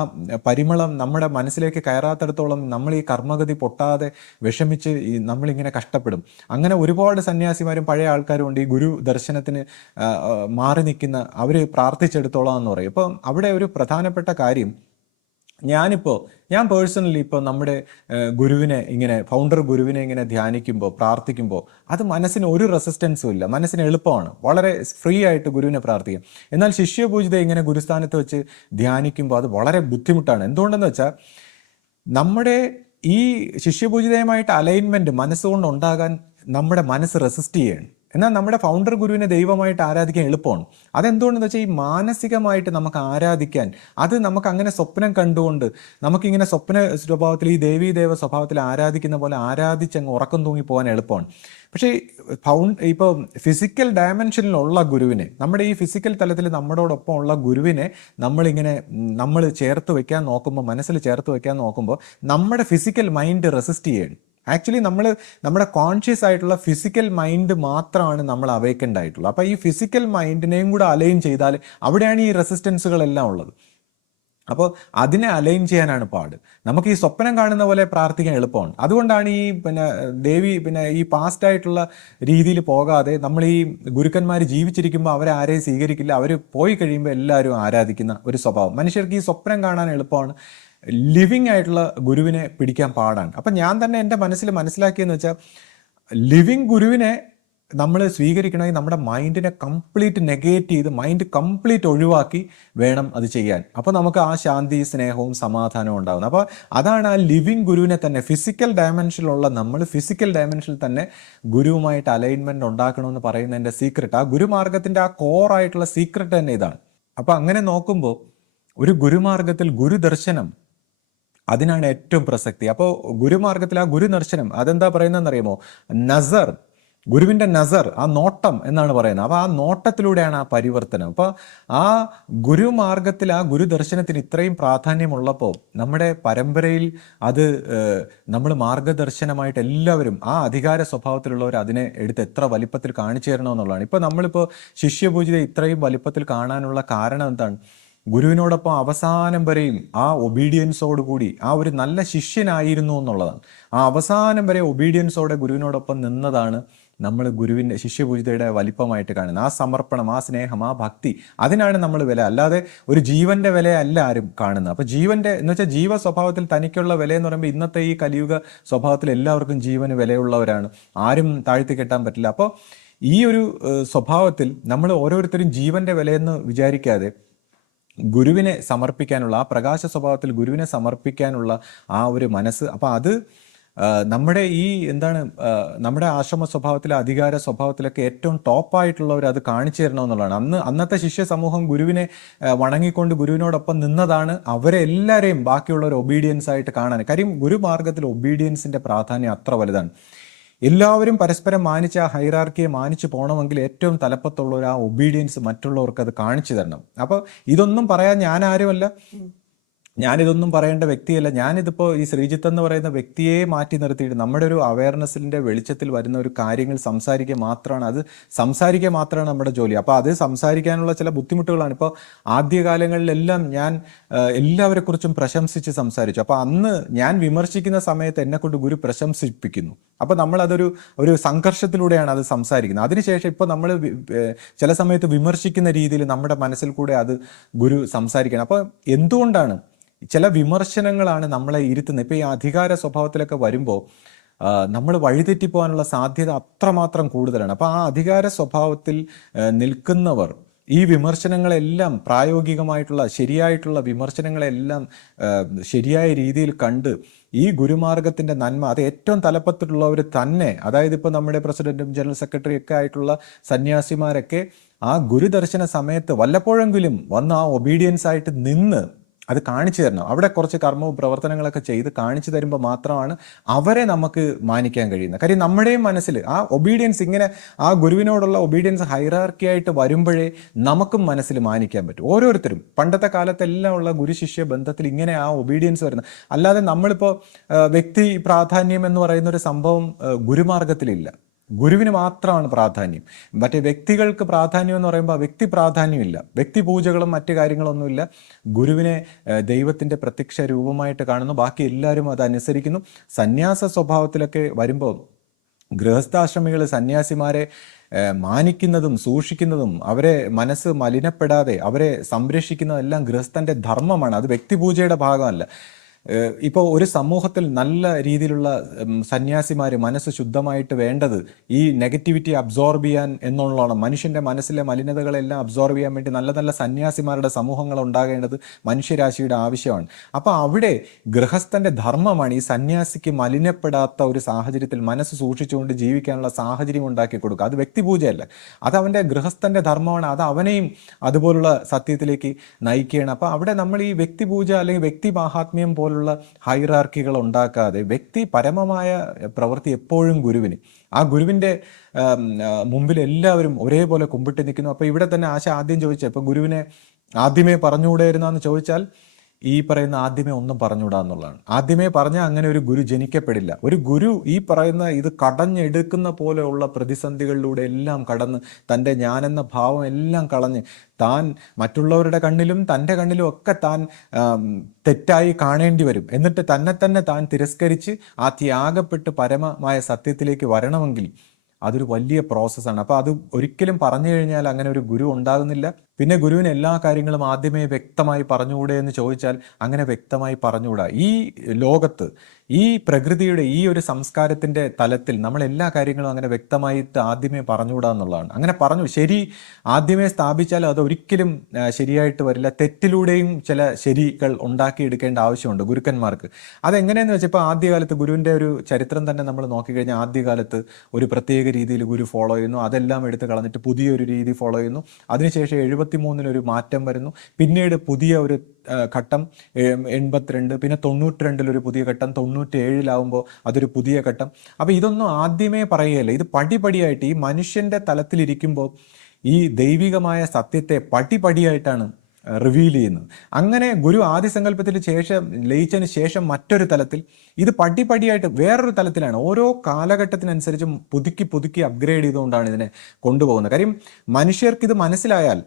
പരിമളം നമ്മുടെ മനസ്സിലേക്ക് കയറാത്തിടത്തോളം നമ്മൾ ഈ കർമ്മഗതി പൊട്ടാതെ വിഷമിച്ച് നമ്മളിങ്ങനെ കഷ്ടപ്പെടും. അങ്ങനെ ഒരുപാട് സന്യാസിമാരും പഴയ ആൾക്കാരും ഉണ്ട് ഈ ഗുരു ദർശനത്തിന് മാറി നിൽക്കുന്ന, അവർ പ്രാർത്ഥിച്ചെടുത്തോളാം എന്ന് പറയും. അപ്പം അവിടെ ഒരു പ്രധാനപ്പെട്ട കാര്യം, ഞാൻ പേഴ്സണലി ഇപ്പോൾ നമ്മുടെ ഗുരുവിനെ ഇങ്ങനെ ഫൗണ്ടർ ഗുരുവിനെ ഇങ്ങനെ ധ്യാനിക്കുമ്പോൾ പ്രാർത്ഥിക്കുമ്പോൾ അത് മനസ്സിന് ഒരു റെസിസ്റ്റൻസും ഇല്ല, മനസ്സിന് എളുപ്പമാണ്, വളരെ ഫ്രീ ആയിട്ട് ഗുരുവിനെ പ്രാർത്ഥിക്കാം. എന്നാൽ ശിഷ്യപൂജിതയെ ഇങ്ങനെ ഗുരുസ്ഥാനത്ത് വെച്ച് ധ്യാനിക്കുമ്പോൾ അത് വളരെ ബുദ്ധിമുട്ടാണ്. എന്തുകൊണ്ടെന്ന് വെച്ചാൽ നമ്മുടെ ഈ ശിഷ്യപൂജിതയുമായിട്ട് അലൈൻമെന്റ് മനസ്സുകൊണ്ട് ഉണ്ടാകാൻ നമ്മുടെ മനസ്സ് റെസിസ്റ്റ് ചെയ്യാണ്. എന്നാൽ നമ്മുടെ ഫൗണ്ടർ ഗുരുവിനെ ദൈവമായിട്ട് ആരാധിക്കാൻ എളുപ്പമാണ്. അതെന്തുകൊണ്ടെന്ന് വെച്ചാൽ ഈ മാനസികമായിട്ട് നമുക്ക് ആരാധിക്കാൻ, അത് നമുക്ക് അങ്ങനെ സ്വപ്നം കണ്ടുകൊണ്ട് നമുക്കിങ്ങനെ സ്വപ്ന സ്വഭാവത്തിൽ ഈ ദേവീദേവ സ്വഭാവത്തിൽ ആരാധിക്കുന്ന പോലെ ആരാധിച്ചങ്ങ് ഉറക്കം തൂങ്ങി പോകാൻ എളുപ്പമാണ്. പക്ഷേ ഇപ്പോൾ ഫിസിക്കൽ ഡയമെൻഷനിലുള്ള ഗുരുവിനെ, നമ്മുടെ ഈ ഫിസിക്കൽ തലത്തിൽ നമ്മളോടൊപ്പം ഉള്ള ഗുരുവിനെ നമ്മൾ ചേർത്ത് വെക്കാൻ നോക്കുമ്പോൾ, മനസ്സിൽ ചേർത്ത് വെക്കാൻ നോക്കുമ്പോൾ നമ്മുടെ ഫിസിക്കൽ മൈൻഡ് റെസിസ്റ്റ് ചെയ്യണം. ആക്ച്വലി നമ്മുടെ കോൺഷ്യസ് ആയിട്ടുള്ള ഫിസിക്കൽ മൈൻഡ് മാത്രമാണ് നമ്മൾ അവേക്കൻഡ് ആയിട്ടുള്ളത്. അപ്പോൾ ഈ ഫിസിക്കൽ മൈൻഡിനെയും കൂടെ അലൈൻ ചെയ്താൽ അവിടെയാണ് ഈ റെസിസ്റ്റൻസുകളെല്ലാം ഉള്ളത്. അപ്പോൾ അതിനെ അലൈൻ ചെയ്യാനാണ് പാട്. നമുക്ക് ഈ സ്വപ്നം കാണുന്ന പോലെ പ്രാർത്ഥിക്കാൻ എളുപ്പമാണ്. അതുകൊണ്ടാണ് ഈ ഈ പാസ്റ്റ് ആയിട്ടുള്ള രീതിയിൽ പോകാതെ നമ്മൾ ഈ ഗുരുക്കന്മാർ ജീവിച്ചിരിക്കുമ്പോൾ അവരെ ആരെയും സ്വീകരിക്കില്ല, അവർ പോയി കഴിയുമ്പോൾ എല്ലാവരും ആരാധിക്കുന്ന ഒരു സ്വഭാവം. മനുഷ്യർക്ക് ഈ സ്വപ്നം കാണാൻ എളുപ്പമാണ്, ലിവിങ് ആയിട്ടുള്ള ഗുരുവിനെ പിടിക്കാൻ പാടാണ്. അപ്പം ഞാൻ തന്നെ എൻ്റെ മനസ്സിൽ മനസ്സിലാക്കിയെന്ന് വെച്ചാൽ, ലിവിങ് ഗുരുവിനെ നമ്മൾ സ്വീകരിക്കണമെങ്കിൽ നമ്മുടെ മൈൻഡിനെ കംപ്ലീറ്റ് നെഗേറ്റ് ചെയ്ത് മൈൻഡ് കംപ്ലീറ്റ് ഒഴിവാക്കി വേണം അത് ചെയ്യാൻ. അപ്പോൾ നമുക്ക് ആ ശാന്തി, സ്നേഹവും സമാധാനവും ഉണ്ടാകുന്നത്. അപ്പോൾ അതാണ് ആ ലിവിങ് ഗുരുവിനെ തന്നെ ഫിസിക്കൽ ഡയമെൻഷനിലുള്ള നമ്മൾ ഫിസിക്കൽ ഡയമെൻഷനിൽ തന്നെ ഗുരുവുമായിട്ട് അലൈൻമെൻറ്റ് ഉണ്ടാക്കണമെന്ന് പറയുന്നതിൻ്റെ സീക്രട്ട്, ആ ഗുരുമാർഗത്തിൻ്റെ ആ കോറായിട്ടുള്ള സീക്രട്ട് തന്നെ ഇതാണ്. അപ്പോൾ അങ്ങനെ നോക്കുമ്പോൾ ഒരു ഗുരുമാർഗത്തിൽ ഗുരുദർശനം, അതിനാണ് ഏറ്റവും പ്രസക്തി. അപ്പോൾ ഗുരുമാർഗത്തിൽ ആ ഗുരുദർശനം അതെന്താ പറയുന്നതെന്നറിയുമോ? നസർ, ഗുരുവിൻ്റെ നസർ, ആ നോട്ടം എന്നാണ് പറയുന്നത്. അപ്പോൾ ആ നോട്ടത്തിലൂടെയാണ് ആ പരിവർത്തനം. അപ്പോൾ ആ ഗുരുമാർഗത്തിൽ ആ ഗുരുദർശനത്തിന് ഇത്രയും പ്രാധാന്യമുള്ളപ്പോൾ നമ്മുടെ പരമ്പരയിൽ അത് നമ്മൾ മാർഗദർശനമായിട്ട് എല്ലാവരും ആ അധികാര സ്വഭാവത്തിലുള്ളവർ അതിനെ എടുത്ത് എത്ര വലിപ്പത്തിൽ കാണിച്ചു തരണമെന്നുള്ളതാണ്. ഇപ്പോൾ നമ്മളിപ്പോൾ ശിഷ്യപൂജിത ഇത്രയും വലിപ്പത്തിൽ കാണാനുള്ള കാരണം എന്താണ്? ഗുരുവിനോടൊപ്പം അവസാനം വരെയും ആ ഒബീഡിയൻസോടുകൂടി ആ ഒരു നല്ല ശിഷ്യനായിരുന്നു എന്നുള്ളതാണ്. ആ അവസാനം വരെ ഒബീഡിയൻസോടെ ഗുരുവിനോടൊപ്പം നിന്നതാണ് നമ്മൾ ഗുരുവിൻ്റെ ശിഷ്യപൂജിതയുടെ വലിപ്പമായിട്ട് കാണുന്നത്. ആ സമർപ്പണം, ആ സ്നേഹം, ആ ഭക്തി, അതിനാണ് നമ്മൾ വില. അല്ലാതെ ഒരു ജീവന്റെ വിലയല്ല ആരും കാണുന്നത്. അപ്പോൾ ജീവന്റെ എന്ന് വെച്ചാൽ ജീവ സ്വഭാവത്തിൽ തനിക്കുള്ള വില എന്ന് പറയുമ്പോൾ ഇന്നത്തെ ഈ കലിയുഗ സ്വഭാവത്തിൽ എല്ലാവർക്കും ജീവന് വിലയുള്ളവരാണ്, ആരും താഴ്ത്തി കെട്ടാൻ പറ്റില്ല. അപ്പോൾ ഈ ഒരു സ്വഭാവത്തിൽ നമ്മൾ ഓരോരുത്തരും ജീവന്റെ വിലയെന്ന് വിചാരിക്കാതെ ഗുരുവിനെ സമർപ്പിക്കാനുള്ള, ആ പ്രകാശ സ്വഭാവത്തിൽ ഗുരുവിനെ സമർപ്പിക്കാനുള്ള ആ ഒരു മനസ്സ്, അപ്പോൾ അത് നമ്മുടെ ഈ നമ്മുടെ ആശ്രമ സ്വഭാവത്തിലെ അധികാര സ്വഭാവത്തിലൊക്കെ ഏറ്റവും ടോപ്പായിട്ടുള്ളവർ അത് കാണിച്ചു തരണമെന്നുള്ളതാണ്. അന്നത്തെ ശിഷ്യ സമൂഹം ഗുരുവിനെ വണങ്ങിക്കൊണ്ട് ഗുരുവിനോടൊപ്പം നിന്നതാണ് അവരെ എല്ലാവരെയും ബാക്കിയുള്ളവർ ഒബീഡിയൻസ് ആയിട്ട് കാണാൻ. കാര്യം ഗുരുമാർഗത്തിൽ ഒബീഡിയൻസിന്റെ പ്രാധാന്യം അത്ര വലുതാണ്. എല്ലാവരും പരസ്പരം മാനിച്ച് ആ ഹൈറാർക്കിയെ മാനിച്ചു പോകണമെങ്കിൽ ഏറ്റവും തലപ്പത്തുള്ള ആ ഒബീഡിയൻസ് മറ്റുള്ളവർക്ക് അത് കാണിച്ചു തരണം. അപ്പോൾ ഇതൊന്നും പറയാൻ ഞാൻ ആരുമല്ല, ഞാനിതൊന്നും പറയേണ്ട വ്യക്തിയല്ല. ഞാനിതിപ്പോൾ ഈ ശ്രീജിത്ത് എന്ന് പറയുന്ന വ്യക്തിയെ മാറ്റി നിർത്തിയിട്ട് നമ്മുടെ ഒരു അവയർനെസ്സിൻ്റെ വെളിച്ചത്തിൽ വരുന്ന ഒരു കാര്യങ്ങൾ സംസാരിക്കുക മാത്രമാണ് നമ്മുടെ ജോലി. അപ്പോൾ അത് സംസാരിക്കാനുള്ള ചില ബുദ്ധിമുട്ടുകളാണ്. ഇപ്പോൾ ആദ്യകാലങ്ങളിലെല്ലാം ഞാൻ എല്ലാവരെക്കുറിച്ചും പ്രശംസിച്ച് സംസാരിച്ചു. അപ്പോൾ അന്ന് ഞാൻ വിമർശിക്കുന്ന സമയത്ത് എന്നെക്കൊണ്ട് ഗുരു പ്രശംസിപ്പിക്കുന്നു. അപ്പോൾ നമ്മളതൊരു സംഘർഷത്തിലൂടെയാണ് അത് സംസാരിക്കുന്നത്. അതിനുശേഷം ഇപ്പോൾ നമ്മൾ ചില സമയത്ത് വിമർശിക്കുന്ന രീതിയിൽ നമ്മുടെ മനസ്സിൽ കൂടെ അത് ഗുരു സംസാരിക്കണം. അപ്പോൾ എന്തുകൊണ്ടാണ് ചില വിമർശനങ്ങളാണ് നമ്മളെ ഇരുത്തുന്നത്? ഇപ്പോൾ ഈ അധികാര സ്വഭാവത്തിലൊക്കെ വരുമ്പോൾ നമ്മൾ വഴിതെറ്റിപ്പോകാനുള്ള സാധ്യത അത്രമാത്രം കൂടുതലാണ്. അപ്പോൾ ആ അധികാര സ്വഭാവത്തിൽ നിൽക്കുന്നവർ ഈ വിമർശനങ്ങളെല്ലാം പ്രായോഗികമായിട്ടുള്ള ശരിയായിട്ടുള്ള വിമർശനങ്ങളെല്ലാം ശരിയായ രീതിയിൽ കണ്ട് ഈ ഗുരുമാർഗത്തിൻ്റെ നന്മ അത് ഏറ്റവും തലപ്പത്തിലുള്ളവർ തന്നെ, അതായത് ഇപ്പോൾ നമ്മുടെ പ്രസിഡന്റും ജനറൽ സെക്രട്ടറി ഒക്കെ ആയിട്ടുള്ള സന്യാസിമാരൊക്കെ ആ ഗുരുദർശന സമയത്ത് വല്ലപ്പോഴെങ്കിലും വന്ന് ആ ഒബീഡിയൻസ് ആയിട്ട് നിന്ന് അത് കാണിച്ചു തരണം. അവിടെ കുറച്ച് കർമ്മവും പ്രവർത്തനങ്ങളൊക്കെ ചെയ്ത് കാണിച്ചു തരുമ്പോൾ മാത്രമാണ് അവരെ നമുക്ക് മാനിക്കാൻ കഴിയുന്നത്. കാര്യം നമ്മുടെയും മനസ്സിൽ ആ ഒബീഡിയൻസ് ഇങ്ങനെ ആ ഗുരുവിനോടുള്ള ഒബീഡിയൻസ് ഹൈറാർക്കി ആയിട്ട് വരുമ്പോഴേ നമുക്കും മനസ്സിൽ മാനിക്കാൻ പറ്റും. ഓരോരുത്തരും പണ്ടത്തെ കാലത്തെല്ലാം ഉള്ള ഗുരു ശിഷ്യ ബന്ധത്തിൽ ഇങ്ങനെ ആ ഒബീഡിയൻസ് വരുന്നത്. അല്ലാതെ നമ്മളിപ്പോൾ വ്യക്തി പ്രാധാന്യം എന്ന് പറയുന്ന ഒരു സംഭവം ഗുരുമാർഗത്തിലില്ല. ഗുരുവിന് മാത്രമാണ് പ്രാധാന്യം. മറ്റേ വ്യക്തികൾക്ക് പ്രാധാന്യം എന്ന് പറയുമ്പോൾ വ്യക്തി പ്രാധാന്യമില്ല, വ്യക്തി പൂജകളും മറ്റു കാര്യങ്ങളൊന്നുമില്ല. ഗുരുവിനെ ദൈവത്തിൻ്റെ പ്രത്യക്ഷ രൂപമായിട്ട് കാണുന്നു, ബാക്കി എല്ലാവരും അത് അനുസരിക്കുന്നു. സന്യാസ സ്വഭാവത്തിലൊക്കെ വരുമ്പോൾ ഗൃഹസ്ഥാശ്രമികൾ സന്യാസിമാരെ മാനിക്കുന്നതും സൂക്ഷിക്കുന്നതും അവരെ മനസ്സ് മലിനപ്പെടാതെ അവരെ സംരക്ഷിക്കുന്നതെല്ലാം ഗൃഹസ്ഥൻ്റെ ധർമ്മമാണ്. അത് വ്യക്തിപൂജയുടെ ഭാഗമല്ല. ഇപ്പോൾ ഒരു സമൂഹത്തിൽ നല്ല രീതിയിലുള്ള സന്യാസിമാർ മനസ്സ് ശുദ്ധമായിട്ട് വേണ്ടത് ഈ നെഗറ്റിവിറ്റി അബ്സോർബ് ചെയ്യാൻ എന്നുള്ളതാണ്. മനുഷ്യൻ്റെ മനസ്സിലെ മലിനതകളെല്ലാം അബ്സോർബ് ചെയ്യാൻ വേണ്ടി നല്ല നല്ല സന്യാസിമാരുടെ സമൂഹങ്ങൾ ഉണ്ടാകേണ്ടത് മനുഷ്യരാശിയുടെ ആവശ്യമാണ്. അപ്പോൾ അവിടെ ഗൃഹസ്ഥൻ്റെ ധർമ്മമാണ് ഈ സന്യാസിക്ക് മലിനപ്പെടാത്ത ഒരു സാഹചര്യത്തിൽ മനസ്സ് സൂക്ഷിച്ചുകൊണ്ട് ജീവിക്കാനുള്ള സാഹചര്യം ഉണ്ടാക്കി കൊടുക്കുക. അത് വ്യക്തിപൂജയല്ല, അത് അവൻ്റെ ഗൃഹസ്ഥൻ്റെ ധർമ്മമാണ്. അത് അവനെയും അതുപോലുള്ള സത്യത്തിലേക്ക് നയിക്കുകയാണ്. അപ്പോൾ അവിടെ നമ്മൾ ഈ വ്യക്തിപൂജ അല്ലെങ്കിൽ വ്യക്തി മാഹാത്മ്യം പോലുള്ള ഹൈറാർക്കികൾ ഉണ്ടാക്കാതെ വ്യക്തി പരമമായ പ്രവൃത്തി എപ്പോഴും ഗുരുവിന്, ആ ഗുരുവിൻ്റെ മുമ്പിൽ എല്ലാവരും ഒരേപോലെ കുമ്പിട്ട് നിൽക്കുന്നു. അപ്പോൾ ഇവിടെ തന്നെ ആശ ആദ്യം ചോദിച്ചത്, ഇപ്പോൾ ഗുരുവിനെ ആദ്യമേ പറഞ്ഞുകൂടായിരുന്നെന്ന് ചോദിച്ചാൽ ഈ പറയുന്ന ആദ്യമേ ഒന്നും പറഞ്ഞുകൂടാ എന്നുള്ളതാണ്. ആദ്യമേ പറഞ്ഞാൽ അങ്ങനെ ഒരു ഗുരു ജനിക്കപ്പെടില്ല. ഒരു ഗുരു ഈ പറയുന്ന ഇത് കടഞ്ഞെടുക്കുന്ന പോലെയുള്ള പ്രതിസന്ധികളിലൂടെ എല്ലാം കടന്ന് തൻ്റെ ഞാനെന്ന ഭാവം എല്ലാം കളഞ്ഞ് താൻ മറ്റുള്ളവരുടെ കണ്ണിലും തൻ്റെ കണ്ണിലും ഒക്കെ താൻ തെറ്റായി കാണേണ്ടി വരും. എന്നിട്ട് തന്നെ താൻ തിരസ്കരിച്ച് ആ ത്യാഗപ്പെട്ട് പരമമായ സത്യത്തിലേക്ക് വരണമെങ്കിൽ അതൊരു വലിയ പ്രോസസ്സാണ്. അപ്പോൾ അത് ഒരിക്കലും പറഞ്ഞു കഴിഞ്ഞാൽ അങ്ങനെ ഒരു ഗുരു ഉണ്ടാകുന്നില്ല. പിന്നെ ഗുരുവിന് എല്ലാ കാര്യങ്ങളും ആദ്യമേ വ്യക്തമായി പറഞ്ഞുകൂടെ എന്ന് ചോദിച്ചാൽ അങ്ങനെ വ്യക്തമായി പറഞ്ഞുകൂടാ. ഈ ലോകത്ത് ഈ പ്രകൃതിയുടെ ഈ ഒരു സംസ്കാരത്തിൻ്റെ തലത്തിൽ നമ്മൾ എല്ലാ കാര്യങ്ങളും അങ്ങനെ വ്യക്തമായിട്ട് ആദ്യമേ പറഞ്ഞുകൂടാ എന്നുള്ളതാണ്. അങ്ങനെ പറഞ്ഞു ശരി ആദ്യമേ സ്ഥാപിച്ചാൽ അത് ഒരിക്കലും ശരിയായിട്ട് വരില്ല. തെറ്റിലൂടെയും ചില ശരികൾ ഉണ്ടാക്കിയെടുക്കേണ്ട ആവശ്യമുണ്ട് ഗുരുക്കന്മാർക്ക്. അതെങ്ങനെയെന്ന് വെച്ചാൽ ഇപ്പോൾ ആദ്യകാലത്ത് ഗുരുവിൻ്റെ ഒരു ചരിത്രം തന്നെ നമ്മൾ നോക്കിക്കഴിഞ്ഞാൽ ആദ്യകാലത്ത് ഒരു പ്രത്യേക രീതിയിൽ ഗുരു ഫോളോ ചെയ്യുന്നു, അതെല്ലാം എടുത്ത് കളഞ്ഞിട്ട് പുതിയൊരു രീതി ഫോളോ ചെയ്യുന്നു. അതിനുശേഷം 73 മാറ്റം വരുന്നു. പിന്നീട് പുതിയ ഒരു ഘട്ടം 82, പിന്നെ 92 പുതിയ ഘട്ടം, 97 അതൊരു പുതിയ ഘട്ടം. അപ്പോൾ ഇതൊന്നും ആദ്യമേ പറയുകയല്ല, ഇത് പടിപടിയായിട്ട് ഈ മനുഷ്യൻ്റെ തലത്തിലിരിക്കുമ്പോൾ ഈ ദൈവികമായ സത്യത്തെ പടിപടിയായിട്ടാണ് റിവീൽ ചെയ്യുന്നത്. അങ്ങനെ ഗുരു ആദിസങ്കല്പത്തിൽ ശേഷം ലയിച്ചതിന് ശേഷം മറ്റൊരു തലത്തിൽ ഇത് പടിപടിയായിട്ട് വേറൊരു തലത്തിലാണ്. ഓരോ കാലഘട്ടത്തിനനുസരിച്ച് പുതുക്കി അപ്ഗ്രേഡ് ചെയ്തുകൊണ്ടാണ് ഇതിനെ കൊണ്ടുപോകുന്നത്. കാര്യം മനുഷ്യർക്ക് ഇത് മനസ്സിലായാൽ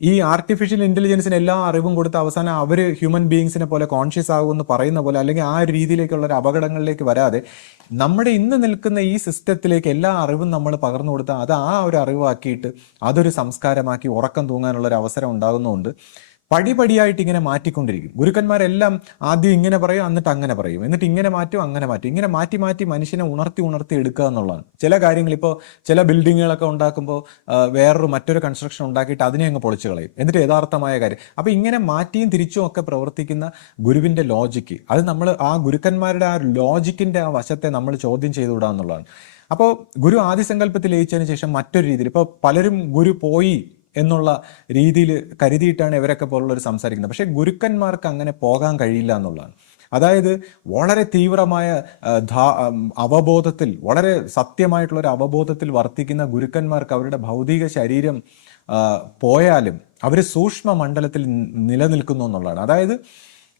ഈ ആർട്ടിഫിഷ്യൽ ഇൻ്റലിജൻസിന് എല്ലാ അറിവും കൊടുത്ത് അവസാനം അവർ ഹ്യൂമൻ ബീയിങ്സിനെ പോലെ കോൺഷ്യസ് ആകുമെന്ന് പറയുന്ന പോലെ, അല്ലെങ്കിൽ ആ ഒരു രീതിയിലേക്കുള്ള ഒരു അപകടങ്ങളിലേക്ക് വരാതെ നമ്മുടെ ഇന്ന് നിൽക്കുന്ന ഈ സിസ്റ്റത്തിലേക്ക് എല്ലാ അറിവും നമ്മൾ പകർന്നു കൊടുത്താൽ അത് ആ ഒരു അറിവാക്കിയിട്ട് അതൊരു സംസ്കാരമാക്കി ഉറക്കം തൂങ്ങാനുള്ള ഒരു അവസരം ഉണ്ടാകുന്നതുകൊണ്ട് പടിപടിയായിട്ട് ഇങ്ങനെ മാറ്റിക്കൊണ്ടിരിക്കും. ഗുരുക്കന്മാരെല്ലാം ആദ്യം ഇങ്ങനെ പറയും, എന്നിട്ട് അങ്ങനെ പറയും, എന്നിട്ട് ഇങ്ങനെ മാറ്റും, അങ്ങനെ മാറ്റും. ഇങ്ങനെ മാറ്റി മനുഷ്യനെ ഉണർത്തി എടുക്കുക എന്നുള്ളതാണ്. ചില കാര്യങ്ങൾ ഇപ്പോൾ ചില ബിൽഡിങ്ങുകളൊക്കെ ഉണ്ടാക്കുമ്പോൾ മറ്റൊരു കൺസ്ട്രക്ഷൻ ഉണ്ടാക്കിയിട്ട് അതിനെ അങ്ങ് പൊളിച്ചു കളയും, എന്നിട്ട് യഥാർത്ഥമായ കാര്യം. അപ്പോൾ ഇങ്ങനെ മാറ്റിയും തിരിച്ചും ഒക്കെ പ്രവർത്തിക്കുന്ന ഗുരുവിൻ്റെ ലോജിക്ക്, അത് നമ്മൾ ആ ഗുരുക്കന്മാരുടെ ആ ലോജിക്കിൻ്റെ ആ വശത്തെ നമ്മൾ ചോദ്യം ചെയ്തുവിടുക എന്നുള്ളതാണ്. അപ്പോൾ ഗുരു ആദിസങ്കല്പത്തിൽ ലയിച്ചതിന് ശേഷം മറ്റൊരു രീതിയിൽ ഇപ്പോൾ പലരും ഗുരു പോയി എന്നുള്ള രീതിയിൽ കരുതിയിട്ടാണ് ഇവരൊക്കെ പോലുള്ളവർ സംസാരിക്കുന്നത്. പക്ഷേ ഗുരുക്കന്മാർക്ക് അങ്ങനെ പോകാൻ കഴിയില്ല എന്നുള്ളതാണ്. അതായത് വളരെ തീവ്രമായ അവബോധത്തിൽ, വളരെ സത്യമായിട്ടുള്ളൊരു അവബോധത്തിൽ വർത്തിക്കുന്ന ഗുരുക്കന്മാർക്ക് അവരുടെ ഭൗതിക ശരീരം പോയാലും അവർ സൂക്ഷ്മ മണ്ഡലത്തിൽ നിലനിൽക്കുന്നു എന്നുള്ളതാണ്. അതായത്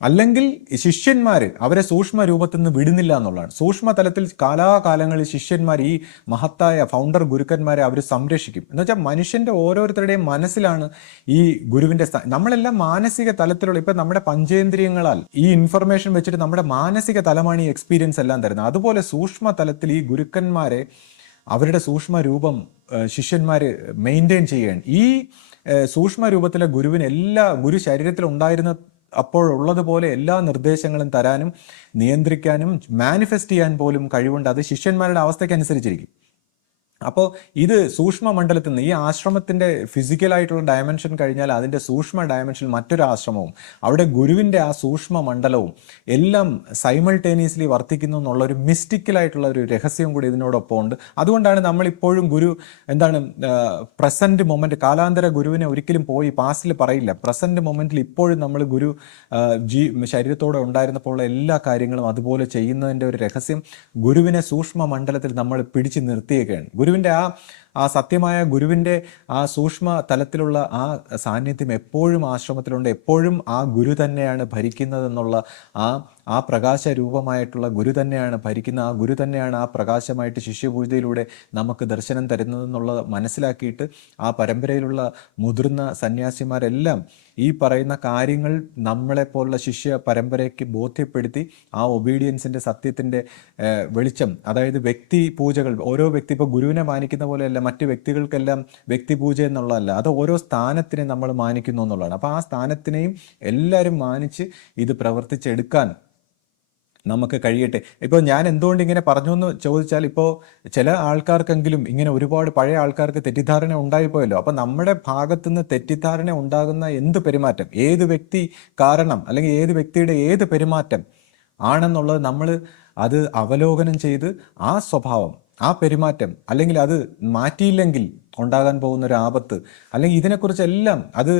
അല്ലെങ്കിൽ ശിഷ്യന്മാർ അവരെ സൂക്ഷ്മ രൂപത്തിൽ നിന്ന് വിടുന്നില്ല എന്നുള്ളതാണ്. സൂക്ഷ്മ തലത്തിൽ കാലാകാലങ്ങളിൽ ശിഷ്യന്മാർ ഈ മഹത്തായ ഫൗണ്ടർ ഗുരുക്കന്മാരെ അവർ സംരക്ഷിക്കും. എന്ന് വെച്ചാൽ മനുഷ്യൻ്റെ ഓരോരുത്തരുടെയും മനസ്സിലാണ് ഈ ഗുരുവിൻ്റെ നമ്മളെല്ലാം മാനസിക തലത്തിലുള്ള, ഇപ്പം നമ്മുടെ പഞ്ചേന്ദ്രിയങ്ങളാൽ ഈ ഇൻഫർമേഷൻ വെച്ചിട്ട് നമ്മുടെ മാനസിക തലമാണ് ഈ എക്സ്പീരിയൻസ് എല്ലാം തരുന്നത്. അതുപോലെ സൂക്ഷ്മ തലത്തിൽ ഈ ഗുരുക്കന്മാരെ അവരുടെ സൂക്ഷ്മ രൂപം ശിഷ്യന്മാർ മെയിൻറ്റെയിൻ ചെയ്യുകയാണ്. ഈ സൂക്ഷ്മ രൂപത്തിലെ ഗുരുവിന് എല്ലാ ഗുരു ശരീരത്തിൽ ഉണ്ടായിരുന്ന അപ്പോഴുള്ളതുപോലെ എല്ലാ നിർദ്ദേശങ്ങളും തരാനും നിയന്ത്രിക്കാനും മാനിഫെസ്റ്റ് ചെയ്യാൻ പോലും കഴിവുണ്ട്. അത് ശിഷ്യന്മാരുടെ അവസ്ഥയ്ക്കനുസരിച്ചിരിക്കും. അപ്പോൾ ഇത് സൂക്ഷ്മ മണ്ഡലത്തിൽ നിന്ന് ഈ ആശ്രമത്തിൻ്റെ ഫിസിക്കലായിട്ടുള്ള ഡയമെൻഷൻ കഴിഞ്ഞാൽ അതിൻ്റെ സൂക്ഷ്മ ഡയമെൻഷനിൽ മറ്റൊരു ആശ്രമവും അവിടെ ഗുരുവിൻ്റെ ആ സൂക്ഷ്മ മണ്ഡലവും എല്ലാം സൈമൾട്ടേനിയസ്ലി വർത്തിക്കുന്നു എന്നുള്ളൊരു മിസ്റ്റിക്കലായിട്ടുള്ള ഒരു രഹസ്യം കൂടി ഇതിനോടൊപ്പം ഉണ്ട്. അതുകൊണ്ടാണ് നമ്മളിപ്പോഴും ഗുരു പ്രസൻറ്റ് മൊമെൻറ്റ്, കാലാന്തര ഗുരുവിനെ ഒരിക്കലും പോയി പാസ്റ്റിൽ പറയില്ല. പ്രസൻറ്റ് മൊമെൻറ്റിൽ ഇപ്പോഴും നമ്മൾ ഗുരു ശരീരത്തോടെ ഉണ്ടായിരുന്നപ്പോൾ എല്ലാ കാര്യങ്ങളും അതുപോലെ ചെയ്യുന്നതിൻ്റെ ഒരു രഹസ്യം ഗുരുവിനെ സൂക്ഷ്മ മണ്ഡലത്തിൽ നമ്മൾ പിടിച്ചു നിർത്തിയേക്കാണ്. ഗുരുവിൻ്റെ ആ സത്യമായ ഗുരുവിൻ്റെ ആ സൂക്ഷ്മ തലത്തിലുള്ള ആ സാന്നിധ്യം എപ്പോഴും ആശ്രമത്തിലുണ്ട്. എപ്പോഴും ആ ഗുരു തന്നെയാണ് ഭരിക്കുന്നതെന്നുള്ള ആ ആ പ്രകാശ രൂപമായിട്ടുള്ള ഗുരു തന്നെയാണ് ഭരിക്കുന്ന, ആ ഗുരു തന്നെയാണ് ആ പ്രകാശമായിട്ട് ശിഷ്യപൂജയിലൂടെ നമുക്ക് ദർശനം തരുന്നതെന്നുള്ളത് മനസ്സിലാക്കിയിട്ട് ആ പരമ്പരയിലുള്ള മുതിർന്ന സന്യാസിമാരെല്ലാം ഈ പറയുന്ന കാര്യങ്ങൾ നമ്മളെപ്പോലുള്ള ശിഷ്യ പരമ്പരയ്ക്ക് ബോധ്യപ്പെടുത്തി ആ ഒബീഡിയൻസിൻ്റെ സത്യത്തിൻ്റെ വെളിച്ചം, അതായത് വ്യക്തി പൂജകൾ, ഓരോ വ്യക്തി ഇപ്പോൾ ഗുരുവിനെ മാനിക്കുന്ന പോലെയല്ല മറ്റ് വ്യക്തികൾക്കെല്ലാം വ്യക്തിപൂജ എന്നുള്ളതല്ല, അത് ഓരോ സ്ഥാനത്തിനെ നമ്മൾ മാനിക്കുന്നു എന്നുള്ളതാണ്. അപ്പോൾ ആ സ്ഥാനത്തിനെയും എല്ലാവരും മാനിച്ച് ഇത് പ്രവർത്തിച്ചെടുക്കാൻ നമുക്ക് കഴിയട്ടെ. ഇപ്പോൾ ഞാൻ എന്തുകൊണ്ട് ഇങ്ങനെ പറഞ്ഞു എന്ന് ചോദിച്ചാൽ, ഇപ്പോൾ ചില ആൾക്കാർക്കെങ്കിലും ഇങ്ങനെ ഒരുപാട് പഴയ ആൾക്കാർക്ക് തെറ്റിദ്ധാരണ ഉണ്ടായിപ്പോയല്ലോ. അപ്പം നമ്മുടെ ഭാഗത്തുനിന്ന് തെറ്റിദ്ധാരണ ഉണ്ടാകുന്ന എന്ത് പെരുമാറ്റം, ഏത് വ്യക്തി കാരണം അല്ലെങ്കിൽ ഏത് വ്യക്തിയുടെ ഏത് പെരുമാറ്റം ആണെന്നുള്ളത് നമ്മൾ അത് അവലോകനം ചെയ്ത് ആ സ്വഭാവം, ആ പെരുമാറ്റം, അല്ലെങ്കിൽ അത് മാറ്റിയില്ലെങ്കിൽ ഉണ്ടാകാൻ പോകുന്ന ഒരു ആപത്ത്, അല്ലെങ്കിൽ ഇതിനെക്കുറിച്ചെല്ലാം അത്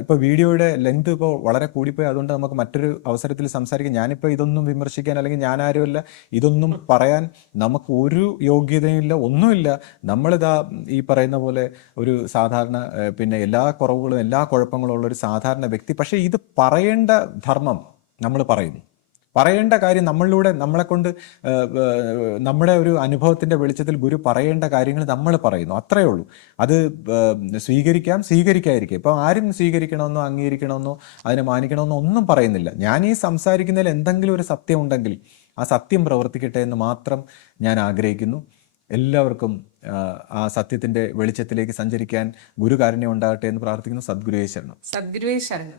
ഇപ്പോൾ വീഡിയോയുടെ ലെങ്ത് ഇപ്പോൾ വളരെ കൂടിപ്പോയി, അതുകൊണ്ട് നമുക്ക് മറ്റൊരു അവസരത്തിൽ സംസാരിക്കാം. ഞാനിപ്പോൾ ഇതൊന്നും വിമർശിക്കാൻ അല്ലെങ്കിൽ ഞാനാരുമല്ല, ഇതൊന്നും പറയാൻ നമുക്ക് ഒരു യോഗ്യതയില്ല, ഒന്നുമില്ല. നമ്മളിതാ ഈ പറയുന്ന പോലെ ഒരു സാധാരണ പിന്നെ എല്ലാ കുറവുകളും എല്ലാ കുഴപ്പങ്ങളും ഉള്ള ഒരു സാധാരണ വ്യക്തി. പക്ഷേ ഇത് പറയേണ്ട ധർമ്മം നമ്മൾ പറയുന്നു, പറയേണ്ട കാര്യം നമ്മളിലൂടെ നമ്മളെ കൊണ്ട് നമ്മുടെ ഒരു അനുഭവത്തിൻ്റെ വെളിച്ചത്തിൽ ഗുരു പറയേണ്ട കാര്യങ്ങൾ നമ്മൾ പറയുന്നു, അത്രയേ ഉള്ളൂ. അത് സ്വീകരിക്കാം സ്വീകരിക്കാതിരിക്കും. ഇപ്പോൾ ആരും സ്വീകരിക്കണമെന്നോ അംഗീകരിക്കണമെന്നോ അതിനെ മാനിക്കണമെന്നോ ഒന്നും പറയുന്നില്ല. ഞാൻ ഈ സംസാരിക്കുന്നതിൽ എന്തെങ്കിലും ഒരു സത്യം ഉണ്ടെങ്കിൽ ആ സത്യം പ്രവർത്തിക്കട്ടെ എന്ന് മാത്രം ഞാൻ ആഗ്രഹിക്കുന്നു. എല്ലാവർക്കും ആ സത്യത്തിൻ്റെ വെളിച്ചത്തിലേക്ക് സഞ്ചരിക്കാൻ ഗുരു കാരുണ്യം ഉണ്ടാകട്ടെ എന്ന് പ്രാർത്ഥിക്കുന്നു. സദ്ഗുരുവേ ശരണം. സദ്ഗുരുവേ ശരണം.